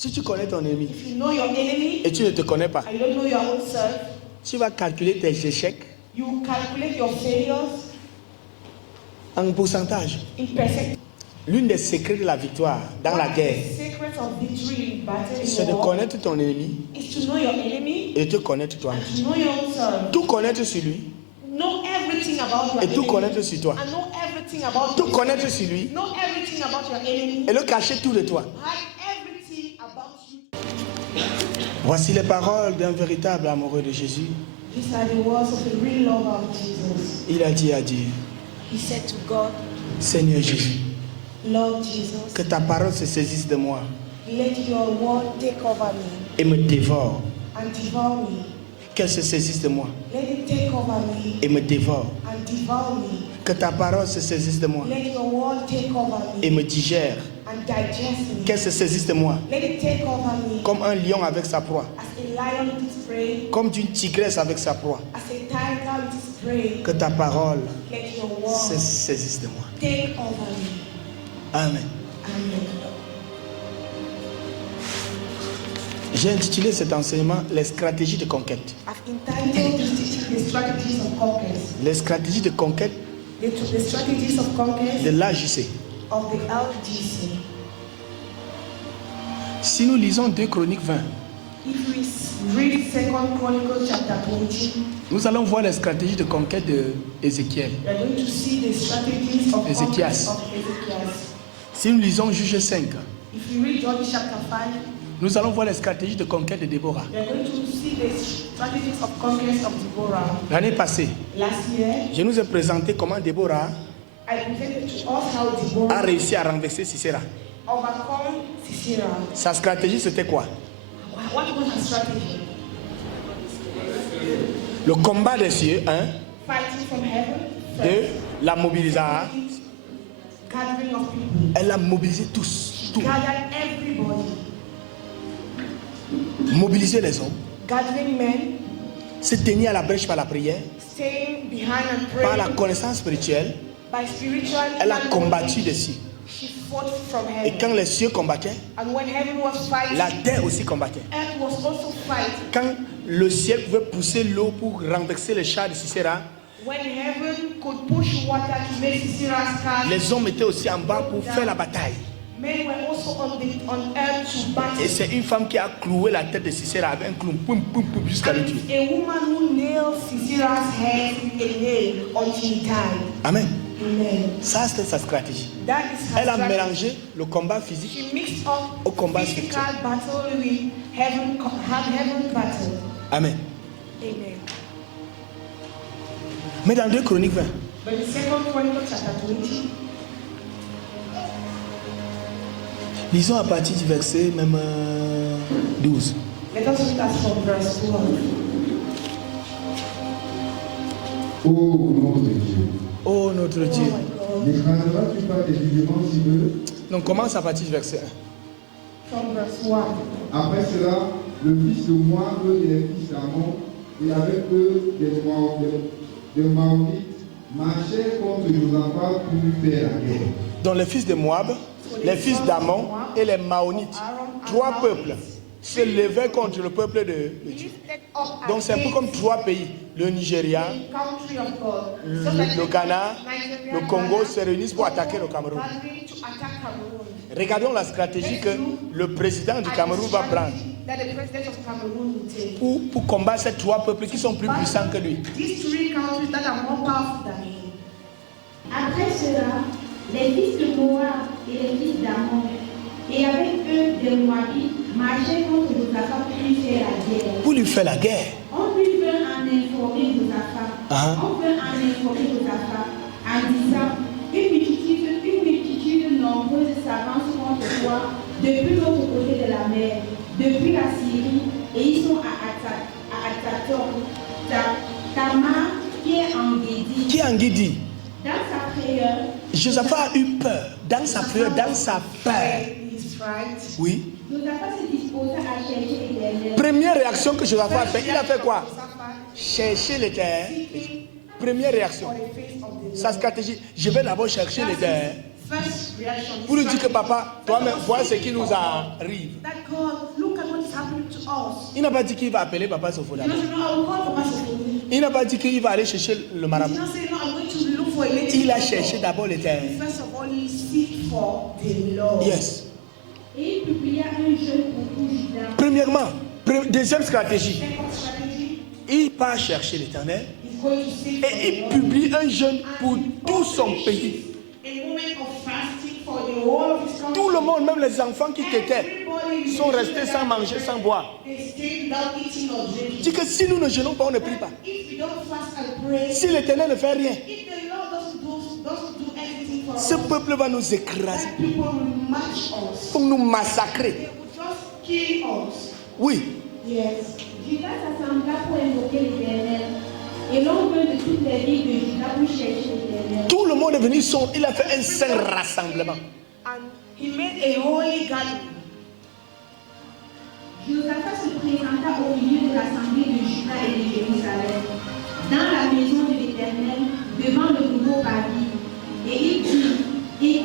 Si tu connais ton ennemi If you know your enemy et tu ne te connais pas, and you don't know your own self, tu vas calculer tes échecs you calculate your failures en pourcentage. in percent. L'une des secrets de la victoire dans la guerre, The secret of victory in battle c'est de in war connaître ton ennemi is to know your enemy et de te connaître and toi-même. to know your own self. Tout connaître sur lui Know everything about your et tout enemy connaître sur toi. and know everything about Tout your connaître sur lui Know everything about your enemy. et le cacher tout de toi. Hide everything about you. Voici les paroles d'un véritable amoureux de Jésus. These are the words of a real lover of Jesus. Il a dit à Dieu, He said to God, Seigneur Jésus, Lord Jesus, que ta parole se saisisse de moi let your word take over me et me dévore. and devour me. Qu'elle se saisisse de moi Let it take over me et me dévore. and devour me. Que ta parole se saisisse de moi Let your word take over et me me digère. and digest me. Qu'elle se saisisse de moi Let it take over me comme un lion avec sa proie, as a lion with its prey, comme d'une tigresse avec sa proie. as a tiger with its prey. Que ta parole Let your se word saisisse de moi. take over me. Amen. Amen. J'ai intitulé cet enseignement les stratégies de conquête. I've entitled this teaching the strategies of conquest. Les stratégies de conquête The strategies of conquest de l'AJC. of the LGC. Si nous lisons 2 Chroniques 20, If we read 2 Chronicles chapter 20, nous allons voir les stratégies de conquête de Ézéchiel. we are going to see the strategies of Ezekias. conquest of Ezekias. Si nous lisons Juges 5, If we read Judges chapter 5, nous allons voir les stratégies de conquête de Déborah. we are going to see the strategies of conquest of Deborah. L'année passée, Last year, je nous ai présenté comment Déborah I presented to us how a Deborah réussi à renverser Sisera. overcome Sisera. Sa stratégie, c'était quoi? What was her strategy? Le combat des cieux, 1, Fighting from heaven. 2, la mobilisation. Gathering of people. Elle a mobilisé tous, tout. Gathered everybody. Mobiliser les hommes, Gathering men, se tenir à la brèche par la prière, staying behind and par la praying. connaissance spirituelle. By spiritual Elle a knowledge, combattu des cieux. she fought from Et heaven. quand les cieux combattaient, And when heaven was fighting, la terre aussi combattait. earth was also fighting. Quand le ciel pouvait pousser l'eau pour renverser le char de Sisera, When heaven could push water to make Sisera's car, les hommes étaient aussi en bas pour faire la bataille. men were also on earth to battle. Et c'est une femme qui a cloué la tête de Sisera avec un clou, poum, poum, poum, jusqu'à le And tuer. it's a woman who nailed Sisera's head with a nail until he died. Amen. Amen. Ça, c'était sa stratégie. That is her Elle a strategy. mélangé le combat physique She mixed up au combat physical spirituel. battle with heaven battle. Amen. Amen. Mais dans 2 Chroniques 20, But the 2 Chronicles chapter 20, lisons à partir du verset même 12. let us read as from verse 12. Ô notre Dieu, Oh notre Dieu. Oh my God. n'écraseras-tu pas tes jugements sur eux? Donc commence à partir du verset 1. From verse 1. Après cela, le fils de Moab et les fils d'Ammon, et avec eux des Maonites, marchaient contre Josaphat pour lui faire la guerre. Donc les fils de Moab, les fils d'Ammon et les Maonites, 3 peuples, se levaient contre le peuple de Dieu. Lifted up Donc c'est un peu comme 3 pays. Le Nigeria, the country of God. le Ghana, Nigeria, le Congo Ghana, se réunissent pour attaquer le Cameroun. gathering to attack Cameroun. Regardons la stratégie que le président du Cameroun va prendre That the president of Cameroon will take. pour combattre ces 3 peuples qui sont plus puissants que lui. These 3 countries that are more powerful than him. Après cela, les fils de Moab et les fils d'Ammon, et avec eux des Moabites, marchaient contre Josaphat pour lui faire la guerre. Pour lui faire la guerre. On lui veut en informer Josaphat. Ah. On veut en informer Josaphat en disant une multitude nombreuse s'avance contre toi depuis l'autre côté de la mer, depuis la Syrie, et ils sont à Atator, Tamar, qui est en Guédi. Qui en Guédi? Dans sa prière, Josaphat a eu peur. Dans sa prière, dans sa peur. His fright. Oui. Josaphat se disposa à chercher l'Éternel. Première réaction que Josaphat a fait, il a fait quoi? Josaphat Chercher l'Éternel. Première réaction. for the face of the Sa stratégie, je vais d'abord chercher l'Éternel. first reaction is Pour lui dire que papa, toi-même, vois ce qui nous arrive. that God, look at what is happening to us. Il n'a pas dit qu'il va appeler papa Sophoda. He doesn't know I will call for Pastor Fumi. Il n'a pas dit qu'il va aller chercher le He marabout. did not say, no, I'm going to look for a native Il a doctor. cherché d'abord l'éternel. First of all, he seek for the Lord. Yes. Et il publia un jeune pour tout Juda. Premièrement, deuxième stratégie, Second strategy, il part chercher l'éternel he's going to seek for et the il Lord. publie un jeûne pour tout son pays. A moment of fasting for the whole of his country. Tout le monde, même les enfants qui t'étaient, Everybody sont restés sans manger, sans boire. They stay without eating or drinking. Dis que si nous ne jeûnons pas, on ne prie pas. If we don't fast and pray, Si l'éternel ne fait rien, if the Lord doesn't do anything for ce us, peuple va nous écraser, that people will match us. pour nous massacrer. They will just kill us. Oui, Yes. Judas s'assembla pour invoquer l'Éternel. Et l'on vint de toutes les villes de Juda pour chercher l'Éternel. tout le monde est venu, il a fait un saint rassemblement. And he made a holy gathering. Josaphat se présenta au milieu de l'assemblée de Juda et de Jérusalem, dans la maison de l'Éternel, devant le nouveau pavis. Et il dit,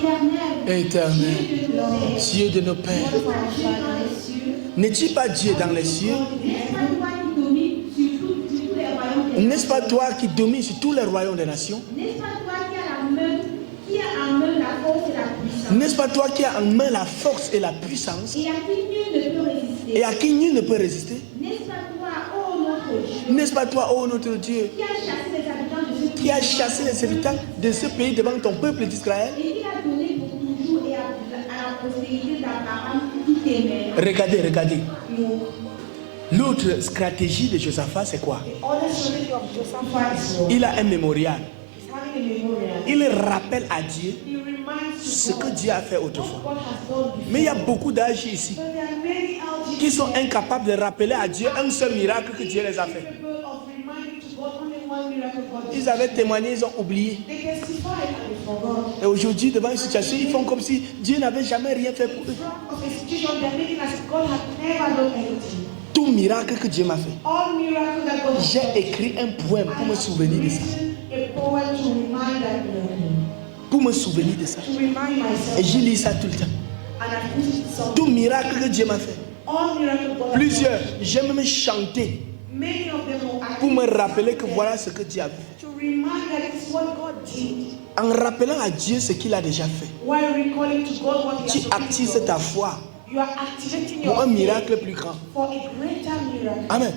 Éternel, Dieu de nos pères, n'est-ce pas Dieu dans les cieux? n'est-il pas Dieu dans les cieux? N'est-ce pas toi qui domines sur tous les royaumes des N'est-ce pas toi qui domines sur tous les royaumes des nations? N'est-ce pas toi qui as en main la force et la puissance? N'est-ce pas toi qui as en main la force et la puissance Et à qui nul ne peut résister? et à qui nul ne peut résister? N'est-ce pas toi, ô notre Dieu, N'est-ce pas toi, ô notre Dieu, qui as chassé les habitants de ce qui as chassé les habitants de ce pays devant ton peuple d'Israël? et qui a donné pour toujours et à la postérité d'Abraham qui t'aimait? Regardez. Look, L'autre stratégie de Josaphat, c'est quoi? the other strategy of Josaphat is what? Il a un mémorial. He's having a memorial. Il rappelle à Dieu He reminds ce you que God Dieu a fait what autrefois. God has done before. Mais il y a beaucoup d'âges ici But there are many out qui sont incapables de rappeler à Dieu un seul miracle que Dieu les a fait. capable of reminding to God only one miracle God did. Ils avaient témoigné, ils ont oublié. They testified and they forgot. Et aujourd'hui, devant une situation, ils font comme si Dieu n'avait jamais rien fait pour eux. In front of a situation, they're making as if God had never done anything. Tout miracle que Dieu m'a fait. All miracles that God has J'ai done. écrit un poème pour me souvenir de ça. A poem to remind that miracle. Pour me souvenir de ça. To remind myself. Et je lis ça tout le temps. And I put it some. Tout miracle que Dieu m'a fait. All miracles God has Plusieurs. done. J'aime même chanter Many of them will pour me actually rappeler que voilà ce que Dieu a fait. to remind that it's what God did. En rappelant à Dieu ce qu'il a déjà fait, While recalling to God what He tu has already actives done. ta foi You are activating pour your un faith miracle plus grand. for a greater miracle. Amen.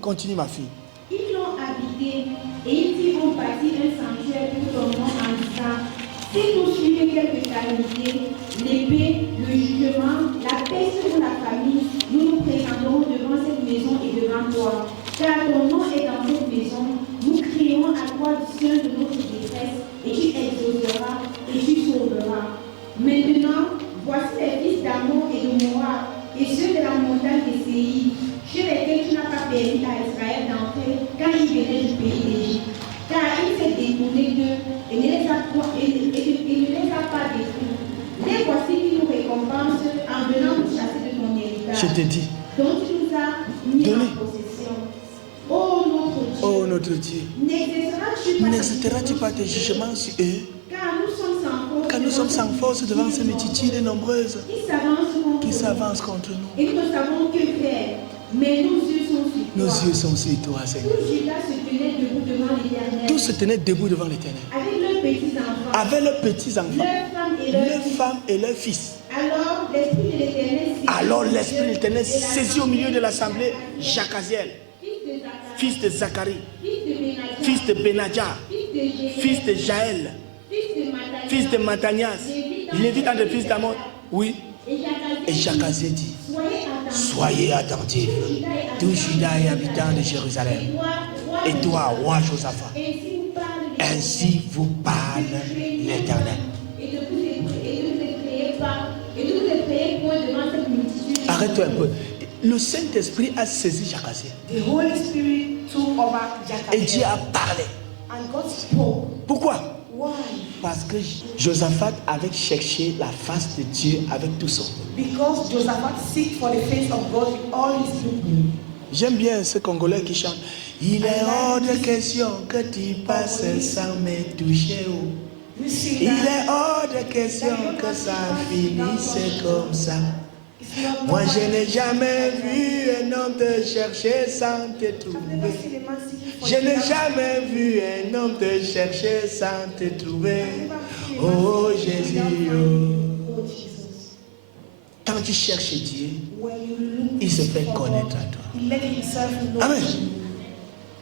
Continue ma fille. Ils l'ont habité et ils y ont bâti un sanctuaire pour son nom en disant, si nous suivons quelques calamités, l'épée, le jugement, la peste ou la famine, nous nous présenterons devant cette maison et devant toi. Car ton nom est dans cette maison, nous crierons à toi du sein de notre détresse, et tu exauceras et tu sauveras. Maintenant, voici les fils d'Ammon et de Moab, et ceux de la montagne de Séir, chez lesquels tu n'as pas permis à Israël d'entrer quand il venait du pays d'Égypte. Car il s'est détourné d'eux et ne les a pas détruits. Les voici qui nous récompensent en venant nous chasser de ton héritage, Je te dis, dont tu nous as mis Donné. en possession. Ô notre Dieu, oh notre Dieu, n'exerceras-tu pas tes jugements sur eux? Car nous sommes sans force devant ces multitudes nombreuses qui s'avancent contre nous. Et nous ne savons que faire, mais nos yeux sont sur toi. Nos yeux sont sur toi, Seigneur. Tout Judas se tenait debout devant l'Éternel, Tous se tenaient debout devant l'Éternel, avec leurs petits-enfants, avec leurs petits-enfants, leurs femmes et leurs fils. Alors l'Esprit de l'Éternel saisit au milieu de l'assemblée Jacaziel, fils de Zacharie, fils de Benadja, fils de Jaël, fils de Matanias, Lévite de fils d'Amon. Oui. Et Jacaziel dit, soyez attentifs, tous Judas et habitants de Jérusalem, et toi, roi Josaphat, ainsi vous parle l'Éternel. Arrête-toi un peu. Le Saint-Esprit a saisi Jacaziel. The Holy Spirit took over Et Dieu Jacob. a parlé. And God spoke. Pourquoi? Why? Parce que Josaphat avait cherché la face de Dieu avec tout son peuple. Because Josaphat seek for the face of God with all his people. J'aime bien ce Congolais qui chante. Il est hors de question que tu passes sans me toucher. We see Il that est hors de question que ça finisse comme ça. it's not Moi, normal. je n'ai jamais vu un homme te chercher sans te I've never trouver. seen a man seeking for Je n'ai you. jamais vu un homme te chercher sans te trouver. Oh Jésus, oh. Oh Jesus. Quand tu cherches Dieu, When you look il se fait for connaître God, à toi. He let himself know. Amen.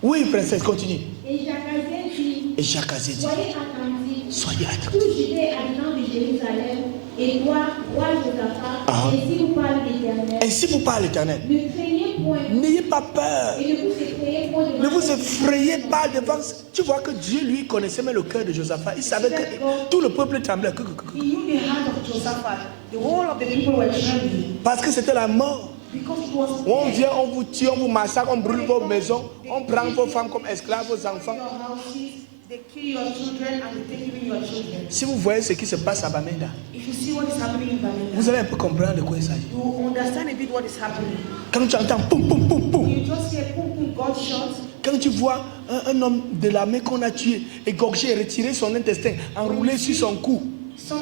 Oui, princesse, continue. Et Jacaziel dit, Et Jacques dit, soyez attentifs, soyez attentifs. tous Judée habitants de Jérusalem, et toi, roi Josaphat, Ah. ainsi vous parle l'Éternel. Ainsi vous parle l'Éternel. Ne craignez point, N'ayez pas peur. et ne vous effrayez point devant Ne vous ce effrayez pas devant. Tu vois que Dieu, lui, connaissait même le cœur de Josaphat. Il savait que tout le peuple tremblait. He knew the heart of Josaphat. The whole of the people were trembling Parce que c'était la mort. because it was On death. vient, on vous tue, on vous massacre, on brûle vos maisons, on prend vos femmes comme esclaves, vos enfants. Your houses, they kill your children and they take even your children. Si vous voyez ce qui se passe à Bamenda, If you see what is happening in Bamenda, vous allez un peu comprendre de quoi il s'agit. you understand a bit what is happening. Quand tu entends poum, poum, poum, poum, You just hear boom, boom, gunshot. quand tu vois un homme de l'armée qu'on a tué, égorgé, retirer son intestin, enrouler sur son cou,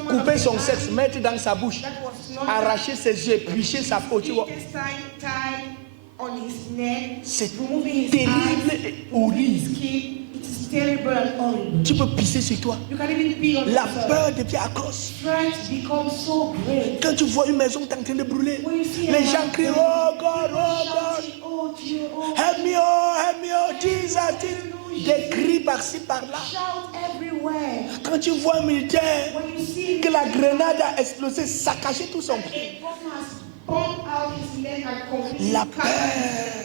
couper son sexe, mettre dans sa bouche, That was not arracher ses yeux, éplucher sa peau, tu vois. intestine tied on his neck, C'est removing his terrible eyes, et removing his horrible. skin. It is terrible and horrible. Tu peux pisser sur toi. You can even pee on La yourself. peur devient atroce. Fright becomes so great. Quand tu vois une maison qui est en train de brûler, When you see les a gens man crient, oh God, oh God, shouting, oh dear, oh, help me, oh Jesus, des cris par-ci, par-là. shout everywhere. Quand tu vois un militaire, When you see que la grenade a explosé, saccager tout son pied. a bomb has pumped out his leg and completely La cut peur. him.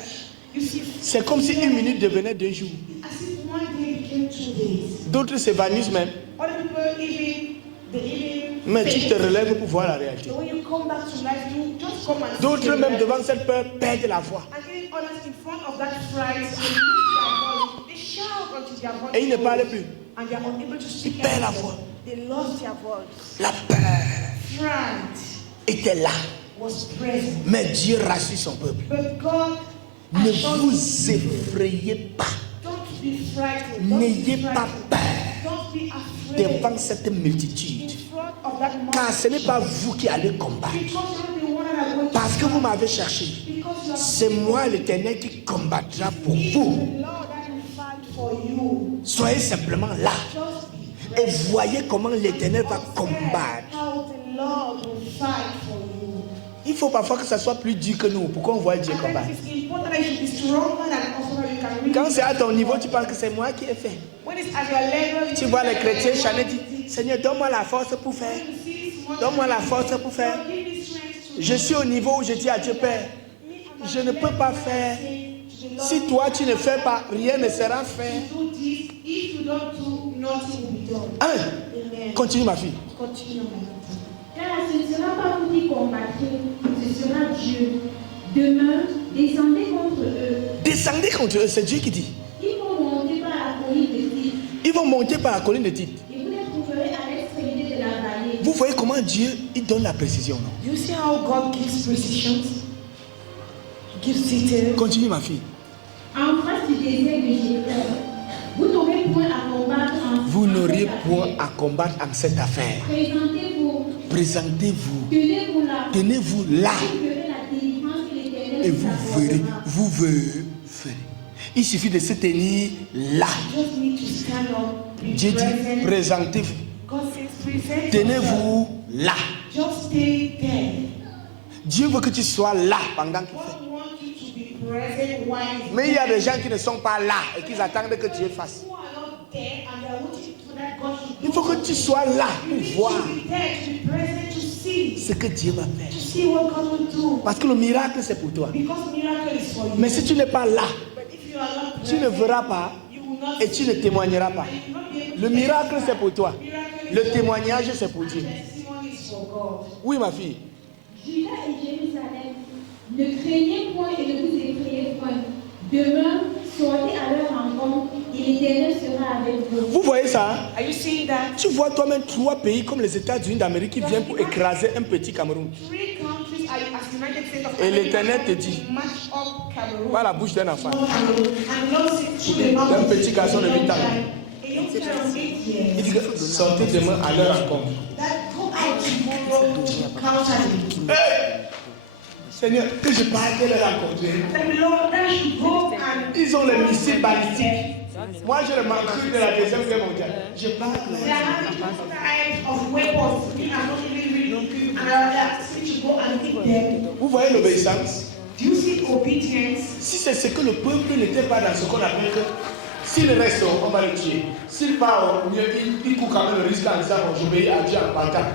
You see, C'est comme si une minute devenait 2 jours. as if one day became 2 days. D'autres s'évanouissent même, Other people even, they even mais tu te faint. relèves pour voir la réalité. So when you come back to life, you just come and see D'autres the même reality. devant cette peur perdent la voix. And even others in front of that fright, they lift their voice, they shout until their voice Et ils ne goes, parlent plus. and they are unable to speak Ils perdent la anymore. voix. They lost their voice. La peur Fright était là, was present. mais Dieu rassure son peuple. But God Ne assured vous you, effrayez pas. don't be frightened. Don't be N'ayez pas frightened. peur Don't be afraid devant cette multitude. in front of that Car ce n'est multitude. pas vous qui allez combattre. Because you're the one that are going to Parce que vous fight. m'avez cherché. Because you are C'est moi l'Éternel qui combattra pour the vous. Lord that will fight for you. Soyez simplement là Just be et voyez comment l'Éternel va observe combattre. how the Lord will fight for you. Il faut parfois que ça soit plus dur que nous pour qu'on voit Dieu And combattre. then it is important that you should be stronger than also that you can really. Quand c'est à ton niveau, tu penses que c'est moi qui ai fait. When it's at your level, you Tu think vois that les you're chrétiens the chanter, one dit, Seigneur, donne-moi la force pour faire. who sees more Donne-moi la than force pour faire. God, give me strength to Je suis au niveau où je dis à Dieu, Père, je ne peux pas faire. Si toi tu ne fais pas, rien ne sera fait. do this. If you don't do, nothing will be done. Amen. Amen. Continue ma fille. Continue, my daughter. Car ce ne sera pas vous qui combattrez, ce sera Dieu. Demain, descendez contre eux. Descendez contre eux, c'est Dieu qui dit. Ils vont monter par la colline de Tif, Ils vont monter par la colline de Tite. et vous les trouverez à l'extrémité de la vallée. Vous voyez comment Dieu il donne la précision, non? You see how God gives precision? Gives detail. Continue ma fille. En face du désert de Jérusalem, vous n'aurez point à combattre en Vous n'auriez cette point affaire. à combattre en cette affaire. Présentez-vous, Présentez-vous. tenez-vous là. Tenez-vous là. Vous verrez la délivrance que l'Éternel Et vous vous verrez, accordera. vous verrez. Il suffit de se tenir là. You just need to stand up. Be Dieu dit, present. présentez-vous. God says, present yourself. Tenez-vous là. Just stay there. Dieu veut que tu sois là pendant qu'il fait. God wants you to be present while he's Mais il y a des gens qui ne sont pas là et qui attendent que Dieu fasse. who are not there and they are waiting for that God to do. Il faut que tu sois là You pour need voir to be there, to be present, to see. ce que Dieu va To faire. see what God will do. Parce que le miracle, c'est pour toi. Because miracle is for you. Mais si tu n'es pas là, But if you are not tu ne present, verras pas you will not et tu ne témoigneras pas. you will not be able Le to miracle, c'est testify. pour toi. Miracle is Le for témoignage, c'est pour you. Dieu. Testimony is for God. Oui, ma fille. Judas et Jérusalem, ne craignez point et ne vous effrayez point. Demain, sortez à leur rencontre et l'Éternel sera avec vous. Vous voyez ça, hein? Are you seeing that? Tu vois toi-même 3 pays comme les États-Unis d'Amérique qui viennent pour écraser un petit Cameroun. 3 countries are as United States of Et America l'Éternel te dit, to match up Cameroon. Par la bouche d'un enfant. And Lord said to the mouth D'un of petit garçon de 8 ans. a young child of 8 years Il dit que sortez demain à leur rencontre. that go out tomorrow to counter me. Seigneur, que je parte les rencontrer. The Lord, that should go and Ils ont les missiles balistiques. Moi, j'ai le manqué de la Deuxième Guerre mondiale. Je pars. they are having different types of weapons. We are not even really equipped and are asking to go and hit them. Vous voyez l'obéissance? Do you see obedience? Si c'est ce que le peuple n'était pas dans ce qu'on appelle que s'il reste, on va le tuer. S'il part, il court quand même le risque en disant j'obéis à Dieu en partant.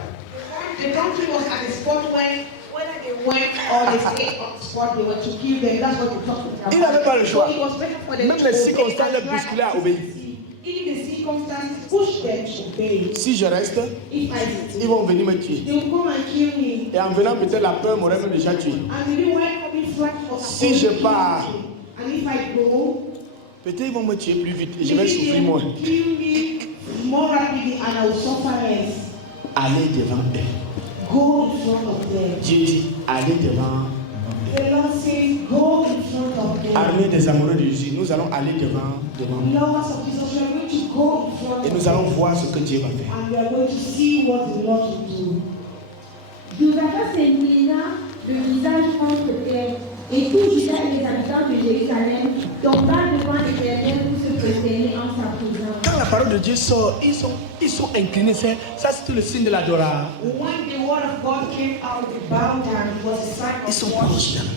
The country was at a spot when whether they went or they stayed on the spot, they were to kill them. That's what they talked about. Il n'avait pas le choix. So it was better for them Même to les obey circonstances and les bousculaient à try obéir. to see. Even the circumstances push them to obey. Si je reste, If I did, ils vont venir me tuer. they will come and kill me. Et en venant, peut-être la peur m'aurait même déjà tué. And maybe when coming flat for Si je pars, and if I go, peut-être ils vont me tuer plus vite et je vais maybe souffrir they moins. will kill me more rapidly and I will suffer less. Allez devant eux. Go in front of them. Dieu dit, allez devant. The Lord says, go in front of them. Armée des amoureux de Jésus, nous allons aller devant. Lovers of Jesus, we are going to go in front Et of nous them. allons voir ce que Dieu va faire. And we are going to see what the Lord will do. Josaphat s'inclina le visage contre terre, et tout Juda et les habitants de Jérusalem tombèrent devant l'Éternel pour se prosterner en sa présence. Quand la parole de Dieu sort, ils sont inclinés. Ça, c'est le signe de l'adoration. When the word of God came out, they bowed down. It was a sign Ils sont of worship. prosternés.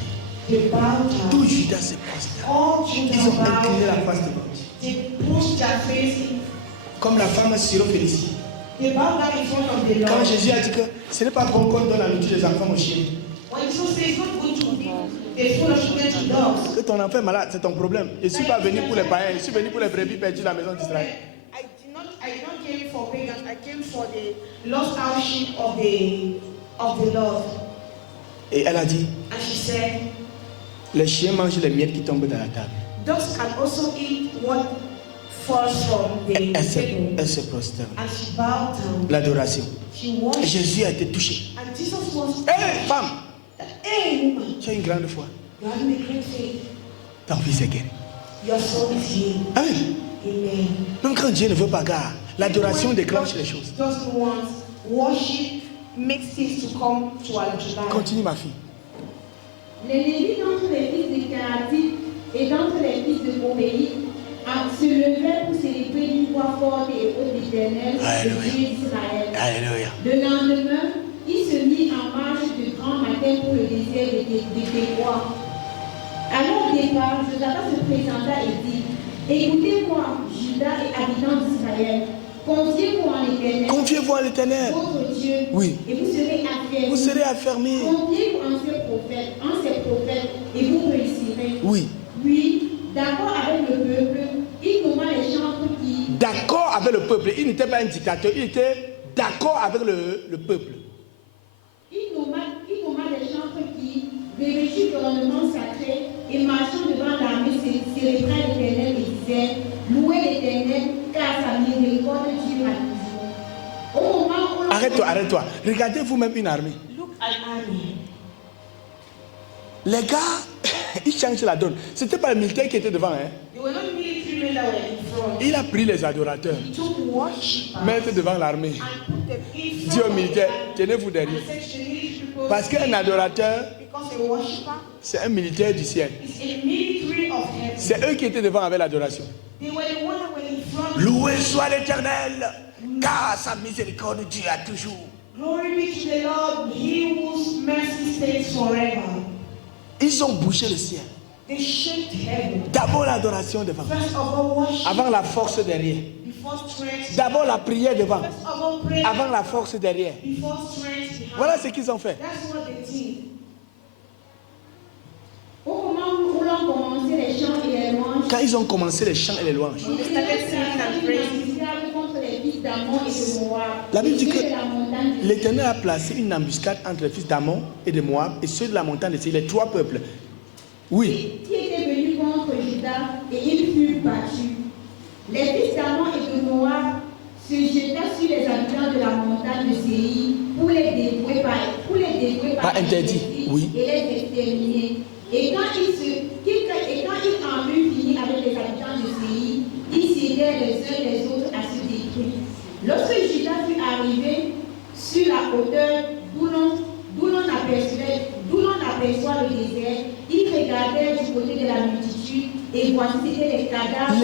They bowed Tout down. Judas se prosterne. All Ils ont Judah incliné la bowed face down. devant Dieu. They pushed their face. Comme la femme syrophénicie. They bowed down in front of the Quand Lord. Jésus a dit que ce n'est pas bon qu'on donne la nourriture des enfants aux chiens. When Jesus says, it's not good to give the food of children to dogs. Que ton enfant est malade, c'est ton problème. Je ne suis pas venu pour les païens, je suis venu pour les brebis perdues de la maison d'Israël. I did not came for pagans. I came for the lost house sheep of the Lord. Et elle a dit, And she said, les chiens mangent les miettes qui tombent dans la table. dogs can also eat what falls from the table. Elle se prosterne. And she bowed down. L'adoration. She Et worshipped. Jésus a été touché. And Jesus was Hé, femme, hey woman, tu as une grande foi. you have a great faith. Ton fils est guéri. Your soul is healed. Amen. Amen. Même quand Dieu ne veut pas gare, l'adoration déclenche les choses. Just want worship makes things to come to our life. Continue ma fille. Les Lévites d'entre les fils de Kéhathite et d'entre les fils de Coréi se levèrent pour célébrer d'une voix forte et haute l'Éternel, le Alléluia. Dieu d'Israël. Alléluia. Le lendemain, il se mit en marche de grand matin pour le désert de Tékoa. Alors au départ, Josaphat se présenta et dit, écoutez-moi, Judas et habitants d'Israël, confiez-vous en l'Éternel, Confiez-vous à l'Éternel. votre Dieu, Oui. et vous serez affermis. Vous serez affermis. Confiez-vous en ses prophètes, et vous réussirez. Oui. Oui, d'accord avec le peuple, il nomma les chantres qui, D'accord avec le peuple. Il n'était pas un dictateur, il était d'accord avec le peuple. il nomma les chantres qui, revêtus d'ornements sacrés et marchant devant l'armée, célébraient l'Éternel et disaient, louez l'Éternel, car sa miséricorde dure à toujours. Au moment où l'on Arrête-toi. Regardez vous-même une armée. Look at army. Les gars, ils changent la donne. Ce n'était pas le militaire qui était devant. Hein. They were not military men that were in front. Il a pris les adorateurs, He took worshippers mettre devant l'armée. and put them in Dit aux front of militaires, them. tenez-vous derrière. And said to the military people, Parce qu'un adorateur, because a worshipper c'est un militaire du ciel. is a military of heaven. C'est eux qui étaient devant avec l'adoration. They were the ones that were in front. Loué soit l'Éternel, car sa miséricorde dure à toujours. Glory be to the Lord, he whose mercy stays forever. Ils ont bouché le ciel. They shaped heaven. D'abord l'adoration devant, First of all, worship. avant la force derrière. Before strength. D'abord la prière devant, First of all, prayer. avant la force derrière. Before strength. behind. Voilà ce qu'ils ont fait. That's what they did. Au moment où l'on commençait les chants et les louanges, Quand ils ont commencé les chants et les louanges, They started singing and praising. contre les fils d'Ammon et de Moab. La Bible dit et que ceux de la montagne de l'Éternel a placé une embuscade entre les fils d'Ammon et de Moab et ceux de la montagne de Séir, les trois peuples. Oui, qui étaient venus contre Juda et ils furent battus. Les fils d'Ammon et de Moab se jetèrent sur les habitants de la montagne de Séir pour les dévouer par interdit, oui. et les exterminer. Et quand ils en eurent fini avec les habitants de Séir, ils s'aidèrent les uns les autres Lorsque Judas fut arrivé sur la hauteur d'où l'on aperçoit le désert, il regardait du côté de la multitude et voici c'était les cadavres.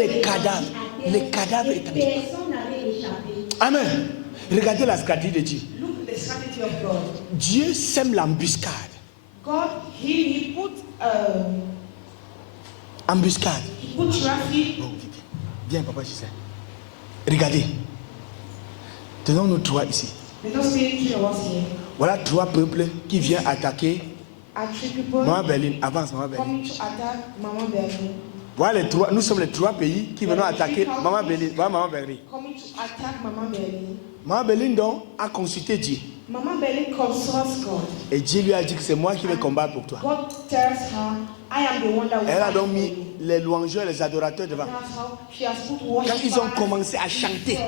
Les cadavres et personne n'avait échappé. Amen. Regardez la stratégie de Dieu. Look at the strategy of God. Dieu sème l'embuscade. God, he put Embuscade. traffic. Bon, viens, papa, je sais. Regardez. Tenons-nous trois ici. Let us say three of us here. Voilà trois peuples qui viennent attaquer Are three people Maman Berlin. Avance, Maman Berlin. coming to attack Mama Berlin. Voilà les trois. Nous sommes les trois pays qui venons attaquer Maman Berlin. Voilà Maman Berlin. Coming to attack Mama Berlin. Maman Berlin donc a consulté Dieu. Mama Berlin consults God. Et Dieu lui a dit que c'est moi qui vais combattre pour toi. God tells her, I am the one that will Elle a fight donc for mis you. les louangeurs, les adorateurs devant. That's how she has put Quand worship. ils ont commencé à chanter,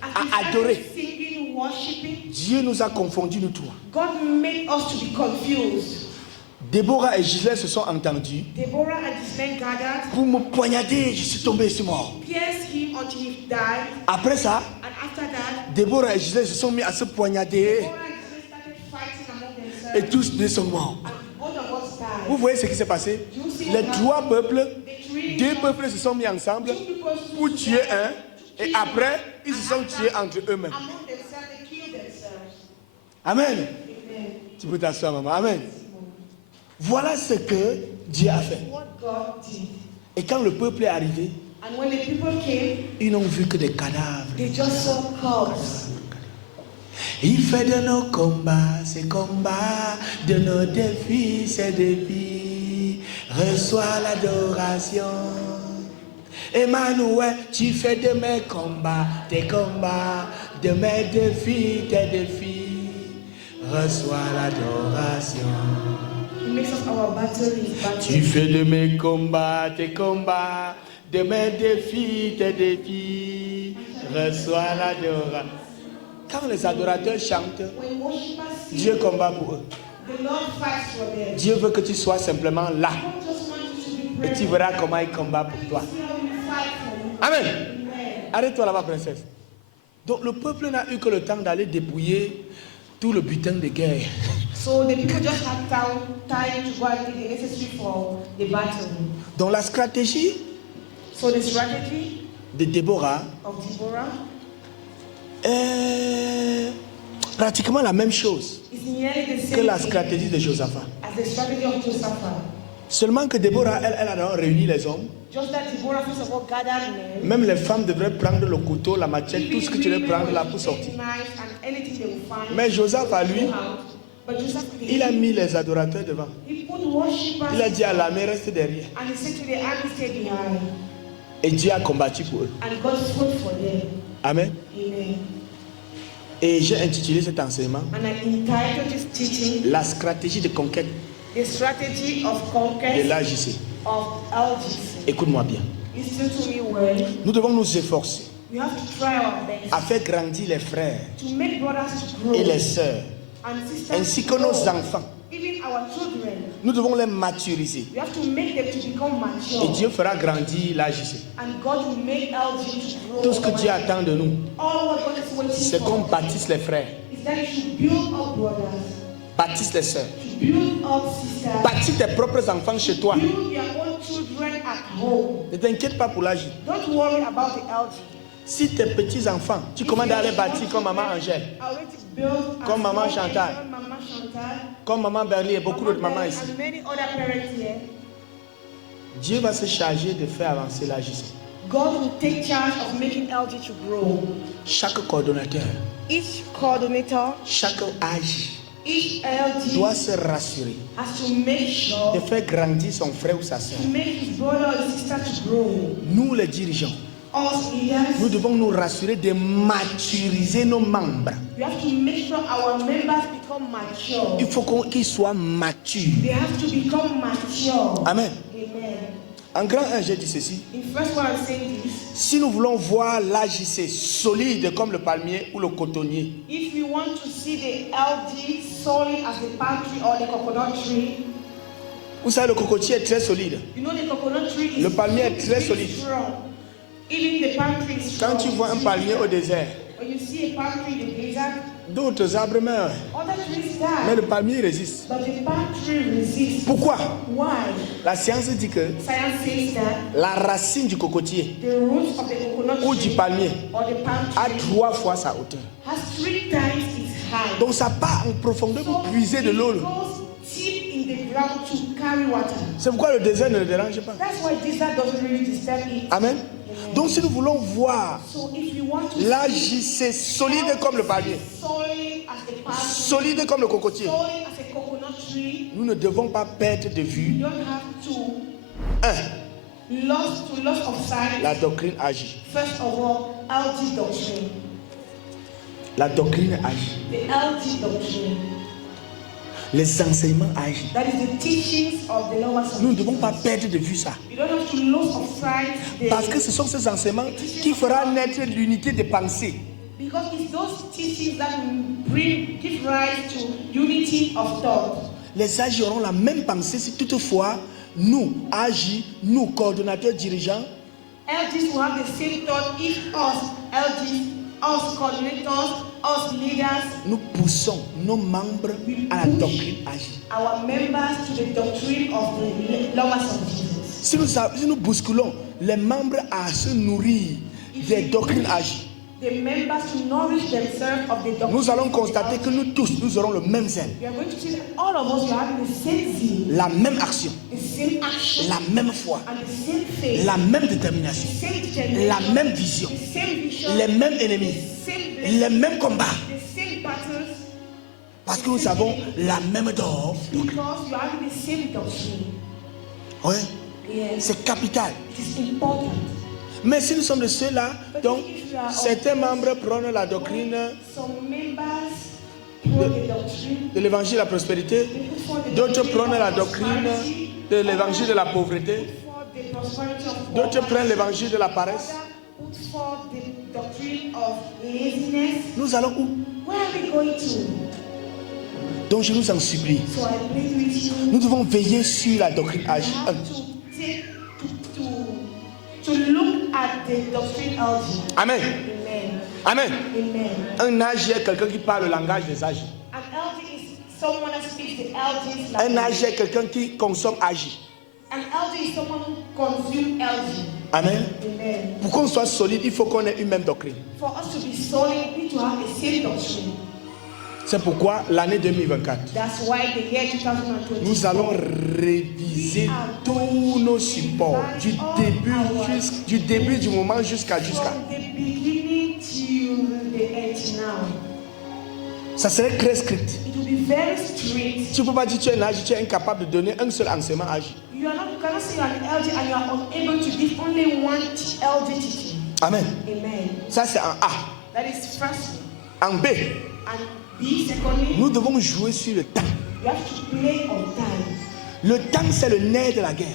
à adorer, Singing, worshiping, Dieu nous a confondus, nous trois. God made us to be confused. Déborah et Gisèle se sont entendus. Deborah and his men gathered, Pour me poignarder, je suis tombé, je suis mort. pierced him until he died. Après ça, And after that, Déborah et Gisèle se sont mis à se poignarder Deborah and his men started fighting among themselves. et tous deux sont morts. And both of us died. Vous voyez ce qui s'est passé? Les trois peuples, deux peuples se sont mis ensemble pour tuer un et après, ils se sont tués entre eux-mêmes. Among themselves, they killed themselves. Amen. Amen. Tu peux t'asseoir, maman. Amen. Voilà ce que Dieu a fait. What God did. Et quand le peuple est arrivé, And when the people came, ils n'ont vu que des cadavres. they just saw corpses. Il fait de nos combats, ces combats, de nos défis, ces défis. Reçois l'adoration. Emmanuel, tu fais de mes combats, tes combats, de mes défis, tes défis. Reçois l'adoration. He makes us our battle his battle. Tu fais de mes combats, tes combats, de mes défis, tes défis. Reçois l'adoration. Quand les adorateurs chantent, When worshippers sing, Dieu combat pour eux. the Lord fights for them. Dieu veut que tu sois simplement là. God just wants you to be Et tu present. verras comment il combat pour toi. See how he fight for you. Amen. Amen. Arrête-toi là-bas, princesse. Donc le peuple n'a eu que le temps d'aller dépouiller tout le butin de guerre. So the people just had time to go and do the necessary for the battle. Donc la stratégie So the strategy de Déborah of Deborah est pratiquement la même chose is nearly the que same la thing stratégie de Josaphat. as the strategy of Josaphat. Seulement que Déborah, elle a donc réuni les hommes. Just that Deborah first of all gathered men. Même les femmes devraient prendre le couteau, la machette, tout ce que tu veux prendre là pour sortir. Mais Josaphat, lui, But Joseph, il a mis les adorateurs devant. he put worshippers Il a dit à l'armée, reste derrière. and he said to the army, stay behind. Et Dieu a combattu pour eux. And God fought for them. Amen. Amen. Et j'ai intitulé cet enseignement And I entitled this teaching, La stratégie de conquête The Strategy of de Conquest l'AJC. of LGC. Écoute-moi bien. Listen to me well. Nous devons nous efforcer We have to try our best à faire grandir les frères to make brothers to grow et les sœurs, and sisters ainsi to que nos grow. enfants. Even our children. Nous devons les maturiser. We have to make them to become Et mature. Dieu fera grandir l'AJC. And God will make LG to grow. Tout ce que Dieu attend de nous, All what God is waiting c'est qu'on for bâtisse les frères, is that you should build up brothers, bâtisse les sœurs, to build up sisters, bâtis tes propres enfants chez toi. build your own children at home. Ne t'inquiète pas pour l'AJ. Don't worry about the LG. Si tes petits-enfants, tu commandes à les bâtir comme maman Angèle, Already built as Comme Maman small Chantal. children, Maman Chantal, comme maman Berlie et beaucoup d'autres mamans Mama ici, and many other parents here. Dieu va se charger de faire avancer l'AJC. God will take charge of making LG to grow. Chaque coordonnateur, Each coordinator, chaque âge each LG doit se rassurer has to make sure de faire grandir son frère ou sa soeur. to make his brother or sister to grow. Nous les dirigeants, Us leaders, nous devons nous rassurer de maturiser nos membres. we have to make sure our members become mature. Il faut qu'ils soient matures. They have to become mature. Amen. Amen. En grand 1, j'ai dit ceci. In first one, I'm saying this. Si nous voulons voir l'AJC solide comme le palmier ou le cotonnier, If you want to see the LG solid as the palm tree or the coconut tree, vous savez, le cocotier est très solide. you know the coconut tree is Le palmier est très really solide. strong. Even the palm tree is strong. Quand tu vois un palmier au désert, When you see a palm tree in the desert, d'autres arbres meurent. other trees Mais die. le palmier résiste. But the palm tree resists. Pourquoi? Why? La science dit que Science says that la racine du cocotier the roots of the coconut ou du tree palmier or the palm a tree 3 fois sa hauteur. has 3 times its height. Donc ça part en profondeur pour So puiser de it l'eau. goes deep in the ground to carry water. C'est pourquoi le désert ne le dérange pas. That's why desert doesn't really disturb it. Amen. Donc si nous voulons voir So if you want to l'AJC solide comme le palmier, solid as a palm tree, solide comme le cocotier, solid as a coconut tree, nous ne devons pas perdre de you vue don't have to 1. loss of sight. La doctrine agit. First of all, LG doctrine. La doctrine agit. The LG doctrine. Les enseignements agissent. That is the teachings of the Lord. Nous ne devons pas perdre de vue ça. You don't have to lose of sight the, Parce que ce sont ces enseignements qui feront naître l'unité de pensée. because it's those teachings that will give rise to unity of thought. Les AJ auront la même pensée si toutefois nous, AJ, nous, coordonnateurs dirigeants, LGs will have the same thought if us, LGs, us coordinators, us leaders, nous poussons nos membres à la doctrine AJ. our members to the doctrine of the lovers of Jesus. Si nous bousculons les membres à se nourrir des doctrines AJ, The members to nourish themselves of the doctrine. nous allons constater que nous tous, nous aurons le même zèle, We are going to see that all of us are having the same zeal, la même action, the same action, la même foi, and the same faith, la même the détermination, same determination, la même vision, the same vision, les mêmes ennemis, the same blessing, les mêmes combats, the same battles, parce que nous avons la même doctrine. because you are having the same doctrine. Oui, Yes, c'est capital. it is important. Mais si nous sommes de ceux-là, donc certains membres prennent la doctrine Some members follow the doctrine, de l'évangile de la prospérité, they put forth the d'autres doctrine prennent la of doctrine prosperity, de l'évangile de la pauvreté, put forth the prosperity of d'autres poverty, prennent l'évangile de la paresse. others put forth the doctrine of laziness. Nous allons où? Where are we going to? Donc je nous en supplie, So I plead with you. nous devons veiller sur la doctrine You âge. have to look at the doctrine of Amen. Amen. Amen. Amen. Un âge est quelqu'un qui parle le langage des âges. An LG is someone that speaks the LG's Un language. âge est quelqu'un qui consomme âge. An LG is someone who consumes LG. Amen. Amen. Pour qu'on soit solide, il faut qu'on ait une même doctrine. For us to be solid, we need to have the same doctrine. C'est pourquoi l'année 2024, That's why the year 2020. nous allons réviser tous nos supports du début du moment jusqu'à. From the beginning till the end now. Ça serait très strict. It will be very strict. Tu ne peux pas dire que tu es un âge, tu es incapable de donner un seul enseignement âge. You cannot say you are an LG and you are unable to give only one LG teaching. Amen. Amen. Ça c'est en A. That is firstly. En B, And B, secondly, nous devons jouer sur le temps. you have to play on time. Le temps c'est le nerf de la guerre.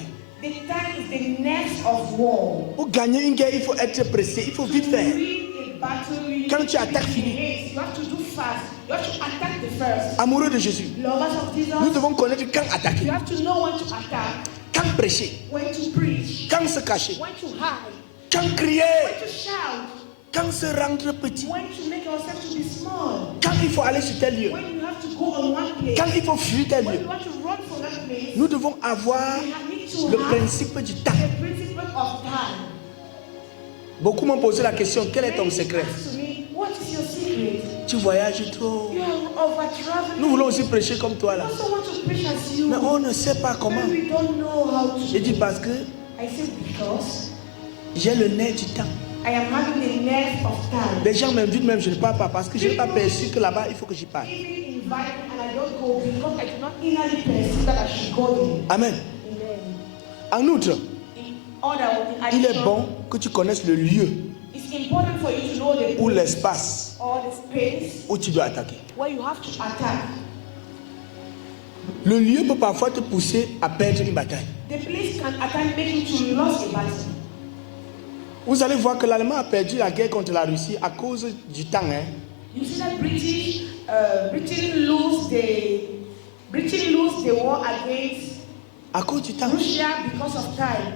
The time is the next of war. Pour gagner une guerre, il faut être pressé, il faut vite To faire. win a battle, you Quand need tu to attaques, be fini. in haste. You have to do fast. You have to attack the first. Amoureux de Jésus, Lovers of Jesus, nous devons connaître quand attaquer, you have to know when to attack, quand prêcher, when to preach, quand se cacher, when to hide, quand crier, when to shout, quand se rendre petit, when to make yourself to be small, quand il faut aller sur tel lieu, when you have to go on one place, quand il faut fuir tel when lieu. you want to run from that place. Nous devons avoir We need to le have principe du temps. the principle of time. Beaucoup m'ont posé la question, quel est ton Many secret? ask me, what is your secret? Tu voyages trop. You are over-traveling. Nous voulons aussi prêcher comme toi I là. also want to preach as you. Mais on ne sait pas comment. But we don't know how to. J'ai dit parce que I said because j'ai le nerf du temps. I am having the nerve of time. Les gens m'invitent même, je ne parle pas parce que je n'ai pas perçu que là-bas il faut que j'y parle. Even invite me and I don't go because I do not innerly perceive that I should go there. Amen. Amen. En outre, In order, in il est addition, bon que tu connaisses le lieu it's important for you to know the ou place l'espace or the space où tu dois attaquer. where you have to attack. Le lieu peut parfois te pousser à perdre une bataille. The place can attack, make you to lose a battle. Vous allez voir que l'Allemagne a perdu la guerre contre la Russie à cause du temps. Hein. You see that Britain lose the war against À cause du temps. Russia because of time.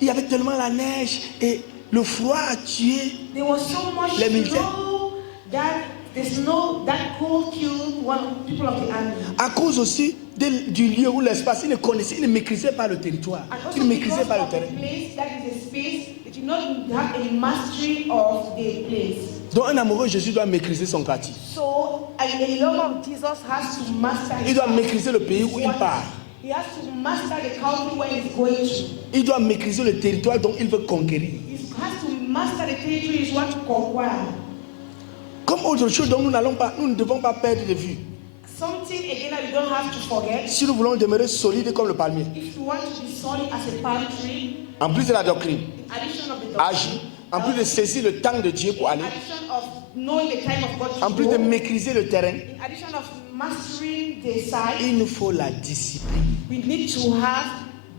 Il y avait tellement la neige et le froid a tué. There was so much Les militaires. snow That cold killed one people of the army. À cause aussi du lieu ou l'espace, ils ne connaissaient, ils ne maîtrisaient pas le territoire. And Ils also ne because maîtrisaient pas le of terrain. the place, that is a space that you not have a mastery of the place. Donc un amoureux Jésus doit maîtriser son quartier. So a lover of Jesus has to master Il doit maîtriser le pays où il what- part. He has to master the country where he's going to. Il doit maîtriser le territoire dont il veut conquérir. He has to master the territory he wants to conquer. Comme autre chose dont nous ne devons pas perdre de vue. Something again that you don't have to forget. Si nous voulons demeurer solides comme le palmier, If you want to be solid as a palm tree, en plus de la doctrine, in addition of the agir, en plus de saisir le temps de Dieu pour in aller, addition of knowing the time of God to en plus de go, maîtriser le terrain, in addition of mastering the side, il nous faut la discipline. we need to have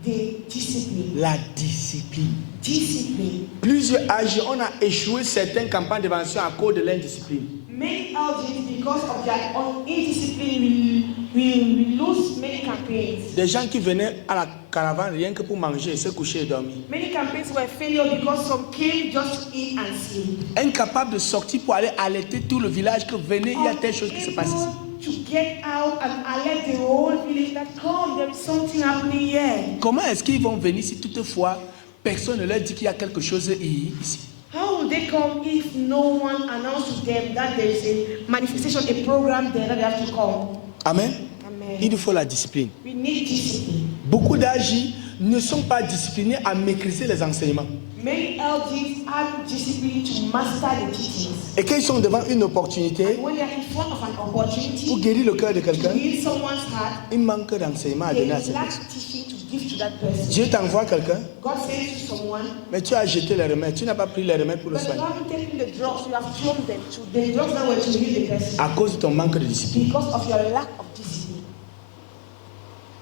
the discipline. La discipline. Discipline. Plusieurs âges, on a échoué certaines campagnes d'évasion à cause de l'indiscipline. Many elders, because of their indiscipline, we lose many campaigns. Des gens qui venaient à la caravane rien que pour manger, se coucher et dormir. Many campaigns were failure because some came just to eat and sleep. Incapables de sortir pour aller alerter tout le village que venez, il y a telle chose qui se passe ici. To get out and alert the whole village that come, there is something happening here. Comment est-ce qu'ils vont venir si toutefois personne ne leur dit qu'il y a quelque chose ici? How will they come if no one announces to them that there is a manifestation, a program there that they have to come? Amen. Amen. Il nous faut la discipline. We need discipline. Beaucoup d'âges ne sont pas disciplinés à maîtriser les enseignements. Many elders are disciplined to master the teachings. Et quand ils sont devant une opportunité When they are in front of an opportunity pour guérir le cœur de to quelqu'un, heal someone's heart, il manque d'enseignement à they donner à cette lack personne. teaching to give to that person. Dieu t'envoie quelqu'un, God says to someone, mais tu as jeté les remèdes, tu n'as pas pris les remèdes pour le but you soigner. haven't taken the drugs, you have thrown them to the drugs that were to heal the person À cause de ton manque de discipline. because of your lack of discipline.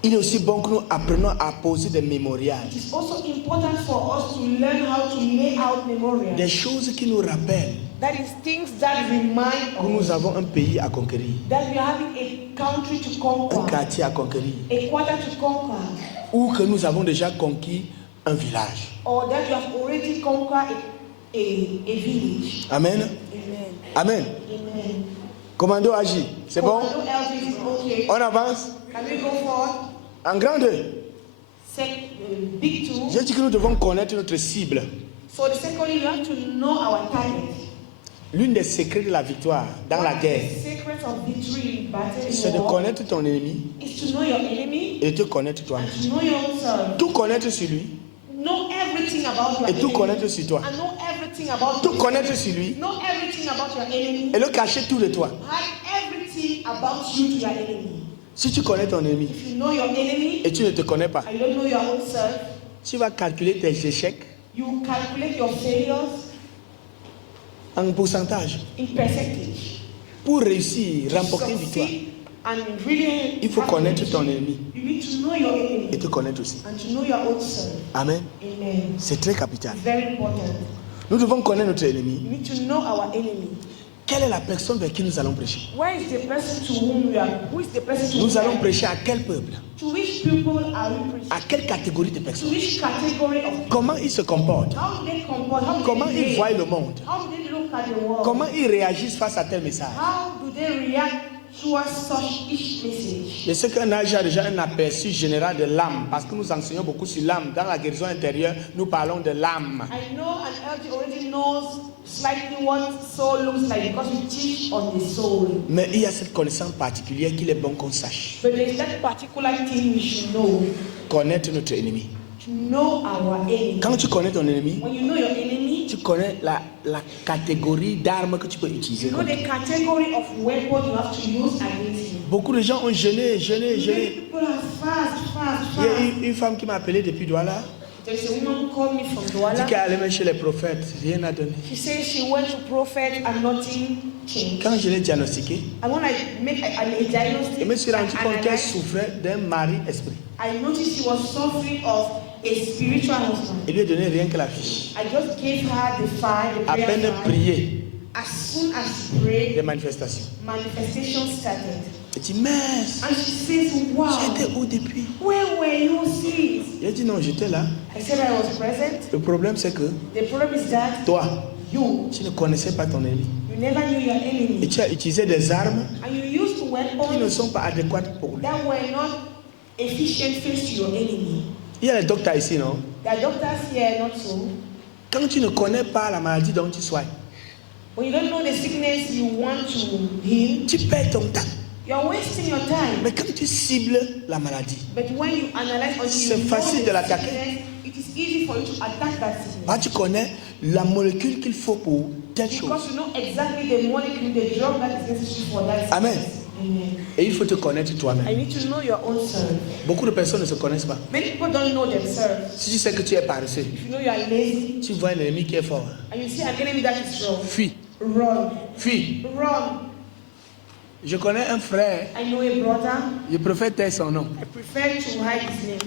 Il est aussi bon que nous apprenions à poser des mémorials. It is also important for us to learn how to lay out memorials. Des choses qui nous rappellent That is things that remind que nous us avons un pays à conquérir, that we are having a country to un conquer, quartier à conquérir, a quarter to conquer, ou que nous avons déjà conquis un village. or that you have already conquered a village. Amen. Amen. Amen. Amen. Commando agit. C'est bon? Commando elders is okay. On avance. Can we go forward? En grande. Big two. J'ai dit que nous devons connaître notre cible. So the secondly, you have to know our target. L'une des secrets de la victoire dans la guerre, The secret of victory in battle c'est de war connaître ton ennemi is to know your enemy et de te connaître toi. and to know your own self. Tout connaître sur lui Know everything about your et tout enemy. connaître sur toi. And know everything about Tout your connaître sur lui Know everything about your enemy. et le cacher tout de toi. Hide everything about you to your enemy. Si tu connais ton ennemi If you know your enemy et tu ne te connais pas, and you don't know your own self, tu vas calculer tes échecs you calculate your failures en pourcentage. in percentage. Pour réussir, remporter une victoire, Succeed and really il faut have connaître victory. ton ennemi You need to know your enemy et te connaître aussi. and to know your own self. Amen. Amen. C'est très capital. Very important. Nous devons connaître notre ennemi. We need to know our enemy. Quelle est la personne vers qui nous allons prêcher? Where is the person to whom we are? Who is the person to Nous whom we allons are? prêcher à quel peuple? To which people are we preaching? À quelle catégorie de To personnes? which category of people? Comment ils se comportent? How do they comport? How do Comment they ils behave? voient le monde? How do they look at the world? Comment ils réagissent face à tel message? How do they react towards such each message? Je sais qu'un âge a déjà un aperçu général de l'âme, parce que nous enseignons beaucoup sur l'âme. Dans la guérison intérieure, nous parlons de l'âme. I know an elder already knows slightly what soul looks like because we teach on the soul. Mais il y a cette connaissance particulière qu'il est bon qu'on sache. But there's that particular thing we should know. Connaître notre ennemi. To know our enemy. Quand tu connais ton ennemi, When you know your enemy, tu connais la catégorie d'armes que tu peux utiliser. you know the category of weapon you have to use against him. Beaucoup de gens ont jeûné. Many people are fast. Il y a une femme qui m'a appelé depuis Douala. There's a woman who called me from Elle dit Douala. qu'elle allait même chez les prophètes. Rien n'a donné. She says she went to prophet and nothing changed. Quand je l'ai diagnostiqué, And when I make a diagnostic, je me suis rendu compte qu'elle analyze, souffrait d'un mari-esprit. I noticed she was suffering of a spiritual husband. Il lui a donné rien que la fiche. I just gave her the file, the À prayer peine file. prier, As soon as she prayed, des manifestations. manifestation started. Elle dit, mais And she says, wow, j'étais où depuis? where were you since? Il dit, non, j'étais là. I said I was present. Le problème, c'est que The problem is that toi, you tu ne connaissais pas ton ennemi. You never knew your Et enemy. tu as utilisé des armes And you used qui ne weapons sont pas adéquates pour lui. that were not efficient face to your enemy. Il y a les docteurs ici, non? There are doctors here, not so. Quand tu ne connais pas la maladie dont tu soignes, When you don't know the sickness you want to heal, tu perds ton temps. you're wasting your time. Mais quand tu cibles la maladie, But when you analyze or C'est you know facile the de l'attaquer. sickness, it is easy for you to attack that ah, sickness. tu connais la molécule qu'il faut pour telle chose. Because you know exactly the molecule, the drug that is necessary for that sickness. Amen. Amen. Et il faut te connaître toi-même. I need to know your own self. Beaucoup de personnes ne se connaissent pas. Many people don't know themselves. Si tu sais que tu es paresseux, If you know you are lazy tu vois un ennemi qui est fort, and you see an enemy that is strong, fuis, run. fuis. Run. Je connais un frère, I know a brother. je préfère taire son nom. I prefer to hide his name.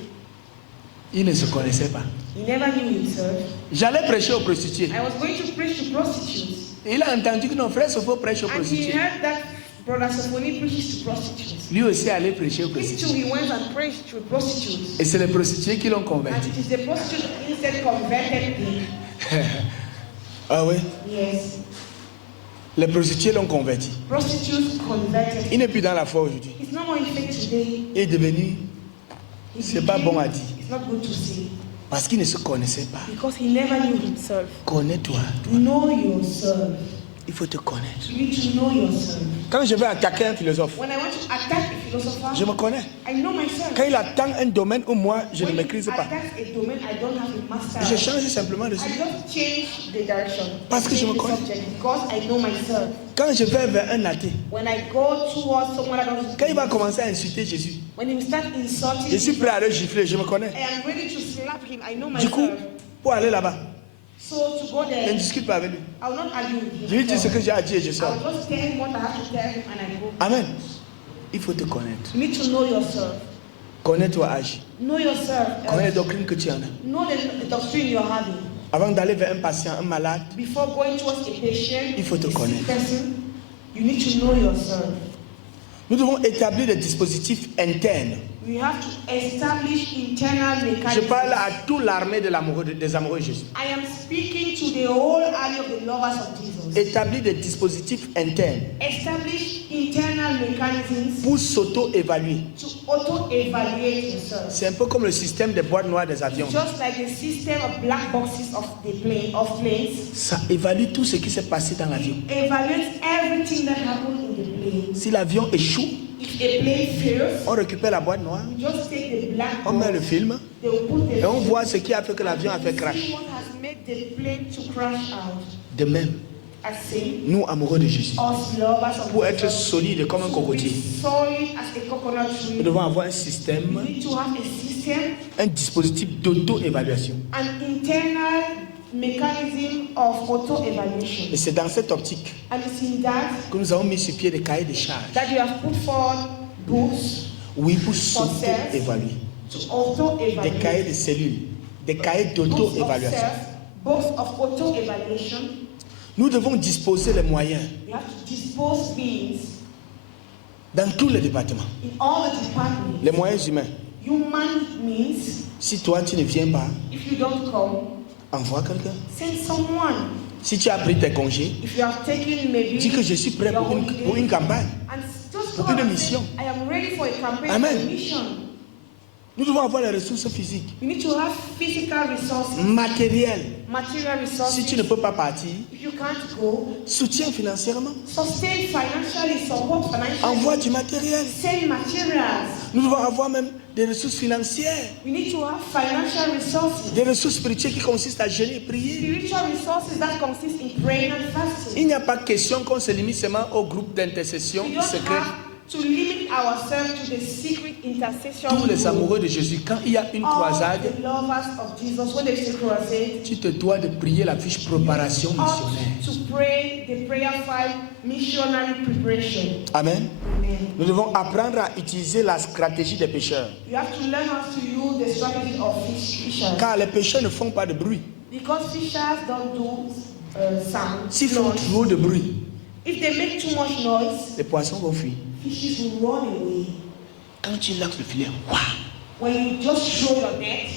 Il ne se connaissait pas. He never knew himself. J'allais prêcher aux prostituées. I was going to preach to prostitutes. Et il a entendu que nos frères Sopho prêche aux And he prostituées. heard that Brother Sophoni preaches to prostitutes. Lui aussi allait prêcher aux He prostituées. too, he went and preached to prostitutes. Et c'est les prostituées qui l'ont And converti. it is the prostitute instead converted him. Ah oui, Yes. les prostituées l'ont converti. Prostitutes converted Il him. n'est plus dans la foi aujourd'hui. He's no more in faith today. Il est devenu, He c'est pas became- bon à dire. It's not good to say. Parce qu'il ne se connaissait pas. Because he never knew himself. Connais-toi. Know yourself. Il faut te connaître. You need to know yourself. Quand je vais attaquer un philosophe, When I want to attack a philosopher, je me connais. I know myself. Quand il attend un domaine où moi, je ne When maîtrise he pas, attacks a domain I don't have a master. je change simplement de I sujet. just change the direction. Parce que je Change me the connais. subject because I know myself. Quand je vais vers un athée, When I go towards someone that doesn't, quand il va commencer à insulter Jésus, when he will start insulting, je suis prêt à le gifler, je me connais. I am ready to slap him. I know Du coup, myself. pour aller là-bas, So to go je there, ne discute pas avec lui. I will not argue with him. Je lui dis ce que j'ai à dire et je I sors. will just tell him what I have to tell him and I go. Amen. Il faut te connaître. You need to know yourself. Connais-toi, agis. Know yourself. Connais les doctrines que tu en as. Know the doctrine you're having. Avant d'aller vers un patient, un malade, Before going towards a patient, Il faut te a sick connaître. person, you need to know yourself. nous devons établir des dispositifs internes. We have to establish internal Je mechanisms. parle à toute l'armée des amoureux de Jésus. I am speaking to the whole army of the lovers of Jesus. Établir des dispositifs internes Establish internal mechanisms pour s'auto-évaluer. to auto-evaluate yourself. C'est un peu comme le système des boîtes noires des avions. Just like the system of black boxes of the planes, Ça évalue tout ce qui s'est passé dans l'avion. evaluates everything that happened in the plane. Si l'avion échoue, If a plane fails, on récupère la boîte noire, you just take the black on met le box, film they will put the et on film, voit ce qui a fait que l'avion a fait and crash. see what has made the plane to crash out. De même, As same, nous amoureux de Jésus, us lovers of pour être Jesus, solide comme un to be cocotier, solid as a coconut nous tree, devons avoir un you système, need to have a system, un dispositif d'auto-évaluation. an internal mechanism of auto-evaluation. Et c'est dans cette optique And it's in that que nous avons mis sur pied des cahiers de charges. that you have put forward books Oui, pour s'auto-évaluer. to Des auto-evaluate. cahiers de cellules, des cahiers Books of d'auto-évaluation. self, books of auto-evaluation. Nous devons disposer les moyens You have to dispose means dans tous les départements. in all the departments. Les moyens humains. Human means, Si toi tu ne viens pas, if you don't come, envoie quelqu'un. send someone. Si tu as pris tes congés, If you have taken maybe dis que je suis prêt your pour holiday, une campagne. and just pour go une and mission. say, I am ready for a campaign, Amen. for a mission. Nous devons avoir les ressources physiques, You need to have physical resources, matérielles. material resources. Si tu ne peux pas partir, If you can't go, soutiens financièrement. sustain financially, support financially. Envoie du matériel. Send materials. Nous devons avoir même des ressources financières, We need to have financial resources. des ressources spirituelles qui consistent à jeûner et prier. Spiritual resources that consist in praying and fasting. Il n'y a pas question qu'on se limite seulement au groupe d'intercession We don't secrète. have to limit ourselves to the secret intercession. Tous les group. amoureux de Jésus, quand il y a une All croisade, the lovers of Jesus, when there is a crusade, tu te dois de prier la fiche préparation ought missionnaire. to pray the prayer file missionary preparation. Amen. Amen. Nous devons apprendre à utiliser la stratégie des pécheurs. You have to learn how to use the strategy of fishers. Car les pécheurs ne font pas de bruit. Because fishers don't do sound. S'ils font noise. trop de bruit, If they make too much noise, les poissons vont fuir. fishes will run away. Quand tu lances le filet, waouh, When you just throw your net,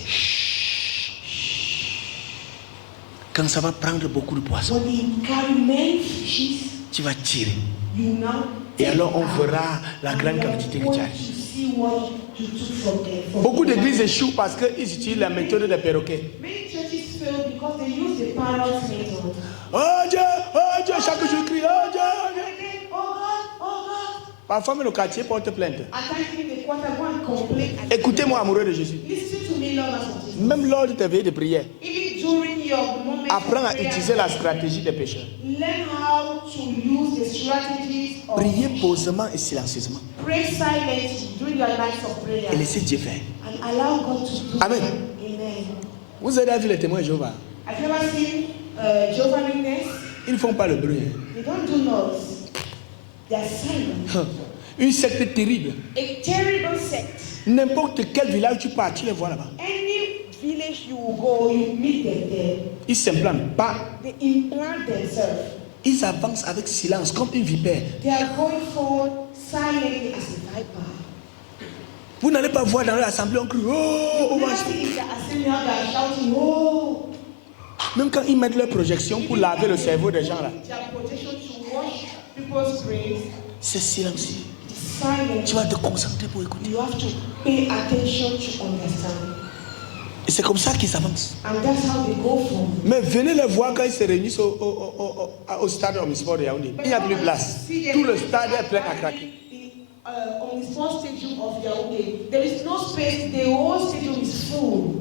quand ça va prendre beaucoup de poissons, when they carry many fishes, tu vas tirer. You now Et take alors on out. verra la grande And quantité que we tu are as. going to see what you took from there. Beaucoup d'églises échouent parce qu'ils utilisent la méthode des perroquets. Many churches fail because they use the parrot method. Oh Dieu, chaque jour crie, oh Dieu, oh Dieu. And then, oh God, oh God. Parfois même le quartier porte plainte. At times in the quarter, go and complain. And Écoutez-moi, amoureux de Jésus. listen to me, Lord, as of Jesus. Même lors de tes veillées de prière, Even during your moment apprends of à prayer, utiliser la stratégie des pécheurs. learn how to use the strategies of Priez posément et silencieusement. pray silently during your nights of prayer Et laissez Dieu faire. and allow God to do Amen. it. Amen. Vous avez vu les témoins de Jéhovah? Have you ever seen Jehovah's Witness? Ils ne font pas le bruit. They don't do noise. They are silent. Une secte terrible. A terrible sect. N'importe quel village tu pars, tu les vois là-bas. Any village you will go, you meet them there. Ils s'implantent pas. They implant themselves. Ils avancent avec silence comme une vipère. They are going forward silently as a viper. Vous n'allez pas voir dans l'assemblée, on crie, oh, You never see in the assembly how they are shouting, oh. Même quand ils mettent leur projection pour laver le cerveau des gens là, Their protection to wash people's brains. c'est silencieux. Silent. Tu vas te concentrer pour écouter. You have to pay attention to understand. Et c'est comme ça qu'ils avancent. And that's how they go from. Mais venez les voir quand ils se réunissent au stade Omnisport de Yaoundé. Il n'y a plus de place. Tout le stade est plein à craquer. On the small stadium of Yaoundé, there is no space. The whole stadium is full.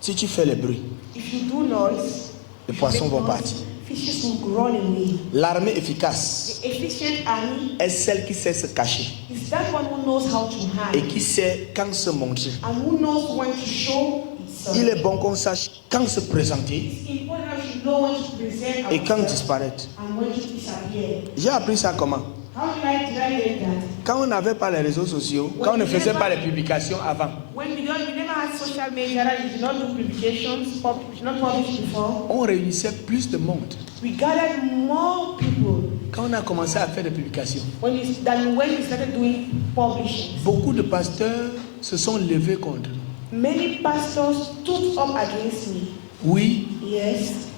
Si tu fais le bruit, If you do noise, les poissons vont partir. fishes will run away. L'armée efficace The efficient army est celle qui sait se cacher is that one who knows how to et hide qui sait quand se montrer. and who knows when to show itself. Il est bon qu'on sache quand se présenter It's important that you know when to present et quand ourselves disparaître. and when to disappear. J'ai appris ça comment? How did I learn that? Quand on n'avait pas les réseaux sociaux, quand on ne faisait pas les publications avant, When we never had social media, we did not do publications, we did not publish before. on réunissait plus de monde. We gathered more people Quand on a commencé à faire des publications, than when we started doing publishing. beaucoup de pasteurs se sont levés contre nous. Many pastors stood up against me. Oui, Yes.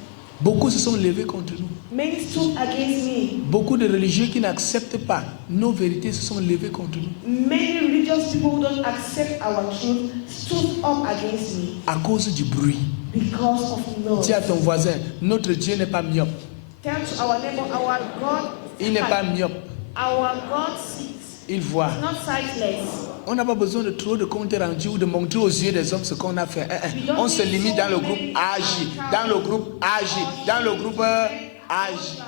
beaucoup se sont levés contre nous. Many stood against me. Beaucoup de religieux qui n'acceptent pas nos vérités se sont levés contre nous Many religious people who don't accept our truth stood up against me à cause du bruit. because of noise. Dis à ton voisin, notre Dieu n'est pas myope. Tell to our neighbor, our God, Il n'est pas myope. our God sees. Il voit. It's not sightless. On n'a pas besoin de trop de comptes rendus ou de montrer aux yeux des hommes ce qu'on a fait. On se limite dans le groupe AJ, dans le groupe AJ, dans le groupe AJ.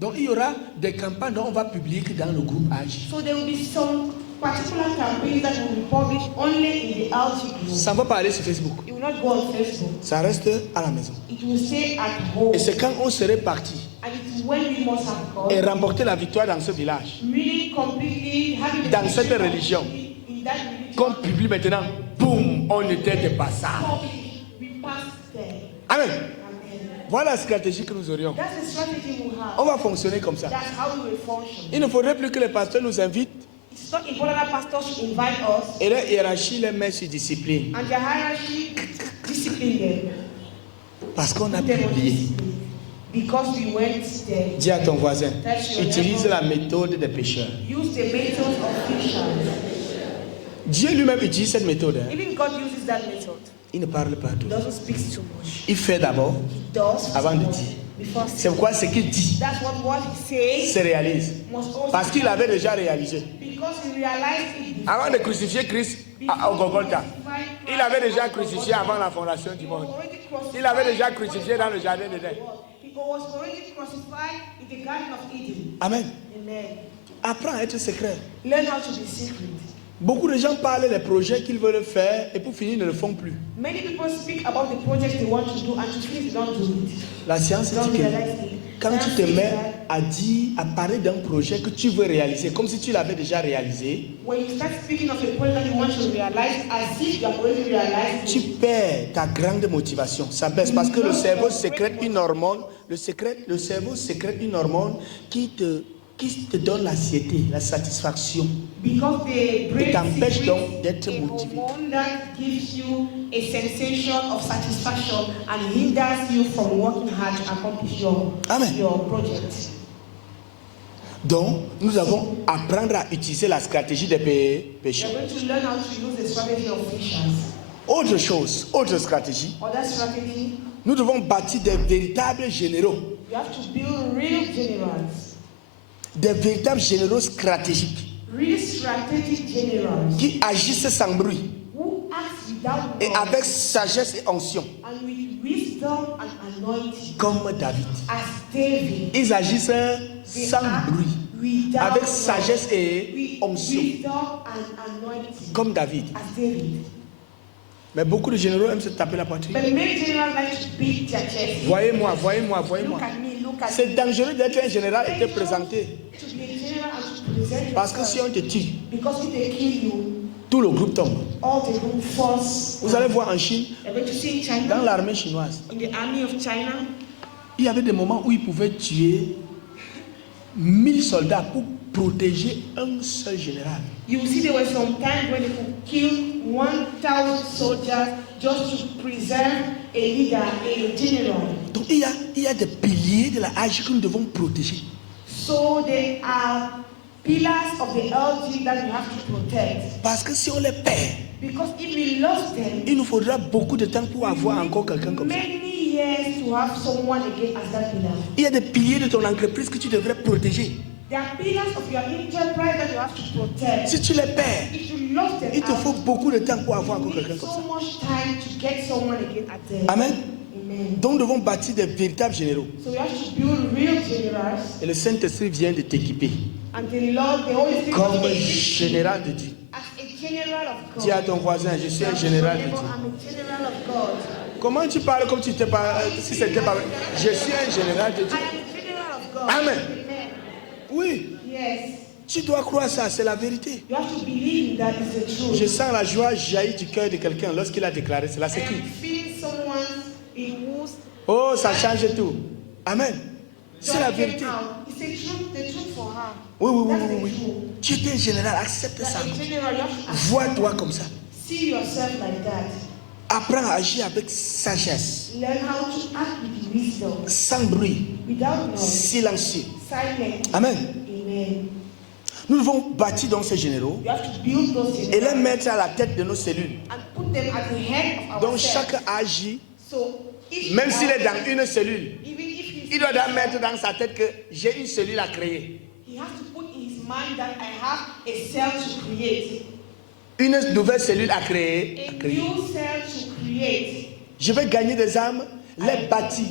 Donc il y aura des campagnes dont on va publier que dans le groupe AJ. So there will be some particular campaigns that will be published only in the LG group. Ça ne va pas aller sur Facebook. It will not go on Facebook. Ça reste à la maison. It will stay at home. Et c'est quand on serait parti And it is when we must have et gone, remporter la victoire dans ce village, really completely having the dans cette vision religion, in that religion. qu'on publie maintenant, boum, on était dépassés. We passed there. Amen. Amen. Voilà la stratégie que nous aurions. That's the strategy we have. On va fonctionner comme ça. That's how we will function. Il ne faudrait plus que les pasteurs nous invitent It's not important that pastors should invite us et la hiérarchie les met sur discipline. and their hierarchy discipline them. Parce qu'on a Put them on publié. discipline. Because we went there. Dis à ton voisin, utilise la méthode des pécheurs. Use the method of Christians. Dieu lui-même utilise cette méthode. Hein. Even God uses that method. Il ne parle pas He tout. doesn't speak too much. Il fait d'abord He does avant de dire. before C'est saying. pourquoi ce qu'il dit That's what he se says réalise. must also Parce qu'il avait déjà réalisé. because he realized it before. Avant de crucifier Christ au Golgotha, il avait déjà crucifié avant la fondation du monde. Il avait déjà crucifié dans le jardin d'Éden. He was already crucified in the Garden of Eden. Amen. Amen. Apprends à être secret. Learn how to be secret. Beaucoup de gens parlent des projets qu'ils veulent faire et pour finir ne le font plus. Many people speak about the projects they want to do and to finish they don't do it. La science Don't dit que realize it. quand tu te mets à dire, à parler d'un projet que tu veux réaliser, comme si tu l'avais déjà réalisé, When you start speaking of a project that you want to realize as if you have already realized tu it, perds ta grande motivation. Ça baisse parce que le cerveau sécrète une hormone, le cerveau sécrète une hormone qui qui te donne la satiété, la satisfaction. Because the brain t'empêche secretes donc d'être a motivé. hormone that gives you a sensation of satisfaction and hinders you from working hard to accomplish Amen. your project. Donc, nous avons apprendre à utiliser la stratégie des péchés. You're going to learn how to use the strategy of fishes. Autre chose, autre stratégie, Other strategy, nous devons bâtir des véritables généraux, you have to build real generals, des véritables généraux stratégiques real strategic generals qui agissent sans bruit who act without et noise avec sagesse et onction, and with wisdom and anointing, comme David. as David. Ils agissent They sans act bruit, without avec noise, sagesse et with onction, wisdom and anointing, comme David. as David. Mais beaucoup de généraux aiment se taper la poitrine. But many generals like to beat their chest. Voyez-moi, voyez-moi, voyez-moi. Look at me, look at C'est me. dangereux d'être un général et te présenter. To be a general and to present Parce que si yourself. on te tue, Because if they kill you, tout le groupe tombe. all the group falls. Vous allez voir en Chine, You're going to see in dans China, l'armée chinoise, in the army of China, il y avait des moments où ils pouvaient tuer 1000 soldats pour protéger un seul général. you will see there were some times when they could kill 1,000 soldiers just to preserve a leader, a general. Donc il y a des piliers de la hache que nous devons protéger. So they are pillars of the LG that you have to protect. Parce que si on les perd, Because if we lost them, il nous faudra beaucoup de temps pour avoir encore quelqu'un comme ça. many years to have someone again as that pillar. Il y a des piliers de ton entreprise que tu devrais protéger. There are pillars of your enterprise that you have to protect. Si tu les perds, If you lost them il te out, faut beaucoup de temps pour avoir you encore quelqu'un need comme so ça. much time to get someone again at them. Amen. Amen. Donc nous devons bâtir des véritables généraux. So we have to build real generals, Et le Saint-Esprit vient de t'équiper and the Lord, the Holy Spirit, comme will equip you général de Dieu. as a general of God. Dis à ton voisin, je suis un général de I'm Dieu. a general of God. Comment tu parles comme tu t'es pas, si c'était pas, je suis un général de I Dieu. am a general of God. Amen. Amen. Oui, Yes. tu dois croire ça, c'est la vérité. You have to believe that it's the truth. Je sens la joie jaillir du cœur de quelqu'un lorsqu'il a déclaré cela. I C'est qui? am feeling someone in whose Oh, ça change tout. Amen. C'est la joy vérité. came out. It's the truth for her. Oui, oui, oui, That's oui, the oui. truth. Tu es un général, accepte That ça. a general, you have to Vois-toi comme ça. see yourself like that. Apprends à agir avec sagesse, Learn how to act with wisdom, sans bruit, without noise, silencieux. silent. Amen. Amen. Nous devons bâtir donc ces généraux You have to build those et les generals mettre à la tête de nos cellules. and put them at the head of our Donc cells. chacun agit, So if même you s'il est are- dans une cellule, even if he's il doit d'abord mettre dans sa tête que j'ai une cellule à créer. he has to put in his mind that I have a cell to create, Une nouvelle cellule à créer. a new cell to create. Je vais gagner des âmes, les bâtir,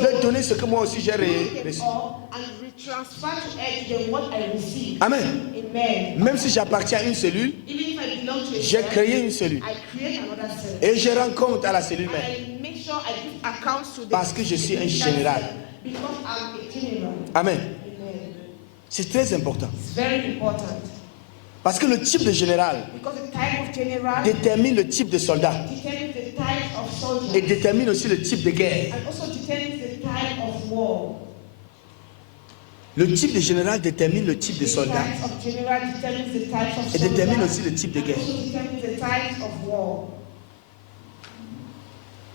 leur donner ce que moi aussi j'ai Build them reçu. up and transfer to them what I receive. Amen. Amen. Même si j'appartiens à une cellule, Even if I belong to a j'ai cell, créé une cellule. I create another cell. Et je rends compte à la cellule And mère. I make sure I give accounts to the Parce que je suis un that général. cell, because I'm a general. Amen. Amen. C'est très important. It's very important Parce que le type de général because the type of general détermine le type de soldat determines the type of soldier et détermine aussi le type de guerre. and also determines the type of war. Le type de général détermine le type de The soldat types of general determines the types of et soldier détermine aussi le type de and guerre. also determines the types of war.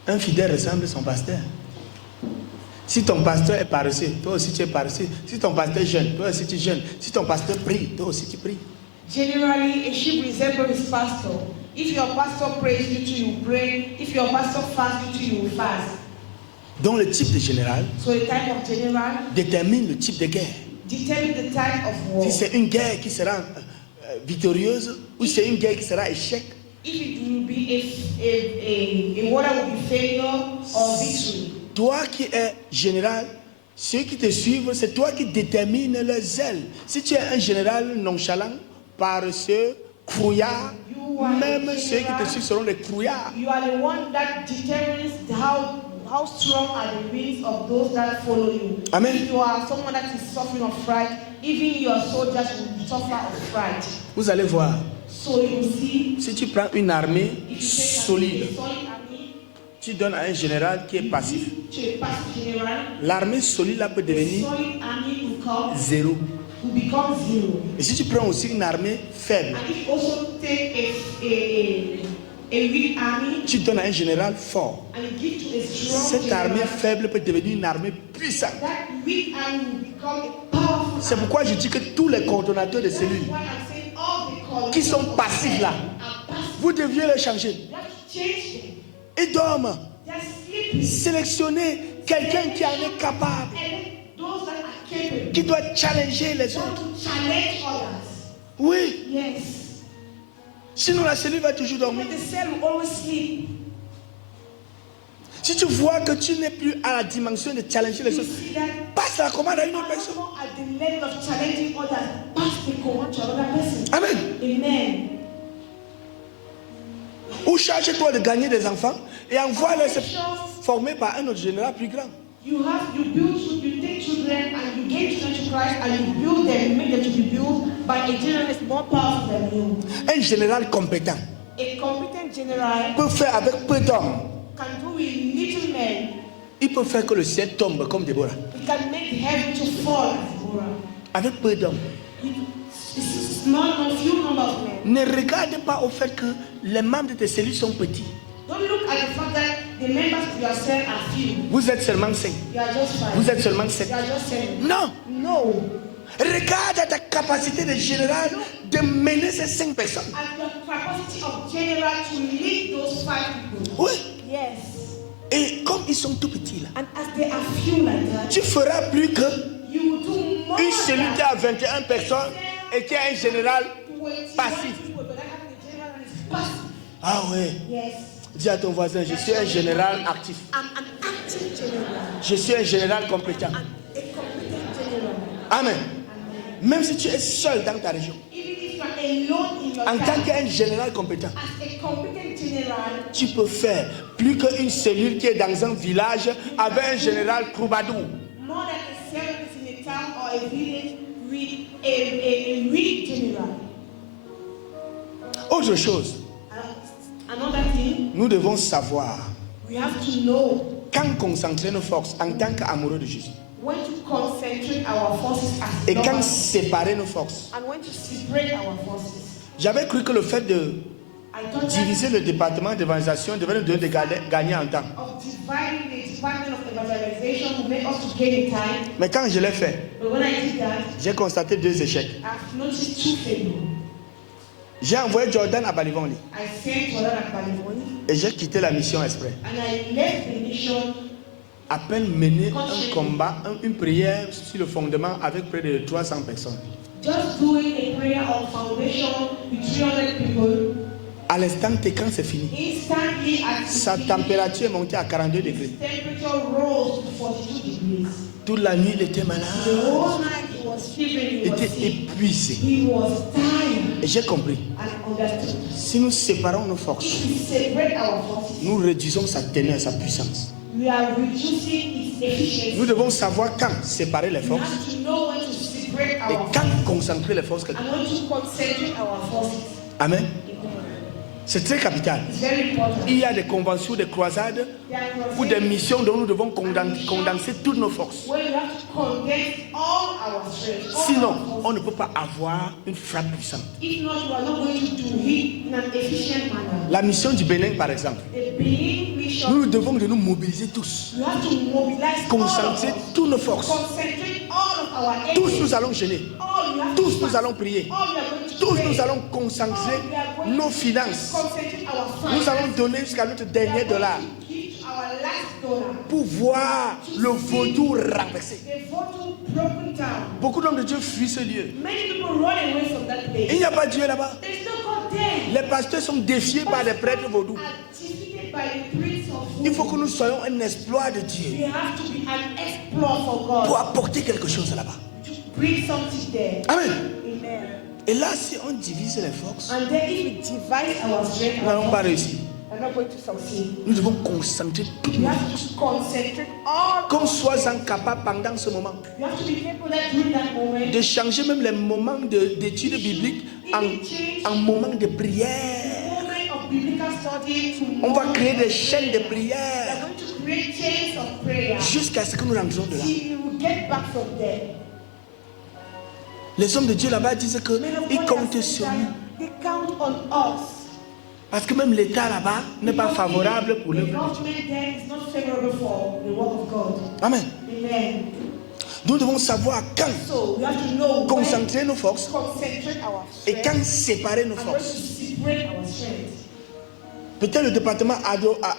Un fidèle ressemble à son pasteur. Si ton pasteur est paresseux, toi aussi tu es paresseux. Si ton pasteur est jeune, toi aussi tu es jeune. Si ton pasteur prie, toi aussi tu pries. Generally, a sheep resembles his pastor. If your pastor prays, you too you pray. If your pastor fasts, you too you will fast. Donc le type de général So the type of general détermine le type de guerre. determines the type of war. Si c'est une guerre qui sera victorieuse ou c'est une guerre qui sera échec, If it will be a war that will be failure or victory. toi qui es général, ceux qui te suivent, c'est toi qui détermines les ailes. Si tu es un général nonchalant, paresseux, crouillard, même ceux qui te suivent seront des crouillards. You are the one that determines how strong are the wings of those that follow you. Amen. If you are someone that is suffering of fright, even your soldiers will suffer of fright. Vous allez voir, So you see, si tu prends une armée if you take solide, a solid army tu donnes à un général qui est passif. to a passive general, L'armée solide là peut the devenir solid army will come zéro. will become zero. Et si tu prends aussi une armée faible, And if you also take a weak army tu donnes à un général fort, and you give to a strong cette armée general, faible peut devenir une armée puissante. that weak army will become a powerful C'est army. pourquoi je dis que tous les coordonnateurs de cellules That's why I'm saying all the colleges qui sont of passifs là, are passive. vous deviez les changer. You have to change them. Ils dorment. They're sleeping. Sélectionnez quelqu'un qui en est capable, And then those that are capable, qui doit challenger les want autres. to challenge others. Oui, Yes. sinon la cellule va toujours dormir. But the cell will always sleep. Si tu vois que tu n'es plus à la dimension de challenger les You autres, see that? passe la commande à une You autre are personne. not at the level of challenging others. Pass the command to another person. Amen. Amen. Ou charge-toi de gagner des enfants et envoie-les se former par un autre général plus grand. You take children and you gain children to Christ and you build them, you make them to be built by a general that's more powerful than you. Un général compétent A competent general peut faire avec peu d'hommes. can do with little men. Il peut faire que le ciel tombe comme Déborah. It can make heaven to fall as Deborah. Avec peu d'hommes. It's not a few number of men. Ne regarde pas au fait que les membres de tes cellules sont petits. Don't look at the fact that the members of your cell are few. Vous êtes seulement 5. You are just five. Vous êtes seulement 7. You are just seven. Non. No. Regarde ta capacité de général de mener ces 5 personnes. And your capacity of general to lead those 5 people. Oui. Yes. Et comme ils sont tout petits là, And as they are few like that, tu feras plus que you will do more une cellule qui than a 21 personnes et qui a un général 21 passif. people, but I have a general that is passive. Ah ouais. Yes. Dis à ton voisin, je suis un général actif. I'm an active general. Je suis un général compétent. I'm a competent general. Amen. Même si tu es seul dans ta région, Even if you are alone in your en tant town, qu'un général compétent, as a competent general, tu peux faire plus qu'une cellule qui est dans un village avec un général troubadour. more than a cell is in a town or a village with a weak general. Autre chose, Another thing, nous devons savoir we have to know quand concentrer nos forces en tant qu'amoureux de Jésus when to concentrate our forces as et quand lovers séparer nos forces. and when to separate our forces. J'avais cru que le fait de I thought that diviser le département d'évangélisation devait nous donner de gagner en temps. of dividing the department of evangelization will make us to gain in time. Mais quand je l'ai fait, But when I did that, j'ai constaté 2 échecs. I've noticed 2 failures. J'ai envoyé Jordan à Balivonli I sent Jordan at Balivoni et j'ai quitté la mission exprès. and I left the mission À peine mené un combat, une prière sur le fondement avec près de 300 personnes. just doing a prayer on foundation with 300 people. À l'instant T, quand c'est fini, Instantly at sa 15, température est montée à 42 degrés. temperature rose to 42 degrees. Toute la nuit, il était The malade, whole night he was shivering, il he was était sick, épuisé. he was tired Et j'ai compris, and understood. si nous séparons nos forces, If we separate our forces, nous réduisons sa teneur, sa puissance. we are reducing its efficiency. Nous devons savoir quand séparer les We forces have to know when to separate et our quand forces concentrer les forces. and when to concentrate our forces. Amen. Amen. C'est très capital. It's very important. Il y a des conventions, des croisades There are ou des missions dont nous devons condenser toutes nos forces. where we have to condense all our strength. all Sinon, our on forces. ne peut pas avoir une frappe puissante. If not, we are not going to do it in an efficient manner. La mission du Bénin, par exemple, The being mission, nous devons de nous mobiliser tous, we have to mobilize concentrer all of us. toutes nos forces. Concentrate all of our Tous energies. nous allons gêner. All we have to Tous nous fast. allons prier. All we are going to Tous pray. nous allons concentrer All we are going nos to finances. concentrate our Nous finances. allons donner jusqu'à notre We are dernier going dollar to give to our last dollar. pour voir le vaudou renversé. The voodoo broken down. Beaucoup d'hommes de Dieu fuient ce lieu. Many people run away from that Il place. n'y a pas Dieu là-bas. There's no God there. Les pasteurs sont défiés par des prêtres vaudous. Are defeated by the prince of Il faut voodoo. que nous soyons un exploit de Dieu We have to be an explorer for God. pour apporter quelque chose là-bas. To bring something there. Amen. Amen. Et là, si on divise les forces, And then if we divide our strength, nous n'allons pas réussir. we're not going to succeed. Nous devons concentrer toutes We nos have forces. to concentrate all. Qu'on soit capable pendant ce moment We have to be capable that during that moment. de changer même les moments d'études bibliques en moments de prière. Moment of biblical study to On va moment. créer des chaînes de We are prière going to create chains of prayer jusqu'à ce que nous rentrions de là. till we will get back from there. Les hommes de Dieu là-bas disent qu'ils comptent sur nous. They count on us. Parce que même l'État là-bas n'est pas favorable pour the l'œuvre de government there is not favorable for the work of God. Dieu. Amen. Amen. Nous devons savoir quand So we have to know when concentrer nos forces to concentrate our et strength quand séparer nos and when to forces. separate our strength. Peut-être le département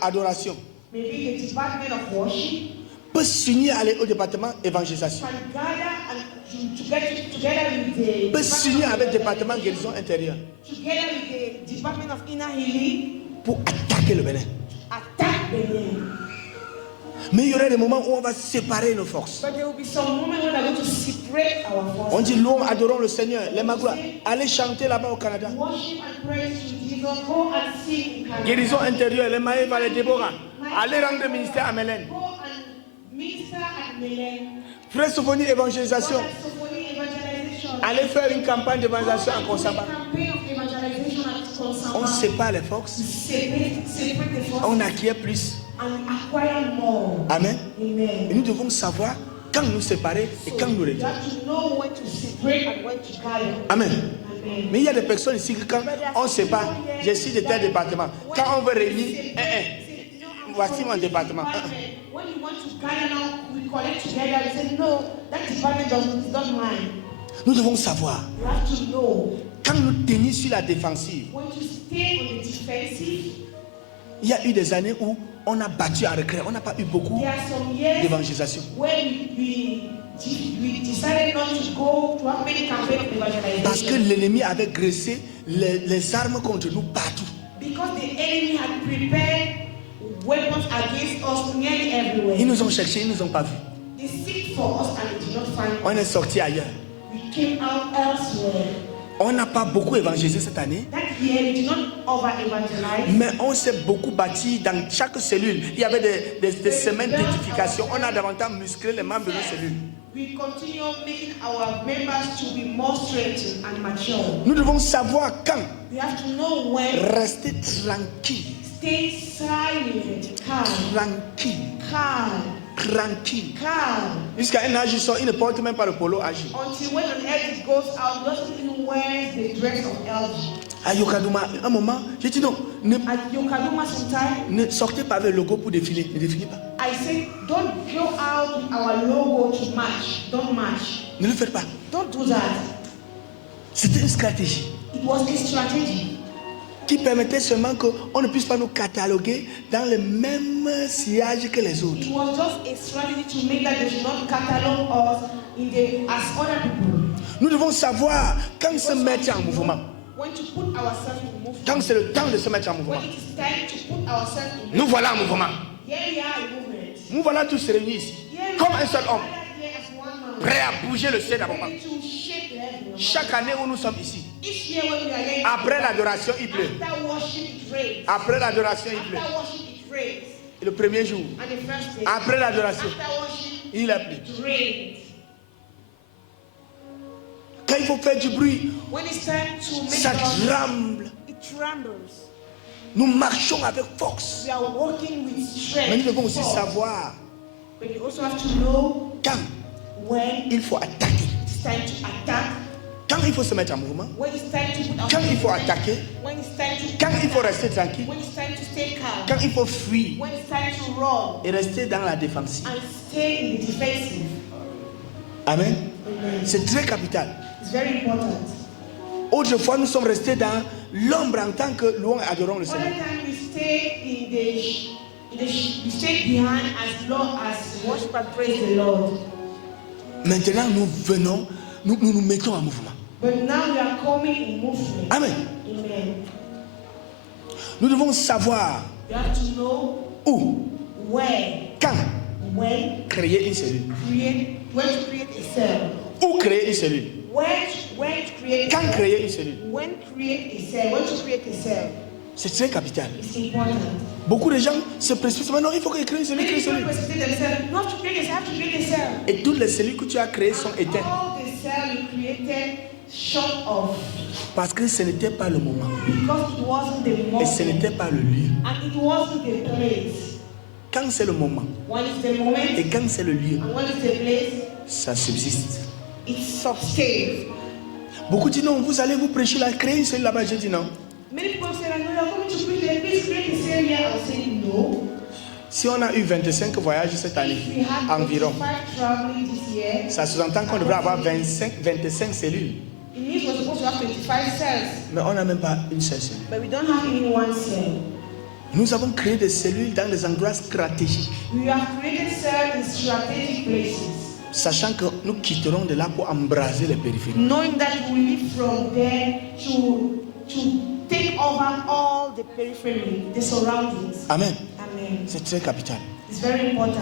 adoration Maybe the department of worship peut s'unir au département évangélisation. can gather and to get together with the Peut s'unir avec le département department guérison intérieure together with the department of inner healing, pour attaquer le Bénin. attack Benin. Mais il y aura des moments où on va séparer nos forces. But there will be some moment when we're going to separate our On forces. dit l'homme adorons le Seigneur, les Maglois. Allez chanter là-bas au Canada. Worship and praise to Jesus. Go and sing in Canada. Guérison intérieure, les Maïva, les Déborah. Allez rendre ministère à Mélène. Go and minister at Melen. Frère Sophonie évangélisation. Go and Sophonie evangelization. Allez faire une campagne d'évangélisation en Konsaba. Campaign of evangelization at Konsaba. On sépare les forces. Separate the forces On acquiert plus. and acquire more. Amen. Et Amen. nous devons savoir quand nous séparer et quand nous You réduire. have to know when to separate and when to gather. Amen. Amen. Mais il y a des personnes ici que quand on sépare, je suis de tel département. Quand on veut réunir, voici mon département. When you want to gather now, we collect together and say, no, that department is not mine. Nous devons savoir, You have to know quand nous tenons sur la défensive, when to stay on the defensive. il y a eu des années où on a battu à regret, on n'a pas eu beaucoup There are some years d'évangélisation. when we decided not to go to have many campaigns of evangelization. Parce que l'ennemi avait graissé les armes contre nous partout. Because the enemy had prepared weapons against us nearly everywhere. Ils nous ont cherchés, ils ne nous ont pas vus. They seek for us and they did not find On us. est sorti ailleurs. We came out elsewhere. On n'a pas beaucoup évangélisé cette année, That year we did not over-evangelize. mais on s'est beaucoup bâti dans chaque cellule. Il y avait des semaines d'édification. On a davantage musclé les membres de nos cellules. We continue making our members to be more strengthened and mature. Nous devons savoir quand We have to know when. rester tranquille, Stay silent, calm, tranquille, tranquille. calm. Jusqu'à un âge, il ne porte même pas le polo âgé. Until when an elder goes out, doesn't even wear the dress of elder. À Yokadouma, un moment, j'ai dit non, At Yokaduma sometime, ne sortez pas avec le logo pour défiler. Ne défilez pas. I say, don't go out with our logo to match. Don't match. Ne le faites pas. Don't do that. C'était une stratégie It was a strategy qui permettait seulement qu'on ne puisse pas nous cataloguer dans le même sillage que les autres. It was just a strategy to make that they should not catalog us as other people. Nous devons savoir quand se mettre en mouvement. When to put ourselves in movement. Quand c'est le temps de se mettre en mouvement. When it is time to put ourselves in Nous movement. voilà en mouvement. Here we are in movement. Nous voilà tous réunis ici. Here we Comme are un seul homme. gathered here as one man. Prêt à bouger le ciel d'abord. Ready to shake the heaven. Chaque année où nous sommes ici. Each year when we are here, Après l'adoration, il pleut. after worship it rains. Après l'adoration, il pleut. After worship it rains. Et le premier jour, And the first day. après l'adoration, After worship il a plu. it rains. Quand il faut faire du bruit, When it's time to make ça noise, tremble. it trembles. Nous marchons avec force. We are walking with Mais nous strength. devons aussi force. savoir But you also have to know quand when il faut attaquer. it's time to attack, Quand il faut se mettre en mouvement. when it's time to put our Quand il faut attaquer. when it's time to Quand il faut rester tranquille. when it's time to stay calm, Quand il faut fuir when it's time to run et rester dans la défensive. and stay in the defensive. Amen. Amen. C'est très capital. It's very important. Autrefois, nous sommes restés dans l'ombre en tant que louons et adorons le Other Seigneur. time we stay we stay behind as long as worship and praise the Lord. Maintenant, nous venons, nous mettons en mouvement. But now we are coming in movement. Amen. Amen. Nous devons savoir You have to know où, where, quand when créer une cellule. when to create a cell. Où créer une cellule. When to create a Quand cell. créer une cellule. When create a cell. When to create a cell. C'est très capital. It's important. Beaucoup de gens se précipitent. Mais non, il faut créer une cellule, créer une Many people cellule. precipitate themselves. You have to create a cell. Have to create a cell. Et toutes les cellules que tu as créées sont éteintes. All the cells you created short of Parce que ce n'était pas le moment. because it wasn't the Et moment ce n'était pas le lieu. and it wasn't the place. Quand c'est le moment When it's the moment et quand c'est le lieu, and when it's the place, ça subsiste. it sustains. Beaucoup disent non, vous allez vous prêcher là, créer une cellule là-bas. Je dis non. Many people say, no, you're coming to preach there, please create a cell here. I'll say no. Si on a eu 25 voyages cette année, If we had environ, 25 traveling this year, ça sous-entend qu'on devrait avoir 25 cellules. it means we're supposed to have 25 cells, Mais on n'a même pas une seule cellule. but we don't have even one cell. Nous avons créé des cellules dans des endroits stratégiques, We have created cells in strategic places, sachant que nous quitterons de là pour embraser les périphéries. knowing that we live from there to take over all the periphery, the surroundings. Amen. Amen. C'est très capital. It's very important.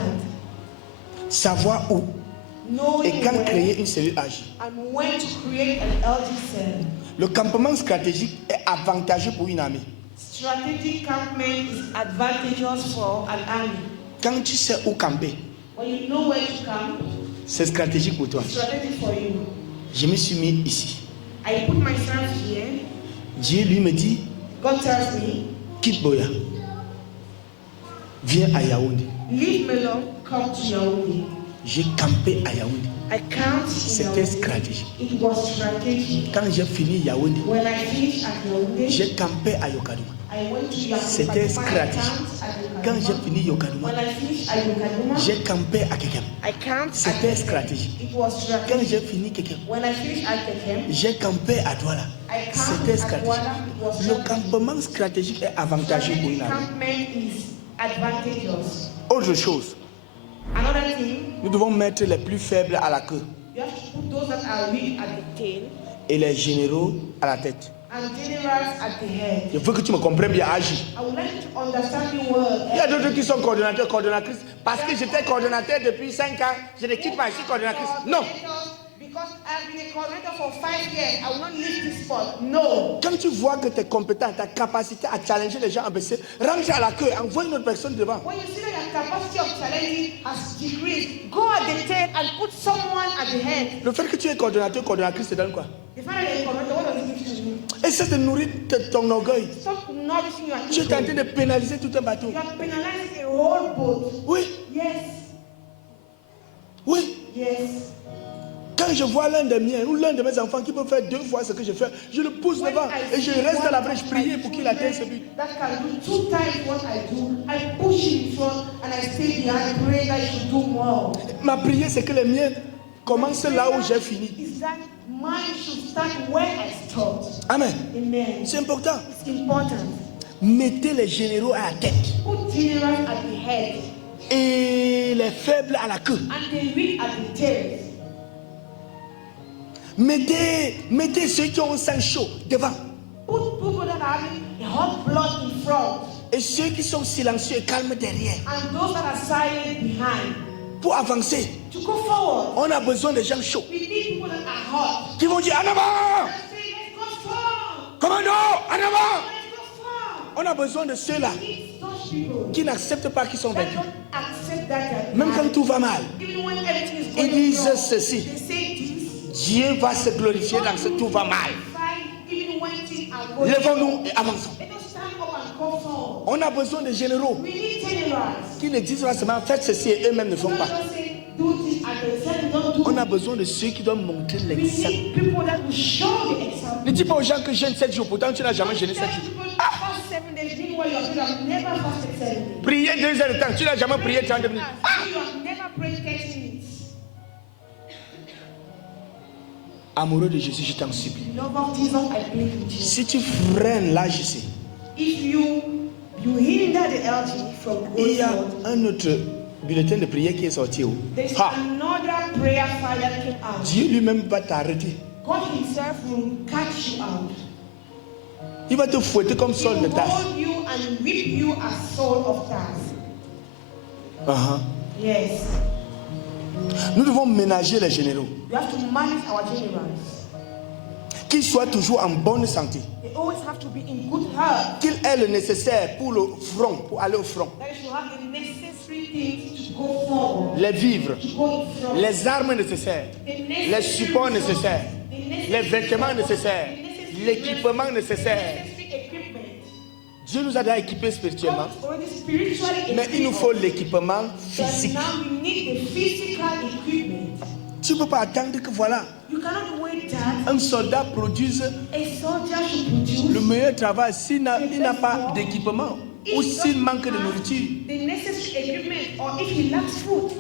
Savoir où et Knowing quand where créer une cellule agile. and when to create an LG cell. Le campement stratégique est avantageux pour une armée. Strategic campment is advantageous for an army. Quand tu sais où camper, When you know where to camp, c'est stratégique pour toi. it's strategic for you. Je me suis mis ici. I put myself here. Dieu lui me dit, God tells me, quitte Boya. Viens à Yaoundé. leave Melon, come to Yaoundé. J'ai campé à Yaoundé. I camped in C'était Yaoundé. stratégique. It was strategic. Quand j'ai fini Yaoundé, When I finished at Yaoundé, j'ai campé à Yokadouma. I went to Yaoundé. C'était stratégique. Quand j'ai fini Yokadouma, When I finished at Yokadouma, j'ai campé à Kekem. I camped at C'était Kekem. stratégique. It was Quand strategic. j'ai fini Kekem, When I finished at Kekem, j'ai campé à Douala. I camped C'était at stratégique. Douala. It was Le strategic. campement stratégique est avantageux pour une Strategic armée. campment is advantageous. Autre chose, Another thing, nous devons mettre les plus faibles à la queue you have to put those that are weak at the tail et les généraux à la tête. and generals at the head. Je veux que tu me comprennes bien, Agi. I would like you to understand me well. Il y a d'autres qui sont coordonnateurs, coordonnatrices. Parce que j'étais coordonnateur depuis 5 ans, je ne quitte pas ici coordonnatrice. Non. Because I've been a coordinator for 5 years, I will not leave this spot. No. Quand tu vois que tu es compétent, ta capacité à challenger les gens à baisser, rentre à la queue, envoie une autre personne devant. When you see that your capacity of challenging has decreased, go at the tail and put someone at the head. Le fait que tu es coordonnateur, coordonnatrice, te donne quoi? The fact that you're a coordinator, what does it give to you? Et ça te nourrit ton orgueil. Stop nourishing your Tu es en train ego. de pénaliser tout un bateau. You are penalizing a whole boat. Oui, Yes. oui. Yes. Quand je vois l'un des miens ou l'un de mes enfants qui peut faire 2 fois ce que je fais, je le pousse When devant I et je see reste à one la brèche of prier my pour qu'il atteigne ce children but. that can do 2 times what I do, I push him in front and I stay behind, pray that he should do more. Ma prière, c'est que les miens commencent là où j'ai fini. Is that mine should start where I stopped. Amen. Amen. C'est important. It's important. Mettez les généraux à la tête Put generals at the head et les faibles à la queue. and the weak at the tail. Mettez ceux qui ont un sang chaud devant Put people that are having a hot blood in front et ceux qui sont silencieux et calmes derrière and those that are silent behind. pour avancer. To go forward, On a besoin de gens chauds we need people that are hot. qui vont dire en avant, Let's say, let's go far. commando, en avant. Let's go far. On a besoin de ceux-là We need those people qui n'acceptent pas qu'ils sont that vaincus. don't accept that they're Même quand behind. tout va mal, Even when everything is ils going disent wrong, ceci: they say this. Dieu va se glorifier dans ce tout va mal. Even when things are going Lèvons-nous wrong, et avançons. let us stand up and go forward. On a besoin de généraux We need generals. qui ne disent pas seulement faites ceci et eux-mêmes ne font Not pas. just say do this and they say don't do On a it. besoin de ceux qui doivent montrer We l'exemple. need people that will show the example. Ne dis pas aux gens que jeûne 7 jours, pourtant tu n'as jamais jeûné 7 Tell jours. people fast 7 days, meanwhile you have never fasted 7 days. Prier 2 heures de temps, tu n'as jamais prié 30 minutes. You have never prayed 30 minutes. Amoureux de Jésus, je t'en supplie. Love of Jesus, I plead with you. Si tu freines l'AJC, If you hinder the LG from il going y a forward, un autre bulletin de prière qui est sorti. there's Ha! another prayer fire that came out. Dieu lui-même va t'arrêter. God himself will catch you out. Il va te fouetter comme He Saul de will Tarse. hold you and whip you as Saul of Tarsus. Uh-huh. Yes. Nous devons ménager les généraux, We have to manage our generals. qu'ils soient toujours en bonne santé, They always have to be in good health. qu'ils aient le nécessaire pour le front, pour aller au front, That you should have the necessary things to go forward. les vivres, To go in front. les armes nécessaires, les supports nécessaires, les vêtements nécessaires, l'équipement nécessaire. Dieu nous a déjà équipés spirituellement, mais il nous faut l'équipement physique. Now we need the physical equipment. Tu ne peux pas attendre que voilà, You cannot wait that Un soldat produise a soldier should produce le meilleur travail s'il n'a pas d'équipement ou s'il manque de nourriture. the necessary equipment or if he lacks food.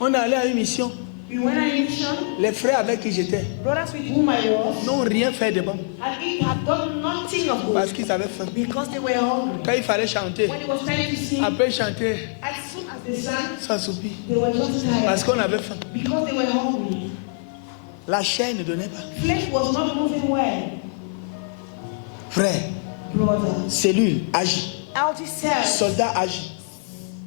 On est allé à une mission. We went on a mission, Les frères avec qui j'étais brothers with whom I was, n'ont rien fait de bon and it had done nothing of parce good qu'ils avaient faim. because they were hungry. Quand il fallait chanter, When it was time to sing, après chanter, as soon as they sang, ça soupit they were just parce tired qu'on avait faim. because they were hungry. La chair ne donnait pas. Flesh was not moving well. Frère, Brothers, cellule agit, LT cells, soldat agit.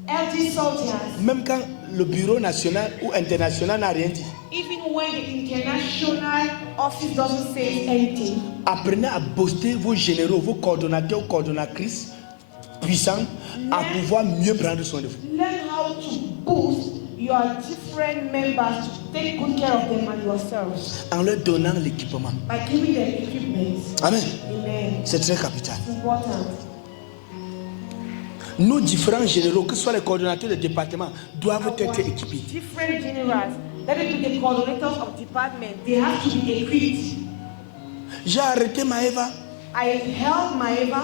LT soldiers, Même quand le bureau national ou international n'a rien dit, even when the international office doesn't say anything, apprenez à booster vos généraux, vos coordonnateurs ou coordonnatrices puissants à pouvoir mieux prendre soin de vous. learn how to boost your different members to take good care of them and yourselves En leur donnant l'équipement. by giving them equipment. Amen. Amen. C'est très capital. It's important. Nos différents généraux, que ce soit les coordonnateurs de département, doivent être équipés. Different generals, let it be the coordinators of department, they have to be equipped. J'ai arrêté Maëva. I held Maeva.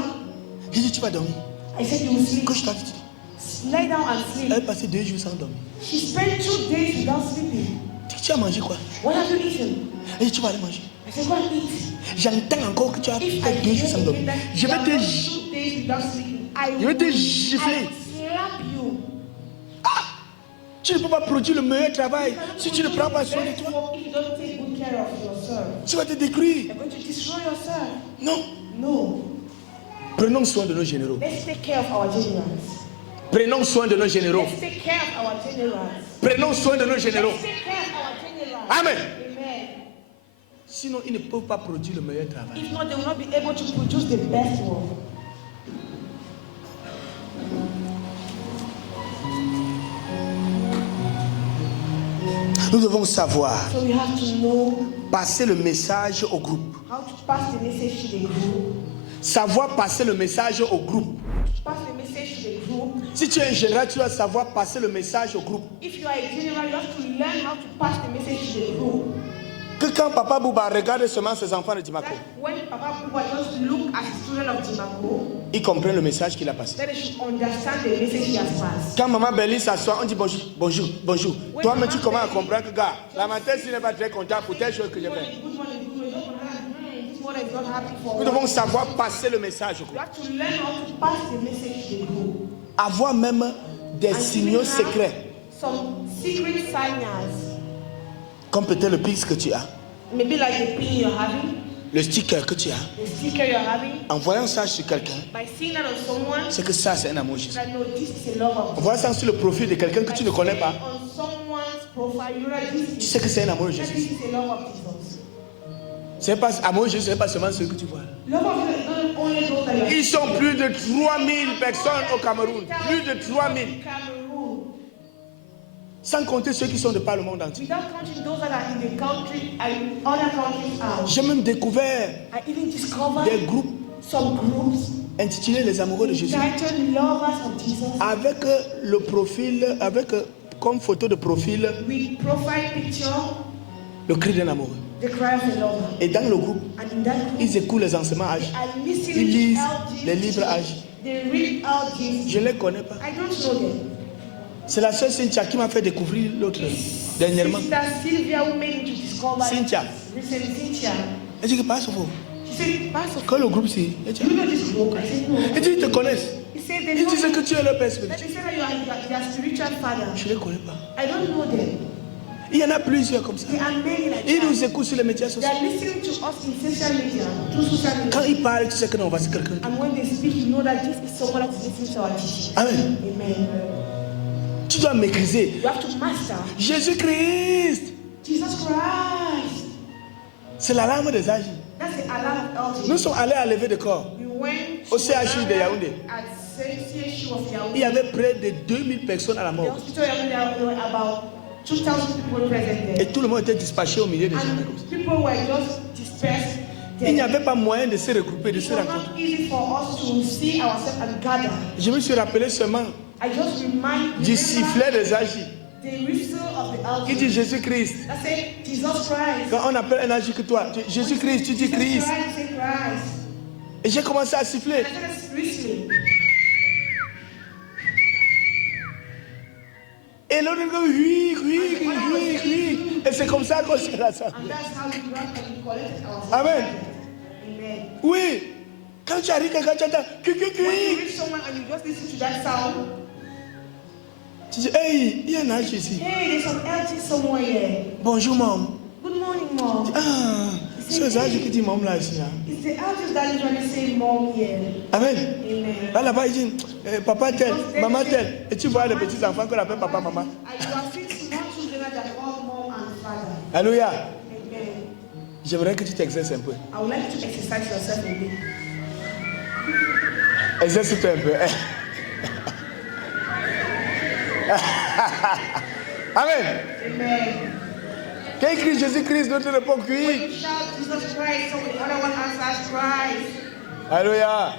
J'ai dit, tu vas dormir. I said, you will sleep. Quand je t'avais dit, Lay down and elle sleep. est passée 2 jours sans dormir. She spent 2 days without sleeping. Tu as mangé quoi? What have you eaten? Elle dit, tu vas aller manger. I said, go and eat. J'entends encore que tu as If I fait 2 jours sans hear dormir. that Je you vais have te... gone 2 days without sleeping, I Je vais te will gifler. slap you. Tu ne peux pas produire le meilleur travail si tu ne prends pas soin de Let's toi. work if you don't take good care of yourself. Tu vas te détruire. You're going to destroy yourself. Non. No. Prenons soin de nos généraux. Let's take care of our generals. Prenons soin de nos généraux. Let's take care of our generals. Prenons soin de nos généraux. Let's take care of our generals. Amen. Amen. Sinon, ils ne peuvent pas produire le meilleur travail. If not, they will not be able to produce the best one. Nous devons savoir So we have to know passer le message au groupe. how to pass the message to the group. Savoir passer le message au groupe. Pass the message to the group. Si tu es un général, tu dois savoir passer le message au groupe. If you are a general, you have to learn how to pass the message to the group. Que quand Papa Bouba regarde seulement ses enfants de Dimako, That when Papa Bouba just look at the children of Dimako, ils comprennent le message qu'il a passé. then they should understand the message he has passed. Quand Maman Béli s'assoit, on dit bonjour, bonjour, bonjour. Oui, Toi-même, Maman tu commences à Béli. comprendre que, gars, la matin, s'il n'est pas très content pour telle chose que je Good fais. morning, good morning, good morning. Just understand, this one is not happy for Nous us. devons savoir passer le message au You groupe. have to learn how to pass the message to the group. Avoir même des And signaux even have secrets, some secret signals. comme peut-être le pix que tu as, Maybe like the pin you're having, le sticker que tu as. the sticker you're having. En voyant ça sur quelqu'un, By seeing that on someone, c'est que ça, c'est un amour Jésus. that no, this is a love of En voyant ça sur le profil de quelqu'un que tu ne connais pas, on someone's profile, you know that this tu is, sais que c'est un amour de that Jésus. this is a love of Jesus. C'est pas amour de Jésus, c'est pas seulement ceux que tu vois. Love of Jesus is not only those that you are. Ils sont plus de 3000 personnes au Cameroun. Plus de 3000. Cameroon. Sans compter ceux qui sont de par le monde entier. Without counting those that are in the country and other countries out. J'ai même découvert I even discovered des groupes some groups intitulés Les Amoureux de Jésus. titled Lovers of Jesus Avec le profil, avec comme photo de profil, with profile picture, le cri d'un amoureux. the cry of a lover. Et dans le groupe, And in that group, ils écoutent les enseignements âgés. I listen Ils lisent to les LG. livres âgés. They read out Jesus. Je ne les connais pas. I don't know them. C'est la sœur Cynthia qui m'a fait découvrir l'autre dernièrement. Sister Sylvia who made me to discover Cynthia. recently Cynthia. Elle dit que passe au fond. She said, Pastor, Quand le groupe c'est. Elle do you know this book? I said, no. dit ils te connaissent. He said, they Ils know disent que me. tu es leur père That spirituel. they say that you are their spiritual father. Je ne les connais pas. I don't know them. Il y en a plusieurs comme ça. There are many like Ils nous that. écoutent sur les médias They sociaux. are listening to us in social media, through social Quand media. ils parlent, tu sais que non, voici quelqu'un. And when they speak, you know that this is someone that is listening to our teaching. Amen. Amen. Tu dois maîtriser. You have to master Jésus-Christ, Jesus Christ. c'est la larme des âges. That's the alarm of Nous LG. sommes allés à lever de corps. We went Au CHU de Yaoundé. at CHU of Il y Yaoundé. avait près de 2000 personnes à la The mort. hospital there were about 2,000 people present Et there. tout le monde était dispatché au milieu des gens. And people were just dispersed Il n'y there. avait pas moyen de se regrouper, de It se was rencontrer. not easy for us to see ourselves and gather. Je me suis rappelé seulement I just du sifflet des âges. The whistle of the Qui altar. dit Jésus-Christ? That's it. Jesus Christ. Quand on appelle un âge que toi, Jésus-Christ, tu dis Jesus Christ. Christ, say Christ. Et j'ai commencé à siffler. And I started whistling. Et l'autre dit oui. Et c'est comme ça qu'on s'est rassemblés. And that's how we run and we collected ourselves. Amen. Amen. Oui. Quand tu arrives, quand tu entends When you reach someone and you just listen to that sound, tu dis, hey, il y a un âge ici. hey, there's some LT somewhere here. Bonjour, maman. Good morning, Mom. Ah, c'est l'âge qui dit maman là ici. It's the elders that usually say Mom here. Amen. Amen. Là-bas, il dit, papa tel, maman tel. Et tu vois les petits enfants qu'on appelle papa, maman. And you have seen small children that call Mom and Father. Alléluia. Amen. J'aimerais que tu t'exerces un peu. I would like you to exercise yourself a bit. Exerce-toi un peu. Amen. Amen. Quand il crie Jésus-Christ, l'autre répond When oui. you shout Jesus Christ, so the other one answers Christ. Alléluia. Amen.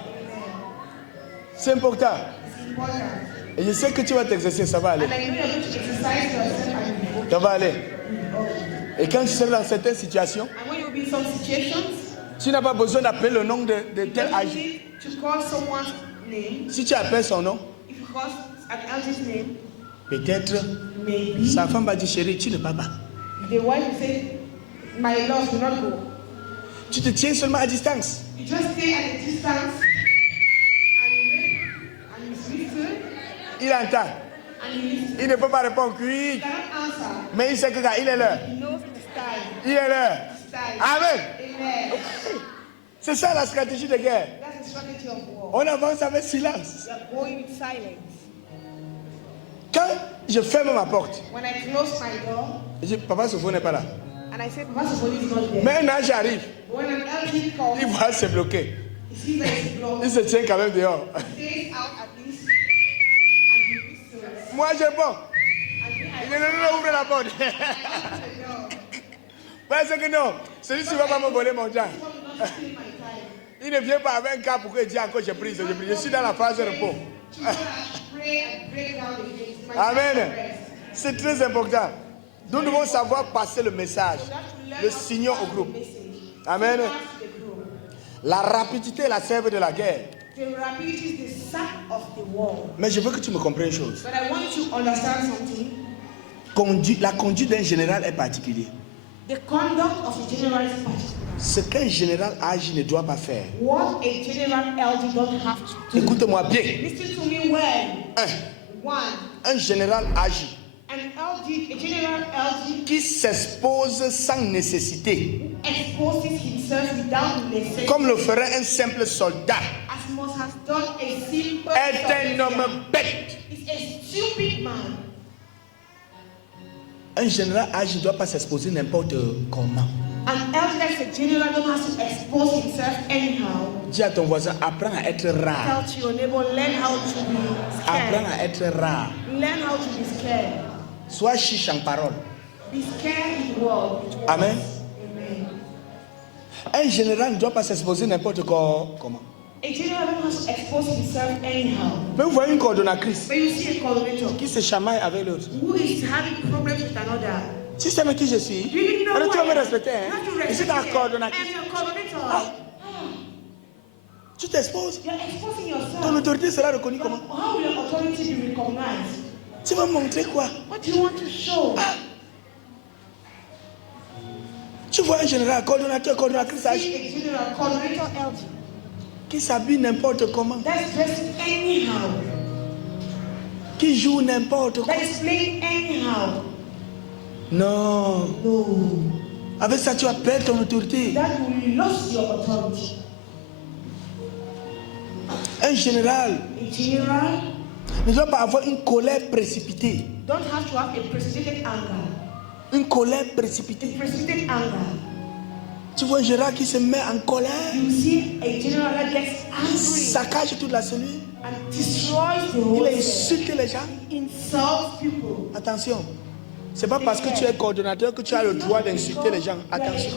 C'est important. It's important. Et je sais que tu vas t'exercer, ça va aller. And I know you're going to exercise yourself and you Ça va aller. will. Et quand tu seras dans certaines situations, And when you'll be in some situations, tu n'as pas besoin d'appeler le nom de you tel don't âge. need to call someone's name. Si tu appelles son nom, If you call an elder's name, peut-être maybe sa femme va dire chérie, tu ne pars pas. the wife will say, my love, do not go. Tu te tiens seulement à distance. You just stay at a distance and you wait and you listen Il entend. and you listen. Il ne peut pas répondre oui. You cannot answer. Mais il sait que quand il est l'heure. He knows it's time. Il est l'heure. It's time. Amen. Amen. C'est ça la stratégie de guerre. That's the strategy of war. On avance avec silence. You are going with silence. Quand je ferme ma porte, When I close my door je dis papa Sofo n'est pas là. and I say, Pastor Boli is not there. Mais un âge arrive, When an elderly comes, il va se bloquer. he sees that it's blocked. Il se tient quand même dehors. Stays out at least and he whistles. Moi je réponds. And then Il dit non, ouvre la porte. Parce que non, celui-ci ne va pas me voler mon temps. not steal my time. Il ne vient pas avec un cas pour que Dieu encore je prie. Je suis dans la phase de repos. Children pray and break down the gates. My Amen. time to rest. C'est très important. Nous devons savoir passer le message, You have to learn le how to signal pass au the groupe. message. Amen. Pass the group. La rapidité est la sève de la guerre. The rapidity is the sap of the war. Mais je veux que tu me comprennes une chose. But I want you to understand something. La conduite d'un général est particulière. The conduct of a general is particular. Ce qu'un général agi ne doit pas faire. What a general elder don't have to do. Écoute-moi bien. Listen to me well. One, Un général agit an LG, a general LG qui s'expose sans nécessité, exposes himself without necessity, comme le ferait un simple soldat, as must have done a simple est un soldier. homme bête. Is a stupid man. Un général agit ne doit pas s'exposer n'importe comment. An elder that's a general don't have to expose himself anyhow. Dis à ton voisin, apprends à être rare. Tell to your neighbor, learn how to be Apprends scared. à être rare. Learn how to be scared. Sois chiche en parole. Be scared in the world. Amen. Amen. Un général ne doit pas s'exposer n'importe comment. A general don't have to expose himself anyhow. Mais vous voyez une coordonnatrice But you see a coordinator qui se chamaille avec l'autre. who is having problems with another. Tu sais qui je suis? Do you know Alors tu vas why? me respecter. You have to Hein? Je suis respect ta it. coordonnatrice. I'm your coordinator. Ah. Tu t'exposes. You're exposing yourself. Ton autorité sera reconnue comment? How will your authority be recognized? Tu vas montrer quoi? What do you want to show? Tu vois un général, coordonnateur, coordonnatrice See âgée a general coordinator LG qui s'habille n'importe comment, that's dressed anyhow, qui joue n'importe quoi. that is playing anyhow. Non. No. Avec ça, tu vas perdre ton autorité. That will lose your authority. Un général A general ne doit pas avoir une colère précipitée. don't have to have a precipitated anger. Une colère précipitée. Precipitated anger. Tu vois un général qui se met en colère, You see a general that gets angry saccage toute la cellule, and destroys the il whole thing. insulte les gens. Insults people. Attention, c'est pas parce que tu es coordonnateur que tu as le droit d'insulter les gens. Attention,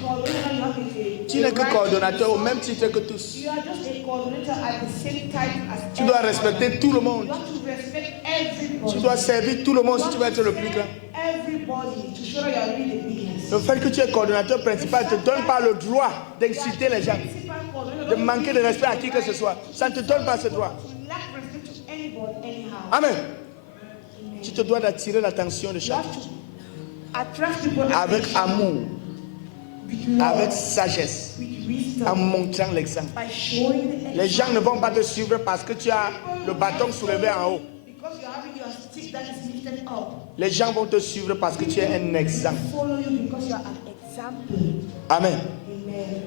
tu n'es que coordonnateur au même titre que tous. You are just a coordinator at the same time as Tu dois everyone. respecter tout le monde. You have to respect everybody. everybody. Tu dois servir tout le monde si tu veux être le plus grand. Everybody to show that you are really the biggest. Le fait que tu es coordonnateur principal ne te donne pas le droit d'insulter les gens, de manquer de respect à qui que ce soit. Ça ne te donne pas ce droit. Lack respect to anybody anyhow. Amen. Tu te dois d'attirer l'attention de You chacun have to attract people avec amour, with love, avec sagesse, with wisdom, en montrant l'exemple. by showing the Les gens ne vont pas te suivre parce que tu as le bâton soulevé en haut. because you are having your stick that is lifted up. Les gens vont te suivre parce que tu es un exemple. Follow you because you are an example. Amen. Amen.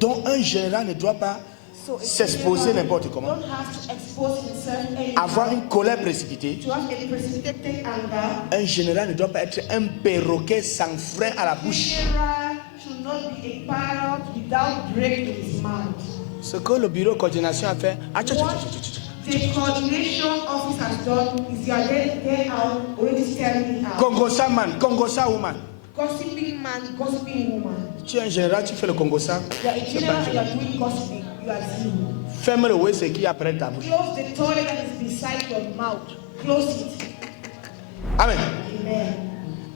Donc un général ne doit pas So a s'exposer general n'importe comment. don't have to expose himself anyhow. Avoir une colère précipitée. To have a precipitated anger. Un général ne doit pas être un perroquet sans frein à la bouche. General should not be a parrot without break in his mouth. Ce que le bureau de coordination a fait, What the coordination office has done is you are there out already staring it out. Congosa man, Congosa woman. Gossiping man, gossiping woman. Tu es un général, tu fais le Congosa. You are a general and you are doing gossiping. You are zero. Ferme le WC qui est après ta bouche. Close the toilet that is beside your mouth. Close it. Amen. Amen.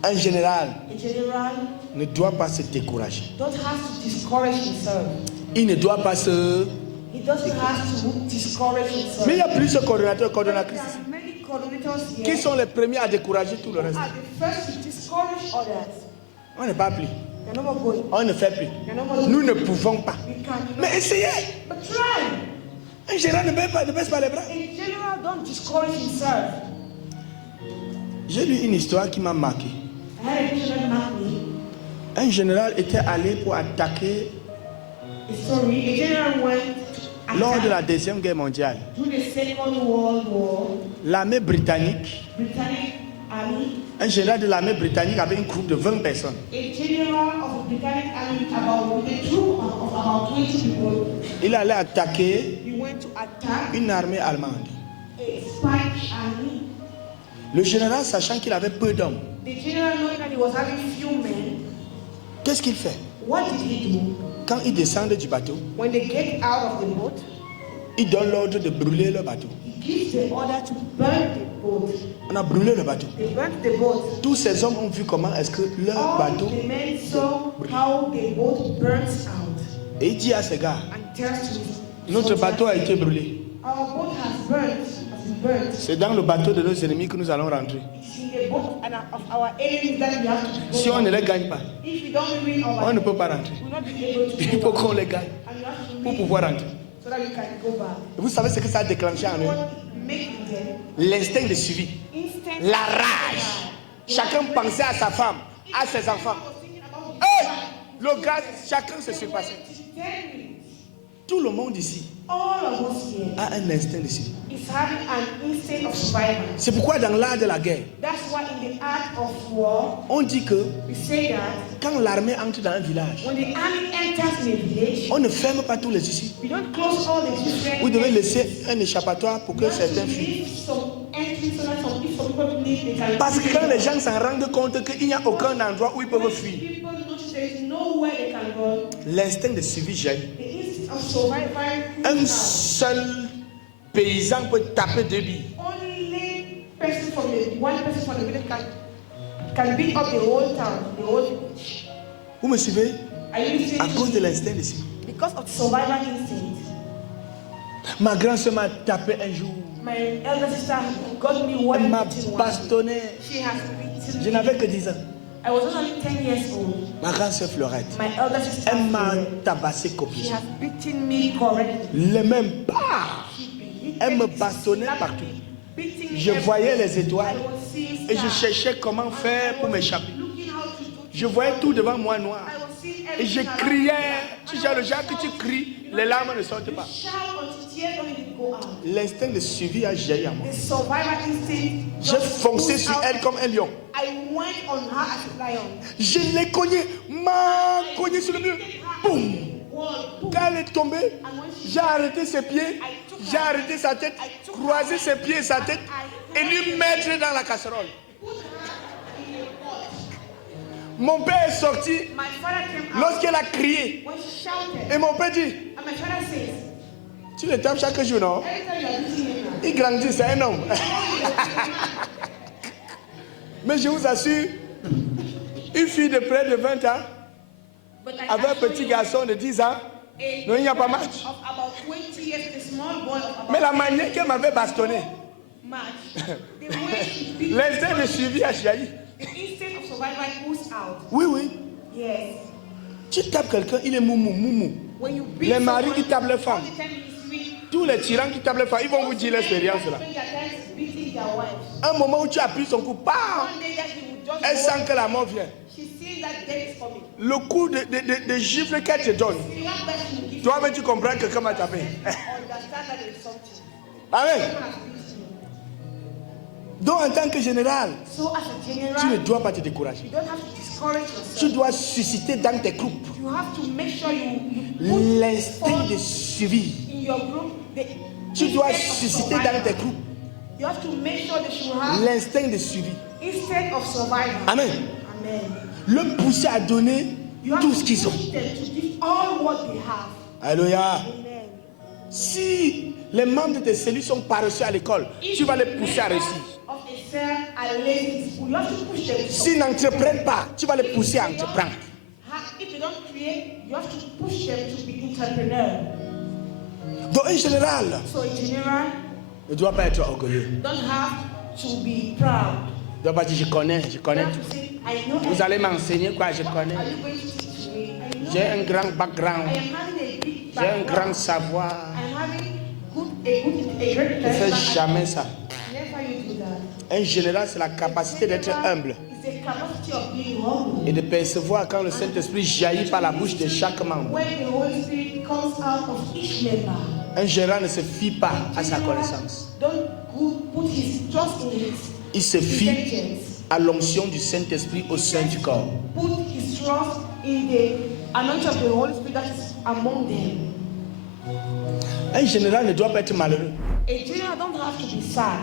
Un général A general ne doit pas se décourager. don't have to discourage himself. Il ne doit pas se... He doesn't have to discourage himself. Mais il y a plusieurs coordonnateurs, There coordonnatrices are many coordinators here qui sont les premiers à décourager tout le reste. are the first to discourage others. On n'est pas plus. You're no more going. On ne fait plus. You're no more Nous ne pouvons pas. We can't. Mais essayez. But try. Un général ne baisse pas les bras. A general don't discourage himself. J'ai lu une histoire qui m'a marqué. I had a vision mark me. Un général était allé pour attaquer A story. A general went to lors de attack la Deuxième Guerre mondiale. during the Second World War. L'armée britannique, Britannic Army. un général de l'armée britannique avait un groupe de 20 personnes. A general of the Britannic Army about a troop of about 20 people. Il allait attaquer He went to attack une armée allemande. a spy army. Le général, sachant qu'il avait peu d'hommes, The general, knowing that he was having few men, qu'est-ce qu'il fait? what did he do? Quand ils descendent du bateau, When they get out of the boat, il donne l'ordre de brûler le bateau. he gives the order to burn the boat. On a brûlé le bateau. They burnt the boat. Tous ces hommes ont vu comment est-ce que leur All bateau... the men saw how the boat burns out Et il dit à ces gars, and tells to his notre soldiers, bateau a été brûlé. our boat has been burnt. C'est dans le bateau de nos ennemis que nous allons rentrer. It's in the boat of our enemies that we have to go. Si on ne les gagne pas, If we don't win on our ne peut pas rentrer. we will not be able to Il go faut back. qu'on les gagne And you have to pour win pouvoir rentrer. so that you can go back. Et vous savez ce que ça a déclenché en eux? What make them L'instinct de suivi, instant la rage. Chacun pensait à sa femme, à ses enfants. thinking about Hey! Le gars, chacun se surpassait. the Tout le monde ici all of us here a un instinct de suivi. is having an instinct of survival. C'est pourquoi dans l'art de la guerre, That's why in the art of war, on dit que we say that quand l'armée entre dans un village, when the army enters in a village, on ne ferme pas tous les issues. we don't close all the different Vous devez exits. laisser un échappatoire pour We que have to certains fuient. leave some entries so that some people leave, they can Parce que quand les gens s'en rendent compte qu'il n'y a aucun endroit où ils peuvent fuir, people notice there is nowhere they can go. l'instinct de suivi jaillit. The instinct of survival Un comes out. seul paysan peut taper 2 billes. Only person from the one person from the village can beat up the whole town, the whole village. Vous me suivez? Are you listening À to cause me? de l'instinct de suivi. Because of survival instinct. Ma grand-soeur m'a tapé un jour. My elder sister got me one Elle m'a beating once. bastonné. She has beaten Je me. n'avais que 10 ans. I was only 10 years old. Ma grand-soeur Fleurette. My elder sister, Elle m'a tabassé she copieusement. has beaten me correctly. Les mêmes pas. She beat Elle me me, bastonnait slapped partout. me, beating me Je voyais les everywhere. étoiles I was seeing et je stars. cherchais comment faire pour I was m'échapper. looking how to do Je voyais tout devant moi noir. I was seeing Et je everything around criais. me. Tu sais, le genre que tu cries, les larmes ne sortent pas. Shout until tears don't even go out. L'instinct de suivi a jailli en moi. The survival instinct. J'ai just foncé oozed sur out. elle comme un lion. I went on her as a lion. Je l'ai cogné, m'a cogné sur le mur. Boum! Wall, boom. Quand elle est tombée, And when she j'ai arrêté ses pieds, j'ai arrêté sa tête, croisé ses pieds et sa tête et lui mettre dans la casserole. Mon père est sorti my father came out lorsqu'elle a crié. when she shouted. Et mon père dit, And my father says, tu le tapes chaque jour, non? every time you are beating him now, Il grandit, c'est un homme. Mais je vous assure, une fille de près de 20 ans, But I avec un assure petit you, garçon de 10 ans, non, il n'y a pas match. of about 20 years, a small boy of about Mais la manière qu'elle m'avait bastonné, match, the way she beat l'instinct de suivi a jailli. the instinct of survival moves out. Oui, oui. Yes. Tu tapes quelqu'un, il est moumou, moumou. When you beat Les maris someone, qui tapent les all femmes, the time in history, tous les tyrans qui tapent les femmes, ils vont vous dire l'expérience là. spend their time beating their wives. Un moment où tu appuies son coup, bam, One day that he would just elle go, sent que la mort vient. she sees that death is coming. Le coup de gifle qu'elle te donne, The one person will give toi-même tu comprends que quelqu'un m'a tapé. understand that there is something. Amen. Someone has beaten you. Donc en tant que général, So as a tu ne general, dois pas te décourager. you don't have to discourage yourself. Tu dois susciter dans tes groupes You have to make sure you put l'instinct de suivi. in your group the Tu dois instinct of susciter dans survival. tes groupes You have to make sure that you have l'instinct de suivi. instinct of survival. Amen. Amen. Le pousser à donner You have tout to ce qu'ils ont. push them to give all what they have. Alléluia. Amen. Si les membres de tes cellules sont paresseux à l'école, tu vas les pousser à réussir. Of a cell are lazy in school. You have to push them. to S'ils n'entreprennent pas, tu vas les pousser à entreprendre. If they don't create, you have to push them to be entrepreneur. Donc en général, So in general, ne dois pas être orgueilleux. don't have to be proud. Ne dois pas dire je connais You tout. have to say, I know. Vous allez m'enseigner quoi, je What connais. are you going to teach me? I know. J'ai un grand background, I am having a big j'ai un grand background. savoir. I'm having a great Ne fais background. jamais ça. Never you do that. Un général, c'est la capacité d'être humble It's the capacity of being humble. et de percevoir quand le Saint-Esprit jaillit par la bouche de chaque membre. When the Holy Spirit comes out of each member. Un général ne se fie pas à sa connaissance. Don't put his trust in his Il se fie intelligence. à l'onction du Saint-Esprit au sein du corps. Put his trust in the anointing of the Holy Spirit that is among them. Un général ne doit pas être malheureux. A general don't have to be sad.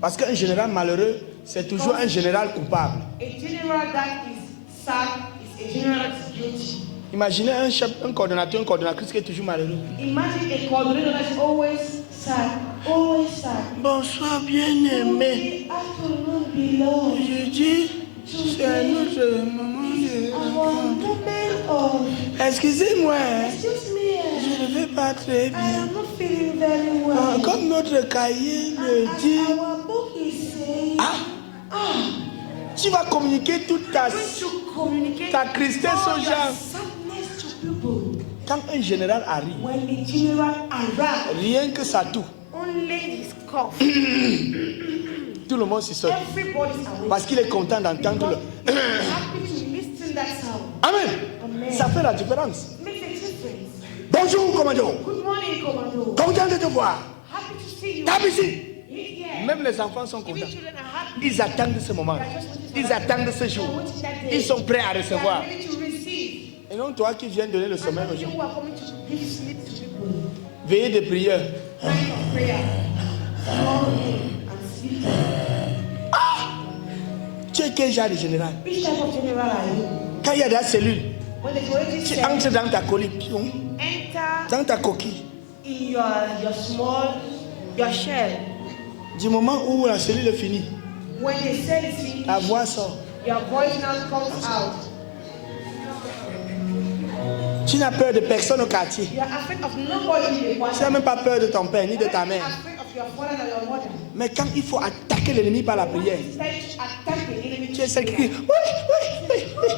Parce qu'un général malheureux, c'est toujours un général coupable. A general that is sad is a general that is guilty. Imaginez un chef, un coordonnateur, une coordonnatrice qui est toujours malheureux. Imagine a coordinator that is always sad, always sad. Bonsoir bien-aimé. Good afternoon, beloved. Je dis, c'est un autre moment Our moment of, Excusez-moi, excuse me, je ne vais pas très I bien. am not feeling very well. Comme notre cahier me As dit, our book is saying, tu vas communiquer toute ta... going to communicate Ta tristesse all aux your gens. sadness to people. Quand un général arrive, When a general arrives, rien que ça tout, only his cough, tout le monde s'y saute. everybody's awake. Parce qu'il est content d'entendre le... Happy to listen that sound. Amen. Amen. Ça fait la différence. Makes a difference. Bonjour, commandant. Good morning, Commando. Content de te voir. Happy to see you. Tape ici. Yeah. Même les enfants sont Even contents. children are happy. Ils attendent ce moment. Ils attendent ce jour. Ils sont prêts à They recevoir. are ready to receive. Et non toi qui viens donner le And sommeil aux you gens. who are coming to give sleep to people. Veillez de prière. Time of prayer. Snoring and sleeping. Tu es quel genre de général? Which type of general are you? Quand il y a des cellules, When the collective tu cell entres dans ta colique, enter dans ta coquille. in your small, your shell, Du moment où la cellule est finie, when the cell is finished, ta voix sort. your voice now comes out. Tu n'as peur de personne au quartier. You are afraid of nobody in the Tu n'as quarter. même pas peur de ton père ni de You ta are not mère. afraid of your father and your mother. Mais quand il faut attaquer l'ennemi par la prière, It's time to attack the enemy. tu es celle qui crie, oui, oui, oui, oui.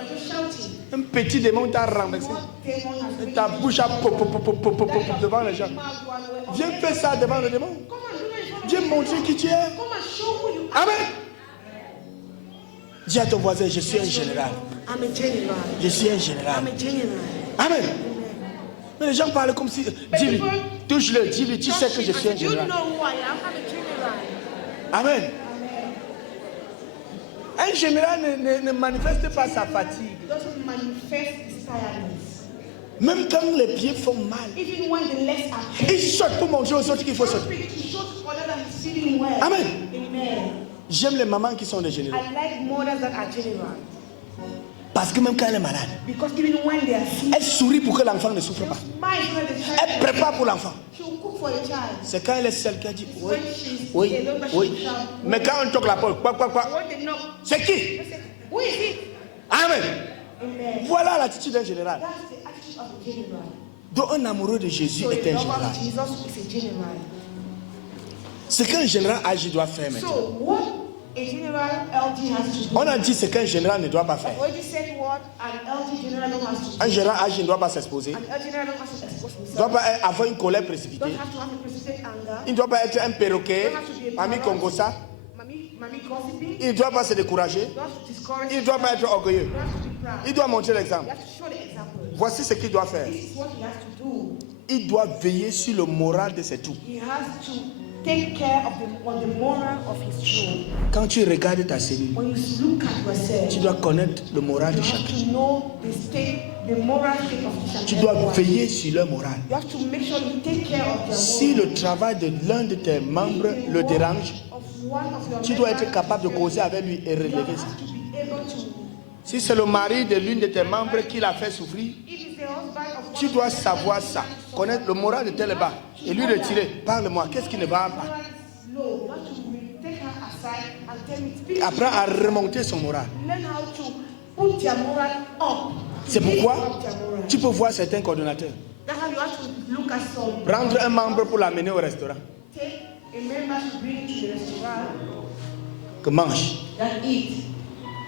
And just shouting. Un petit démon t'a renversé. What demon has Et been ta bouche a pop, pop, pop, pop, pop, pop, pop devant les gens. Viens faire ça devant le démon. Come and do it in front of Viens me. montrer qui tu es. Come and show who you are. Amen. Dis à ton voisin, je suis un général. I'm a general. Je suis un général. I'm a general. Amen. Mais les gens parlent comme si... Dis-lui, touche-le, dis-lui, tu sais que je suis un You général. know who I am. I'm a general. Amen. Un général ne manifeste pas sa fatigue. It doesn't manifest his tiredness. Même quand les pieds font mal. Even when the legs are heavy. Il saute pour montrer aux autres qu'il faut sauter. To show to others that he's feeling well. Amen. Amen. J'aime les mamans qui sont des généraux. I like mothers that are general. Parce que même quand elle est malade, Because even when they are sick, elle sourit pour que l'enfant ne souffre pas. smile when the child Elle prépare pour l'enfant. she will cook for the child. C'est quand elle est seule qu'elle dit oui, When she's oui, alone, that she oui. will shout. Mais quand on toque la porte, quoi, quoi, quoi, When they knock, c'est qui? they say, who is it? Amen. Amen. Voilà l'attitude d'un général. That's the attitude of a general. Donc un amoureux de Jésus So est a un lover général. of Jesus is a general. Ce qu'un général agi doit faire maintenant. So what a general LG has to do. On a dit ce qu'un général ne doit pas faire. I've already said what an LG general has to do. Un général agi ne doit pas s'exposer. An LG general has to expose Il ne doit himself. pas avoir une colère précipitée. Don't have to have a precipitate anger. Il ne doit pas être un perroquet, ami Congosa. Mommy gossiping. Il ne doit pas se décourager. You have to discourage. Il ne doit pas être orgueilleux. You have to be proud. Il doit montrer l'exemple. You have to show the example. Voici ce qu'il doit faire. This is what he has to do. Il doit veiller sur le moral de ses troupes. He has to take care of the moral of his troop. Quand tu regardes ta cellule, When you look at yourself, tu dois connaître le moral you de have chacun. to know the state, the moral state of each and Tu dois everyone. veiller sur leur moral. You have to make sure you take care of their Si moral. le travail de l'un de tes membres If the le work dérange, of one of your tu dois être members capable de is causer avec lui et you relever ça. have to be able to. Si c'est le mari de l'une de tes membres qui l'a fait souffrir, If it's the husband of one tu of dois your savoir members ça, who is connaître le moral de tel est bas et lui retirer. Parle-moi, qu'est-ce qui ne va pas? low, you have to take her aside and tell me, speak Et to apprends her. à remonter son moral. Learn how to put their moral up. C'est Lift pourquoi up their moral. tu peux voir certains coordonnateurs That's how you have to look at some. prendre un membre pour l'amener au restaurant, Take a member to bring to the restaurant que mange. that eat.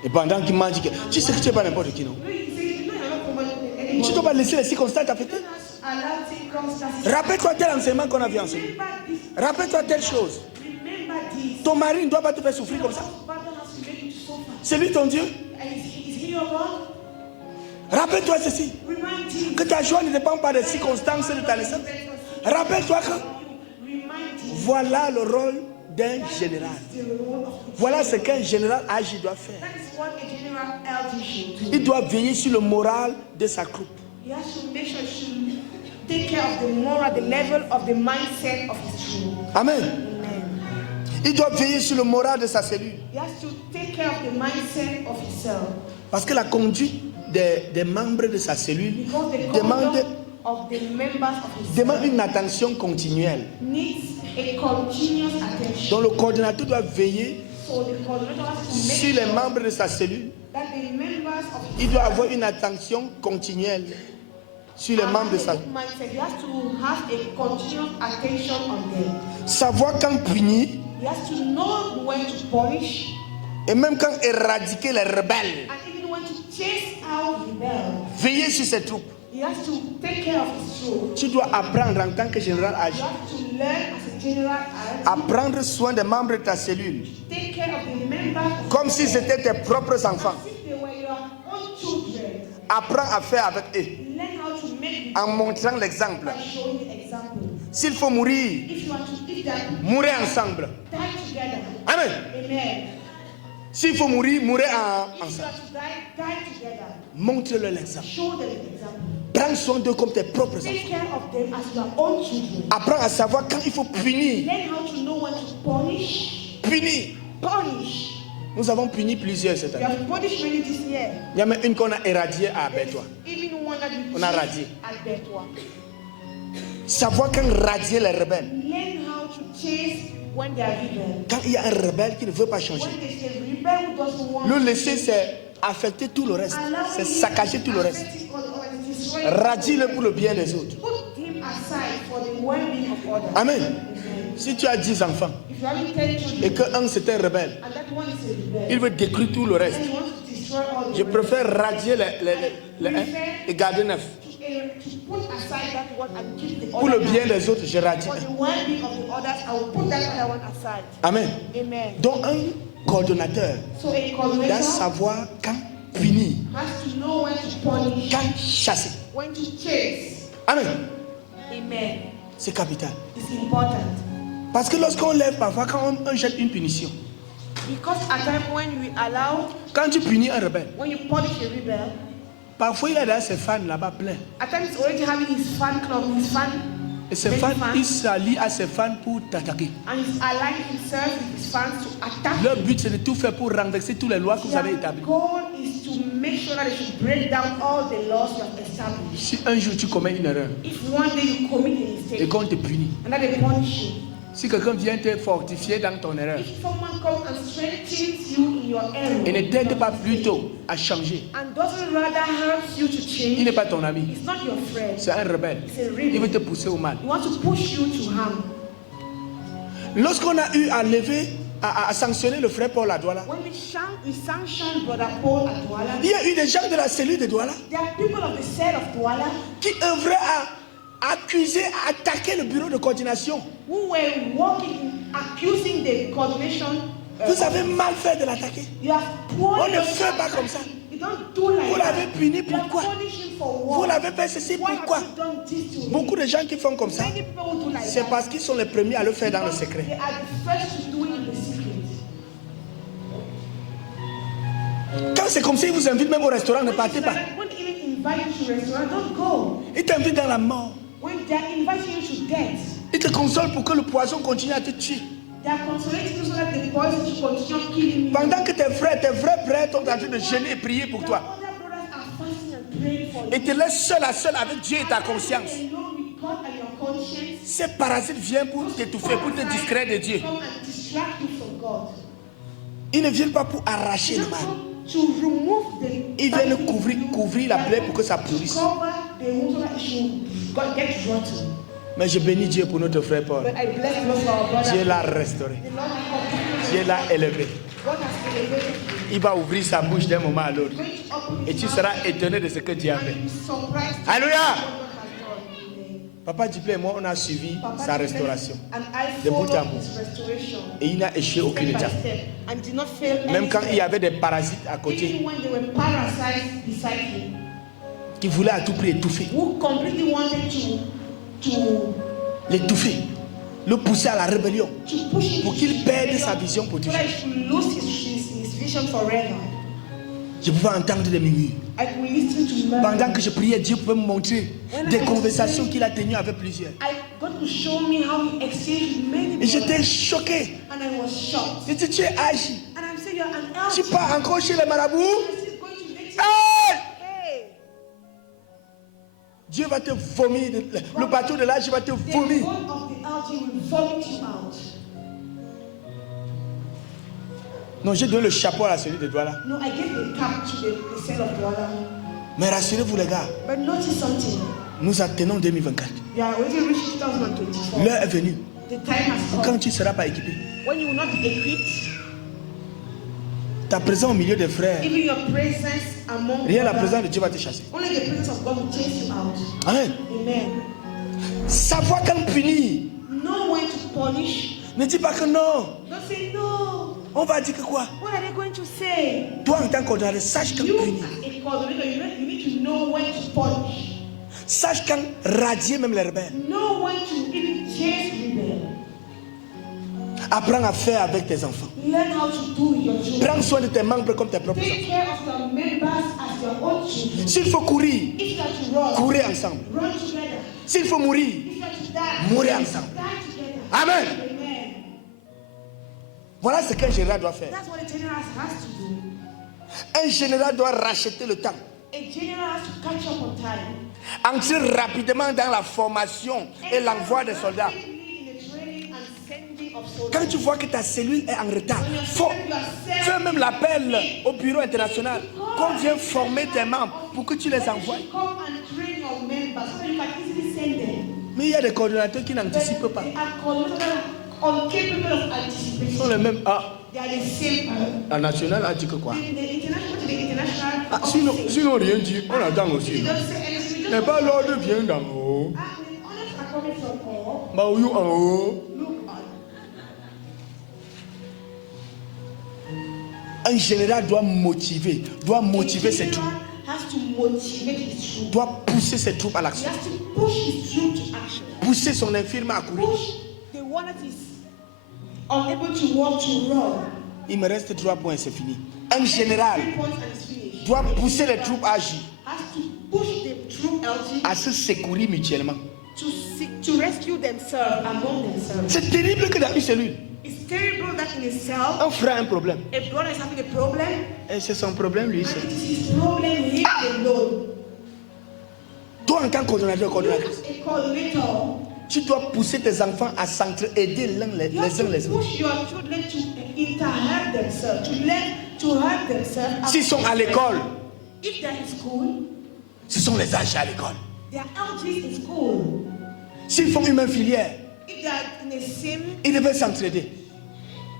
Et pendant qu'il mange, tu sais que tu n'es pas n'importe qui, non? No, you say, no, you're not promoting Tu ne anybody. dois pas laisser les circonstances t'affecter. Do not allow circumstances. Rappelle-toi tel enseignement qu'on a vu ensemble. Remember this. Rappelle-toi telle chose. Remember this. Ton mari ne doit pas te faire souffrir comme ça. Husband has to make you to suffer. C'est lui ton Dieu. And is he your God? Rappelle-toi ceci. Remind him. Que ta joie ne dépend pas des circonstances de ta naissance. Rappelle-toi que Remind him voilà le rôle d'un général. the role of the Voilà ce qu'un général agi doit faire. That is what a general elder should do. Il doit veiller sur le moral de sa troupe. He has to make sure he take care of the moral, the level of the mindset of his troop. Amen. Amen. Il doit veiller sur le moral de sa cellule. He has to take care of the mindset of himself. Parce que la conduite des membres de sa cellule Because the demande, conduct of the members of his demande une attention continuelle. needs a continuous attention. Donc le coordinateur doit veiller So the coordinator has to make sur les sure membres de sa cellule. that the members of his Il doit avoir une attention continuelle sur les membres de sa cellule. mindset, he has to have a continuous attention on them. Savoir quand punir He has to know when to punish et même quand éradiquer les rebelles. and even when to chase out rebels. Veiller sur ses troupes. He has to take care of his troop. Tu dois apprendre en tant que général You agi. have to learn as a general À prendre soin des membres de ta cellule. take care of the members Comme si c'était tes propres enfants. as if they were your own children. Apprends à faire avec eux. Learn how to make En montrant l'exemple. by showing the example. S'il faut mourir, If you want to eat that, mourez ensemble. die together. Amen. Amen. S'il faut mourir, mourez If you ensemble. want to die together. Montre-leur l'exemple. Show them the example. Prends soin d'eux comme tes propres enfants. Take care of them as your own children. Apprends à savoir quand il faut punir. Learn how to know when to punish. Punir. Punish. Nous avons puni plusieurs cette You année. have punished many this year. Il y a même une qu'on a éradiée à Bétois. Even one that we On a chased radié. at Betwa. Savoir quand radier les rebelles. Learn how to chase when they are rebels. Quand il y a un rebelle qui ne veut pas changer. When there's a rebel who doesn't want Le to laisser, change, c'est affecter tout le reste. allow C'est him saccager tout le reste. affecting others, destroying Radis-le pour le bien des autres. Put him aside for the well-being of others. Amen. Amen. Si tu as 10 enfants If you have 10 children et qu'un c'est un rebelle, and that one is a rebel, il veut détruire tout le reste. and he wants to destroy all the Je rest, préfère radier les un et garder 9. to put aside that one and keep the Pour le other bien nine. des autres, je radie For un. the well-being of the others, I will put that other one aside. Amen. Amen. Donc un coordonnateur So a doit coordinator savoir quand punir, has to know when to punish, quand chasser. when to chase. Amen. Amen. C'est capital. It's important. Parce que lorsqu'on lève parfois, quand on jette une punition, Because at times when we allow, quand tu punis un rebelle, when you punish a rebel, parfois il y a d'ailleurs ses fans là-bas pleins. at times he's already having his fan club, his fan Et ses many fans, fans, il s'allie à ses fans pour t'attaquer. and he's allying himself with his fans to attack Leur him. but, c'est de tout faire pour renverser toutes les lois que vous avez Their établies. goal is to make sure that they should break down all the laws you have established. Si un jour tu commets une erreur If one day you commit a et mistake qu'on te punit, and then they punish you, si quelqu'un vient te fortifier dans ton erreur if someone comes and strengthens you in your error et ne t'aide pas plutôt à changer, and doesn't rather help you to il change, n'est pas ton ami, it's not your friend. c'est un rebelle. It's a Il veut rebel. te pousser au mal. He wants to push you to harm. Lorsqu'on a eu à lever, à sanctionner le frère Paul à Douala, When we sanctioned Brother Paul at Douala, il y a eu des gens de la cellule de Douala there are people of the cell of Douala qui œuvraient à accuser, à attaquer le bureau de coordination. who were working, accusing the coordination. Vous avez mal fait de l'attaquer. You have On ne poorly fait pas comme ça. You don't do like Vous l'avez that. puni, You have pourquoi? punished him for Vous what? l'avez fait ceci, Why pourquoi? have you done this to him? Beaucoup de gens qui font comme ça, Many people who do like c'est that. parce qu'ils sont les premiers à le faire dans le Because secret. They are the first to do it in the secret. Quand c'est comme ça, ils vous invitent même au restaurant, ne partez pas. When they even invite you to a restaurant, don't go. Ils t'invitent dans la mort. When they are inviting you to death, Ils te consolent pour que le poison continue à te tuer. they are consolating you so that the poison will continue killing you. Pendant que tes vrais frères sont en train de jeûner et prier pour Your toi. other brothers are fasting and praying for Et you. te laissent seul à seul avec Dieu et ta conscience. Alone with God and your conscience. Ces parasites viennent pour t'étouffer, pour te distraire de Dieu. Come and distract you from God. Ils ne viennent pas pour arracher le mal. To remove the Ils viennent couvrir la plaie pour que ça pourrisse. cover the wound so that it should God get rotten. Mais je bénis Dieu pour notre frère Paul. But I bless the Lord for our brother. Dieu l'a restauré. The Lord has Dieu l'a élevé. God has elevated you. Il va ouvrir sa bouche d'un moment à l'autre. Going to open Et his tu mouth seras étonné de ce que Dieu a and fait. you'll be surprised to Alléluia. see what God has done. Amen. Papa Diplé et moi, on a suivi Papa sa declared, restauration. And I De bout followed en bout. his restoration. Et il n'a échoué aucune Step by étape. step. And did not fail Même any quand step. il y avait des parasites à côté Even when they were parasites beside him, qui voulaient à tout prix étouffer, who completely wanted to l'étouffer, le pousser à la rébellion push him pour qu'il perde sa vision pour so toujours. that he should lose his vision forever. Je pouvais entendre des murmures. I could listen to murmurs. Pendant que je priais, Dieu pouvait me montrer des conversations qu'il a tenues avec plusieurs. God could show me how he exchanged with many Et j'étais brothers. choqué. And I was shocked. J'ai dit, tu es âgé. And I'm saying, you're an Tu elder. pars encore chez les marabouts. I'm still going to let you. Hey! Hey! Dieu va te vomir. Le bateau de l'âge va te The vomir. God of the altar will vomit you out. Non, j'ai donné le chapeau à la cellule de Douala. No, I gave the cap to the cell of Douala. Mais rassurez-vous les gars, But notice something. nous attendons 2024. We are already reached 2024. L'heure est venue. The time has Quand come. tu ne seras pas équipé, When you will not be equipped, ta présence au milieu des frères, even your presence among rien la brothers, présence de Dieu va te chasser. only the presence of God will chase you out. Amen. Amen. Savoir quand punir. Know when to punish. Ne dis pas que non. Don't say no. On va dire que quoi? What are they going to say? Toi en tant qu'ordinateur, sache quand You, punir. as a coordinator, you need to know when to punish. Sache quand radier même les rebelles. Know when to even chase rebel. Apprends à faire avec tes enfants. Learn how to do with your children. Prends soin de tes membres comme tes propres enfants. Take care of your members as your own children. S'il faut courir, If you are to run, courez ensemble. run together. S'il faut mourir, If you are to die, mourez ensemble. die together. Amen. Amen. Voilà ce qu'un général doit faire. That's what a general has to do. Un général doit racheter le temps. A general has to catch up on time. Entrer rapidement dans la formation et l'envoi des soldats. Rapidly in the training and sending of soldiers. Quand tu vois que ta cellule est en retard, fais même l'appel au bureau international qu'on vienne former tes membres pour que tu les envoies. Come and train your members so that you can easily send them. Mais il y a des coordinateurs qui n'anticipent pas. They are coordinators that are incapable of Ils anticipation. sont les mêmes. Ah, They are the same. la nationale a dit que quoi? The international. Ah, sinon rien dit, on attend aussi. They don't say anything. We Mais just pas l'ordre vient d'en haut. the honors are coming from all. Maouyou en haut. Look on. Un général doit motiver ses The troupes, general has to motivate his troops. doit pousser ses troupes à He l'action, has to push his troops to action. pousser son infirme à courir. Push the one that is unable to walk to run. Il me reste 3 points, c'est fini. Un général 3 points and it's finished. doit pousser les troupes à agir, Has to push the troop LT à se secourir mutuellement. to rescue themselves among themselves. C'est terrible que dans une cellule, It's terrible that in a cell, un frère a un problème. a brother is having a problem, Et c'est son problème, lui. and seul. it is his problem him alone. Toi, en tant que coordonnateur, You coordonnatrice, as a coordinator. tu dois pousser tes enfants à s'entraider les You have uns to les autres. push your children to interhelp themselves, to learn to help themselves. S'ils sont à l'école, If they're in school, ce sont les âges à l'école. they are elders in school. S'ils font une même filière, If they are in a sim, ils devaient s'entraider.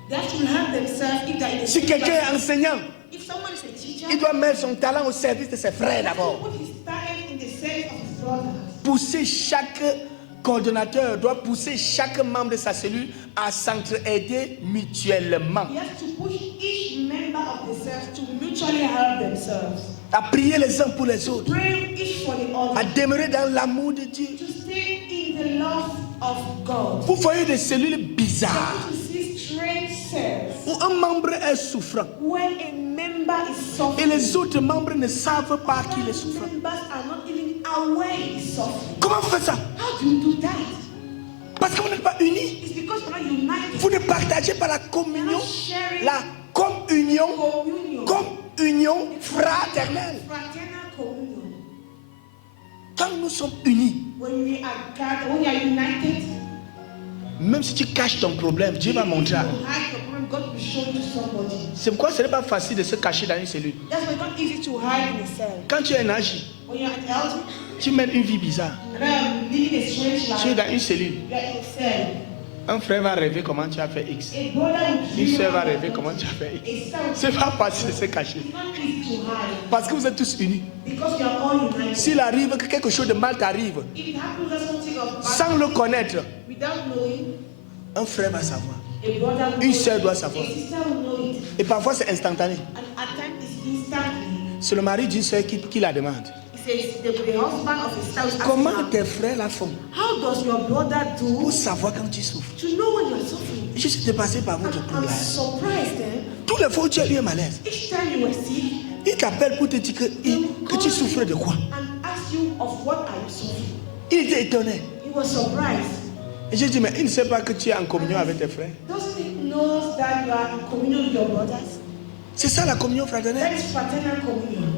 they have to help themselves. If they're in a Si quelqu'un est enseignant, if someone is a teacher, il doit mettre son talent au service de ses frères he has to d'abord. put his talent in the service of his brothers. Pousser chaque coordonnateur doit pousser chaque membre de sa cellule à s'entraider mutuellement, He has to push each member of the cell to mutually help themselves. à prier les uns pour les autres, Pray each for the à other. demeurer dans l'amour de Dieu. To stay in the love of God. Vous voyez des cellules bizarres To see strange cells où un membre est souffrant when a member is et suffering. les autres membres ne savent pas qu'il est souffrant. Members are not even aware he is suffering. Comment vous faites ça? How do you do that? Parce que vous n'êtes pas unis. It's because we're not united. Vous ne partagez pas la communion, la communion, communion fraternelle. Fraternal communion. Quand nous sommes unis, When we are gathered, when we are united, même si tu caches ton problème, Dieu va montrer. you hide your problem, God will show you somebody. C'est pourquoi ce n'est pas facile de se cacher dans une cellule. That's why it's not easy to hide in a cell. Quand tu es un âge, When you're an elder, tu mènes une vie bizarre. and I'm living a strange Tu es life, dans une cellule. you're in a cell. Un frère va rêver comment tu as fait X. A brother will Une dream soeur va about rêver what comment tu as fait X. a cell. C'est pas facile de se cacher. It's not easy to hide Parce que vous êtes tous unis. because you are all united. S'il arrive que quelque chose de mal t'arrive, If it happens that something of bad sans le connaître, without knowing, un frère va savoir. a brother will Une know sœur it. doit A savoir. sister will know it. Et parfois c'est instantané. And at times it's instantly. C'est le mari d'une sœur qui la demande. It says the husband of his spouse. Comment tes frères la font How does your brother pour do savoir quand tu souffres? to know when you're suffering? Je suis dépassé par votre I'm problème. surprised Tous les fois où tu as eu un malaise, each time you were sick il t'appelle pour te dire que tu souffres de quoi. and ask you of what are you suffering. Il était étonné. He was surprised. Et j'ai dit, mais il ne sait pas que tu es en communion avec tes frères. Doesn't he know that you are in communion with your brothers? C'est ça la communion That fraternelle. is fraternal communion.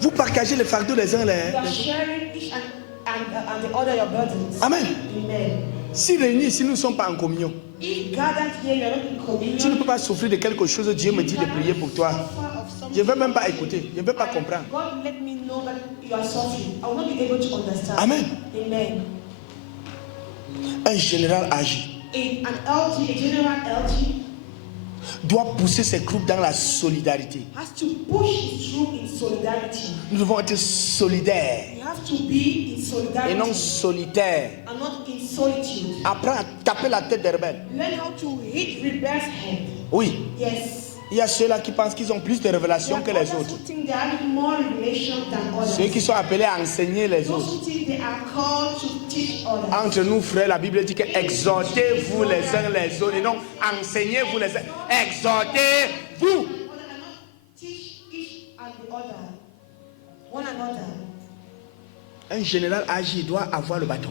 Vous partagez les fardeaux les uns You les are autres. sharing each and the other your burdens. Amen. Amen. Si réunis ici, nous ne sommes pas en communion, If gathered here, you're not in communion. tu ne peux pas souffrir de quelque chose, Dieu me dit de prier pour toi. Je ne veux même pas écouter, je ne veux pas comprendre. God let me know that you are suffering. I will not be able to understand. Amen. Amen. Un général âgé An LG, a general LG, doit pousser ses troupes dans la solidarité. has to push his troop in solidarity. Nous devons être solidaires You have to be in et solidarity non solitaires. and not in solitude. Apprends à taper la tête des rebelles. Learn how to hit rebels' head. Oui, Yes. il y a ceux-là qui pensent qu'ils ont plus de révélations que les Others autres. who think they have more revelation than others. Ceux qui sont appelés à enseigner les Those autres. who think they are called to teach others. Entre nous, frères, la Bible dit que exhortez-vous les uns les autres et non enseignez-vous les uns. Exhortez-vous. Teach each and the other. One another. Un général âgé doit avoir le bâton.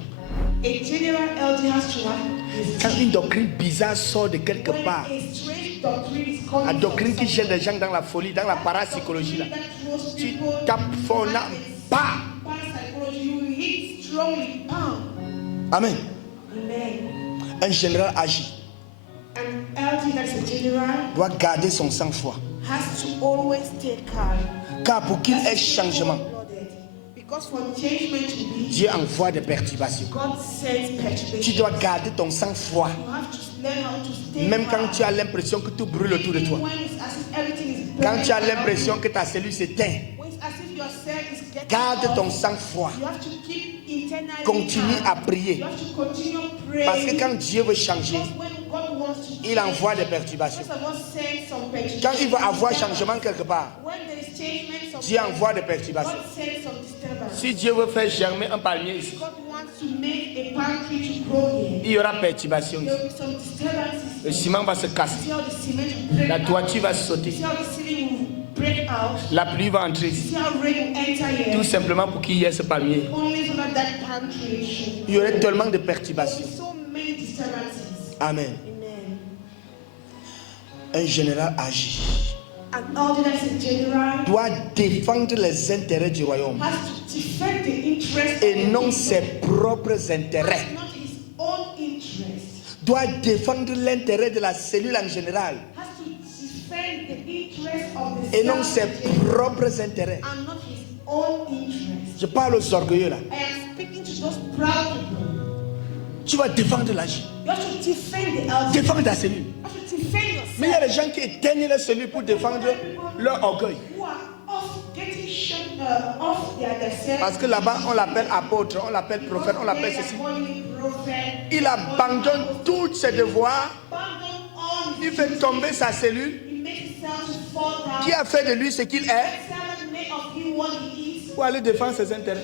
A general elder has to have Quand une doctrine bizarre sort de quelque when part, a strange doctrine is coming la doctrine qui from jette les gens dans la folie, dans la parapsychologie, là, that throws tu people tapes fort là, bah. parapsychology, you hit strongly, bam. Amen. Amen. Un général âgé An elder that's a general doit garder son sang-froid. has to always stay calm. Car pour qu'il y ait changement, Because for changement to be, Dieu envoie des perturbations. God sends Tu perturbation. dois garder ton sang-froid. You have to learn how to stay Même calm. quand tu as l'impression que tout brûle autour de toi. When it's as if everything is Quand burning tu as around l'impression you. que ta cellule s'éteint. When it's as if your cell is getting Garde off, ton sang-froid. you have to keep internally Continue calm. à prier. You have to continue praying. Parce que quand Dieu veut changer, Because when God wants to il envoie des perturbations. first of all, send some Quand il veut perturbation. avoir changement quelque part, When there is changement, some Dieu envoie des perturbations. God sends some disturbance. Si Dieu veut faire germer un palmier ici, God wants to make a palm tree to grow here. il y aura perturbation There ici. will be some disturbances. Le ciment va se casser. See how the cement will break La down. toiture va sauter. See how the ceiling will break out. La pluie va entrer. See how rain will enter Tout here. simplement pour qu'il y ait ce palmier. Only so that that palm tree should. Il y aurait tellement de There will perturbations. be so many disturbances. Amen. Amen. Un général agit. An ordinance general Doit défendre les intérêts du royaume has to defend the interest et of non the ses people, propres intérêts. not his own interest. Doit défendre l'intérêt de la cellule en général Has to defend the interest of the et non cell ses general propres intérêts. and not his own interest. Je parle aux orgueilleux là. I am speaking to those proud people. Tu vas défendre l'agir. You have to defend the elder. Défendre ta cellule. You have to defend Mais il y a yourself. des gens qui éteignent leur cellule pour défendre leur orgueil. Who are off getting shut off themselves. Parce que là-bas, on l'appelle apôtre, on l'appelle prophète, on l'appelle ceci. Il abandonne tous ses devoirs. Il fait tomber sa cellule. Qui a fait de lui ce qu'il est pour aller défendre ses intérêts.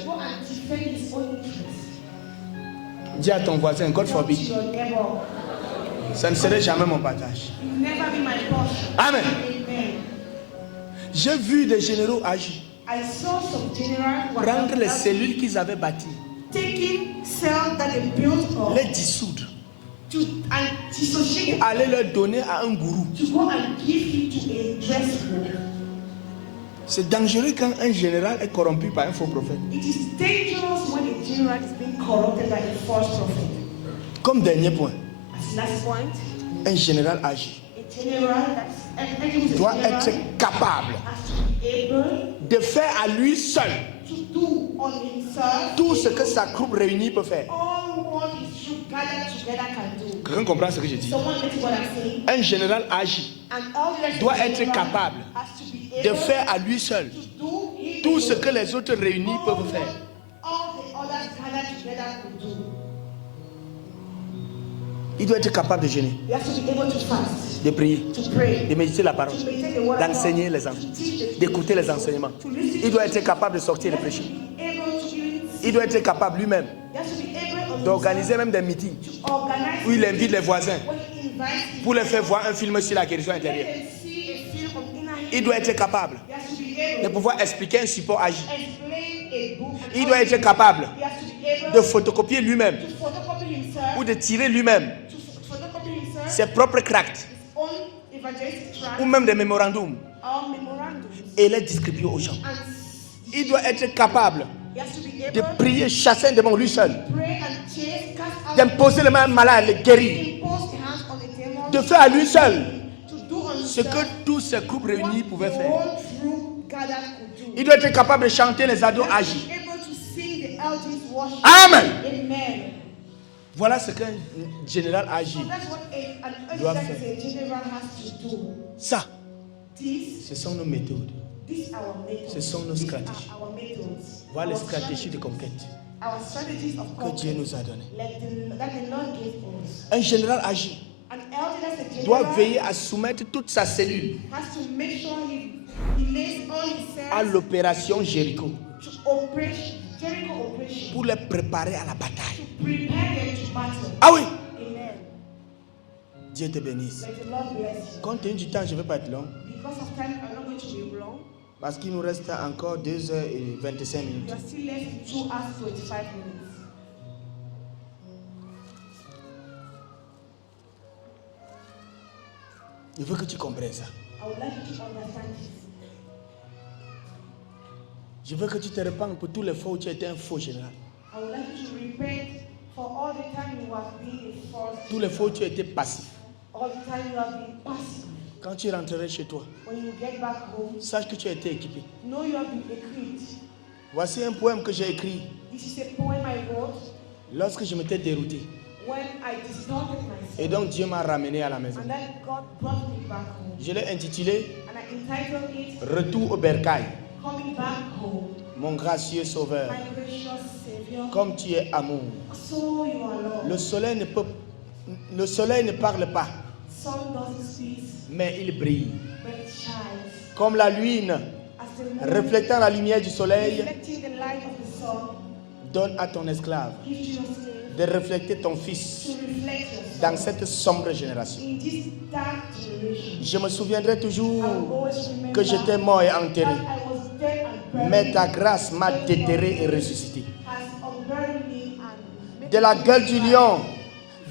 Dis à ton voisin, God forbid, ça ne serait jamais mon partage. Amen. J'ai vu des généraux agir, I saw some general prendre les cellules qu'ils avaient bâties, taking cells that they built up les dissoudre, and dissociate it, aller leur donner à un gourou. to go and give it to a dress book. C'est dangereux quand un général est corrompu par un faux prophète. It is dangerous when a general is being corrupted by a false prophet. Comme dernier point, As last point, un général agit, a general doit être capable has to be able de faire à lui seul to do on himself tout ce que sa troupe réunie peut faire. all what his troop gathered together can do. Quelqu'un comprend ce que je dis? Someone gets what I'm saying? Un général agit, An elder doit être general capable has to be de able faire à lui seul to do he tout ce alone que les autres réunis peuvent faire. all the others gathered together could do. Il doit être capable de jeûner, You have to be able to fast, de prier, to pray, de méditer la parole, to meditate the word of God, d'enseigner les enfants, d'écouter les enseignements. Il doit être capable de sortir et de prêcher. able to even Il doit être capable lui-même you have to be able d'organiser même des meetings to organize où il invite les voisins when he invites pour les faire voir un film sur la guérison intérieure. and see a film of inner healing. Il doit être capable You have to be de able pouvoir expliquer un support agi. to explain a book. Il doit être capable You have to be able de photocopier lui-même to photocopy himself, ou de tirer lui-même to photocopy himself, ses propres tracts his own evangelistic tract ou même des mémorandums or memorandums. et les distribuer aux gens. And Il doit être capable he has to be de able prier, chasser un démon lui seul, to pray and chase, cast out, d'imposer les mains malades, les guérir, impose the hands on the demon, de faire à lui seul to do on ce que himself tous ces groupes réunis pouvaient the faire. whole troop gathered could do. Il doit être capable de chanter les ados He has to agis. be able to sing the elders worship. Amen. Amen. Voilà ce qu'un général agit. So that's what an Doit that faire. is a general has to do. Ça, This, ce sont nos méthodes. these are our methods. Ce sont nos These stratégies. are our methods. Voilà les Our stratégies de conquête Our strategies of que Dieu conquest nous a données. that the Lord gave us. Un général agit An elder that's a doit general veiller à soumettre toute sa cellule has to make sure he lays all his à cells l'opération Jéricho to operation, Jericho operation, pour les préparer à la bataille. to prepare them to battle. Ah oui, Amen. Dieu te bénisse. Let the Lord bless you. Compte tenu du temps, je ne vais pas être long Because of time, I'm not going to be long. parce qu'il nous reste encore 2h25 We minutes. are still left 2 hours 25 minutes. Je veux que tu comprennes ça. I would like you to understand this. Je veux que tu te répandes pour tous les fois où tu étais un faux général. I would like you to repent for all the time you have been a false, Tous les fois où tu étais passif. all the time you have been passive. Quand tu rentrerais chez toi, When you get back home, sache que tu as été équipé. know you have been equipped. Voici un poème que j'ai écrit This is a poem I wrote lorsque je m'étais dérouté. when I distorted myself. Et donc Dieu m'a ramené à la maison. And then God brought me back home. Je l'ai intitulé And I entitled it, Retour au bercail. Coming Back Home. Mon gracieux sauveur, My gracious Savior, comme tu es amour. so you are Lord. Le soleil ne parle pas, Sun doesn't speak, mais il brille. but it shines. Comme la lune, As the moon, reflétant la lumière du soleil, reflecting the light of the sun, donne à ton esclave give to your slave de refléter ton Fils to reflect your dans son cette sombre génération. in this dark generation. Je me souviendrai I will toujours always remember que j'étais mort et enterré. that I was dead and buried. Mais ta grâce m'a déterré et ressuscité. Has unburied me and made De la me gueule du alive. lion,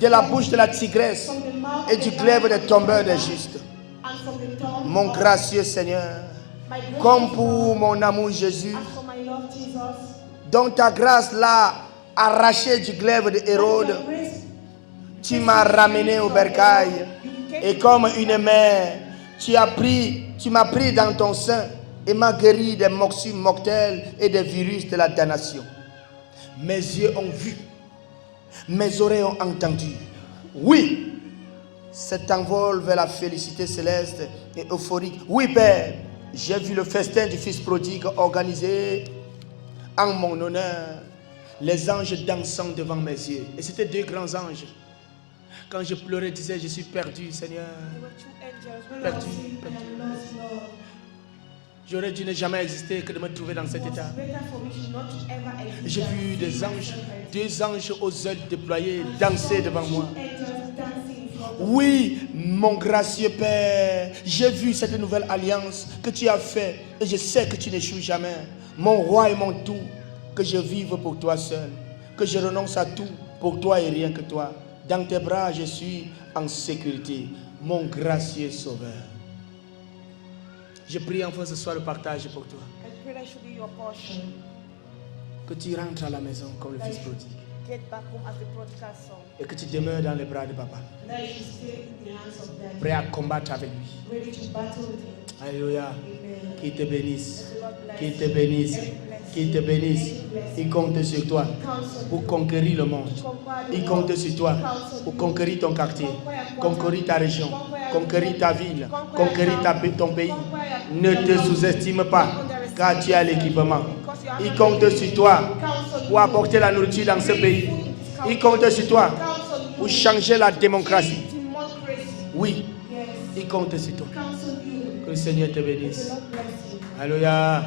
de la bouche de la tigresse From the mouth et of du the glaive lion des tombeurs des justes. and from the tongue Mon of gracieux Seigneur, my gracious comme pour God, mon amour Jésus, as for my love Jesus, dont ta grâce l'a arraché du glaive de Hérode, your grace, tu m'as ramené au bercail. Et comme une mère, tu m'as pris dans ton sein et m'as guéri des morsures mortelles et des virus de la damnation. Mes yeux ont vu, mes oreilles ont entendu. Oui, cet envol vers la félicité céleste et euphorique. Oui, Père, j'ai vu le festin du Fils prodigue organisé en mon honneur. Les anges dansant devant mes yeux. Et c'était 2 grands anges. Quand je pleurais, je disais, je suis perdu, Seigneur. there were 2 angels when I was Perdu, saying, perdu. I am lost, Lord. J'aurais dû ne jamais exister que de me trouver dans cet It was état. better for me to not to ever exist J'ai than vu to des see anges, myself 2 anges aux ailes déployées, as danser two devant moi. angels dancing in front of me. Oui, mon gracieux Père, j'ai vu cette nouvelle alliance que tu as faite et je sais que tu n'échoues jamais. Mon roi et mon tout, que je vive pour toi seul, que je renonce à tout pour toi et rien que toi. Dans tes bras, je suis en sécurité, mon gracieux Sauveur. Je prie enfin ce soir le partage pour toi. I pray that should be your portion. Que tu rentres à la maison comme le Fils prodigue Get back home as the prodigal son. et que tu demeures dans les bras de Papa, And that you should stay in the hands of Daddy, prêt à combattre avec lui. ready to battle with him. Alléluia. Amen. Qu'il te bénisse. May the Lord bless Qu'il you. te bénisse. May He bless Qu'il you. te bénisse. May He bless Il you. compte sur toi Counsel pour you. conquérir le monde. Conquer the Il world. compte sur toi pour conquérir ton quartier, conquérir ta région, conquérir ta ville, conquérir ton pays. Ne te sous-estime pas, car tu as l'équipement. Il compte sur toi pour apporter la nourriture dans ce pays. Il compte sur toi pour changer la démocratie. Democracy. Oui, Yes. il compte sur toi. Counsel you. Que le Seigneur te May the bénisse. Lord bless you. Alléluia. Amen.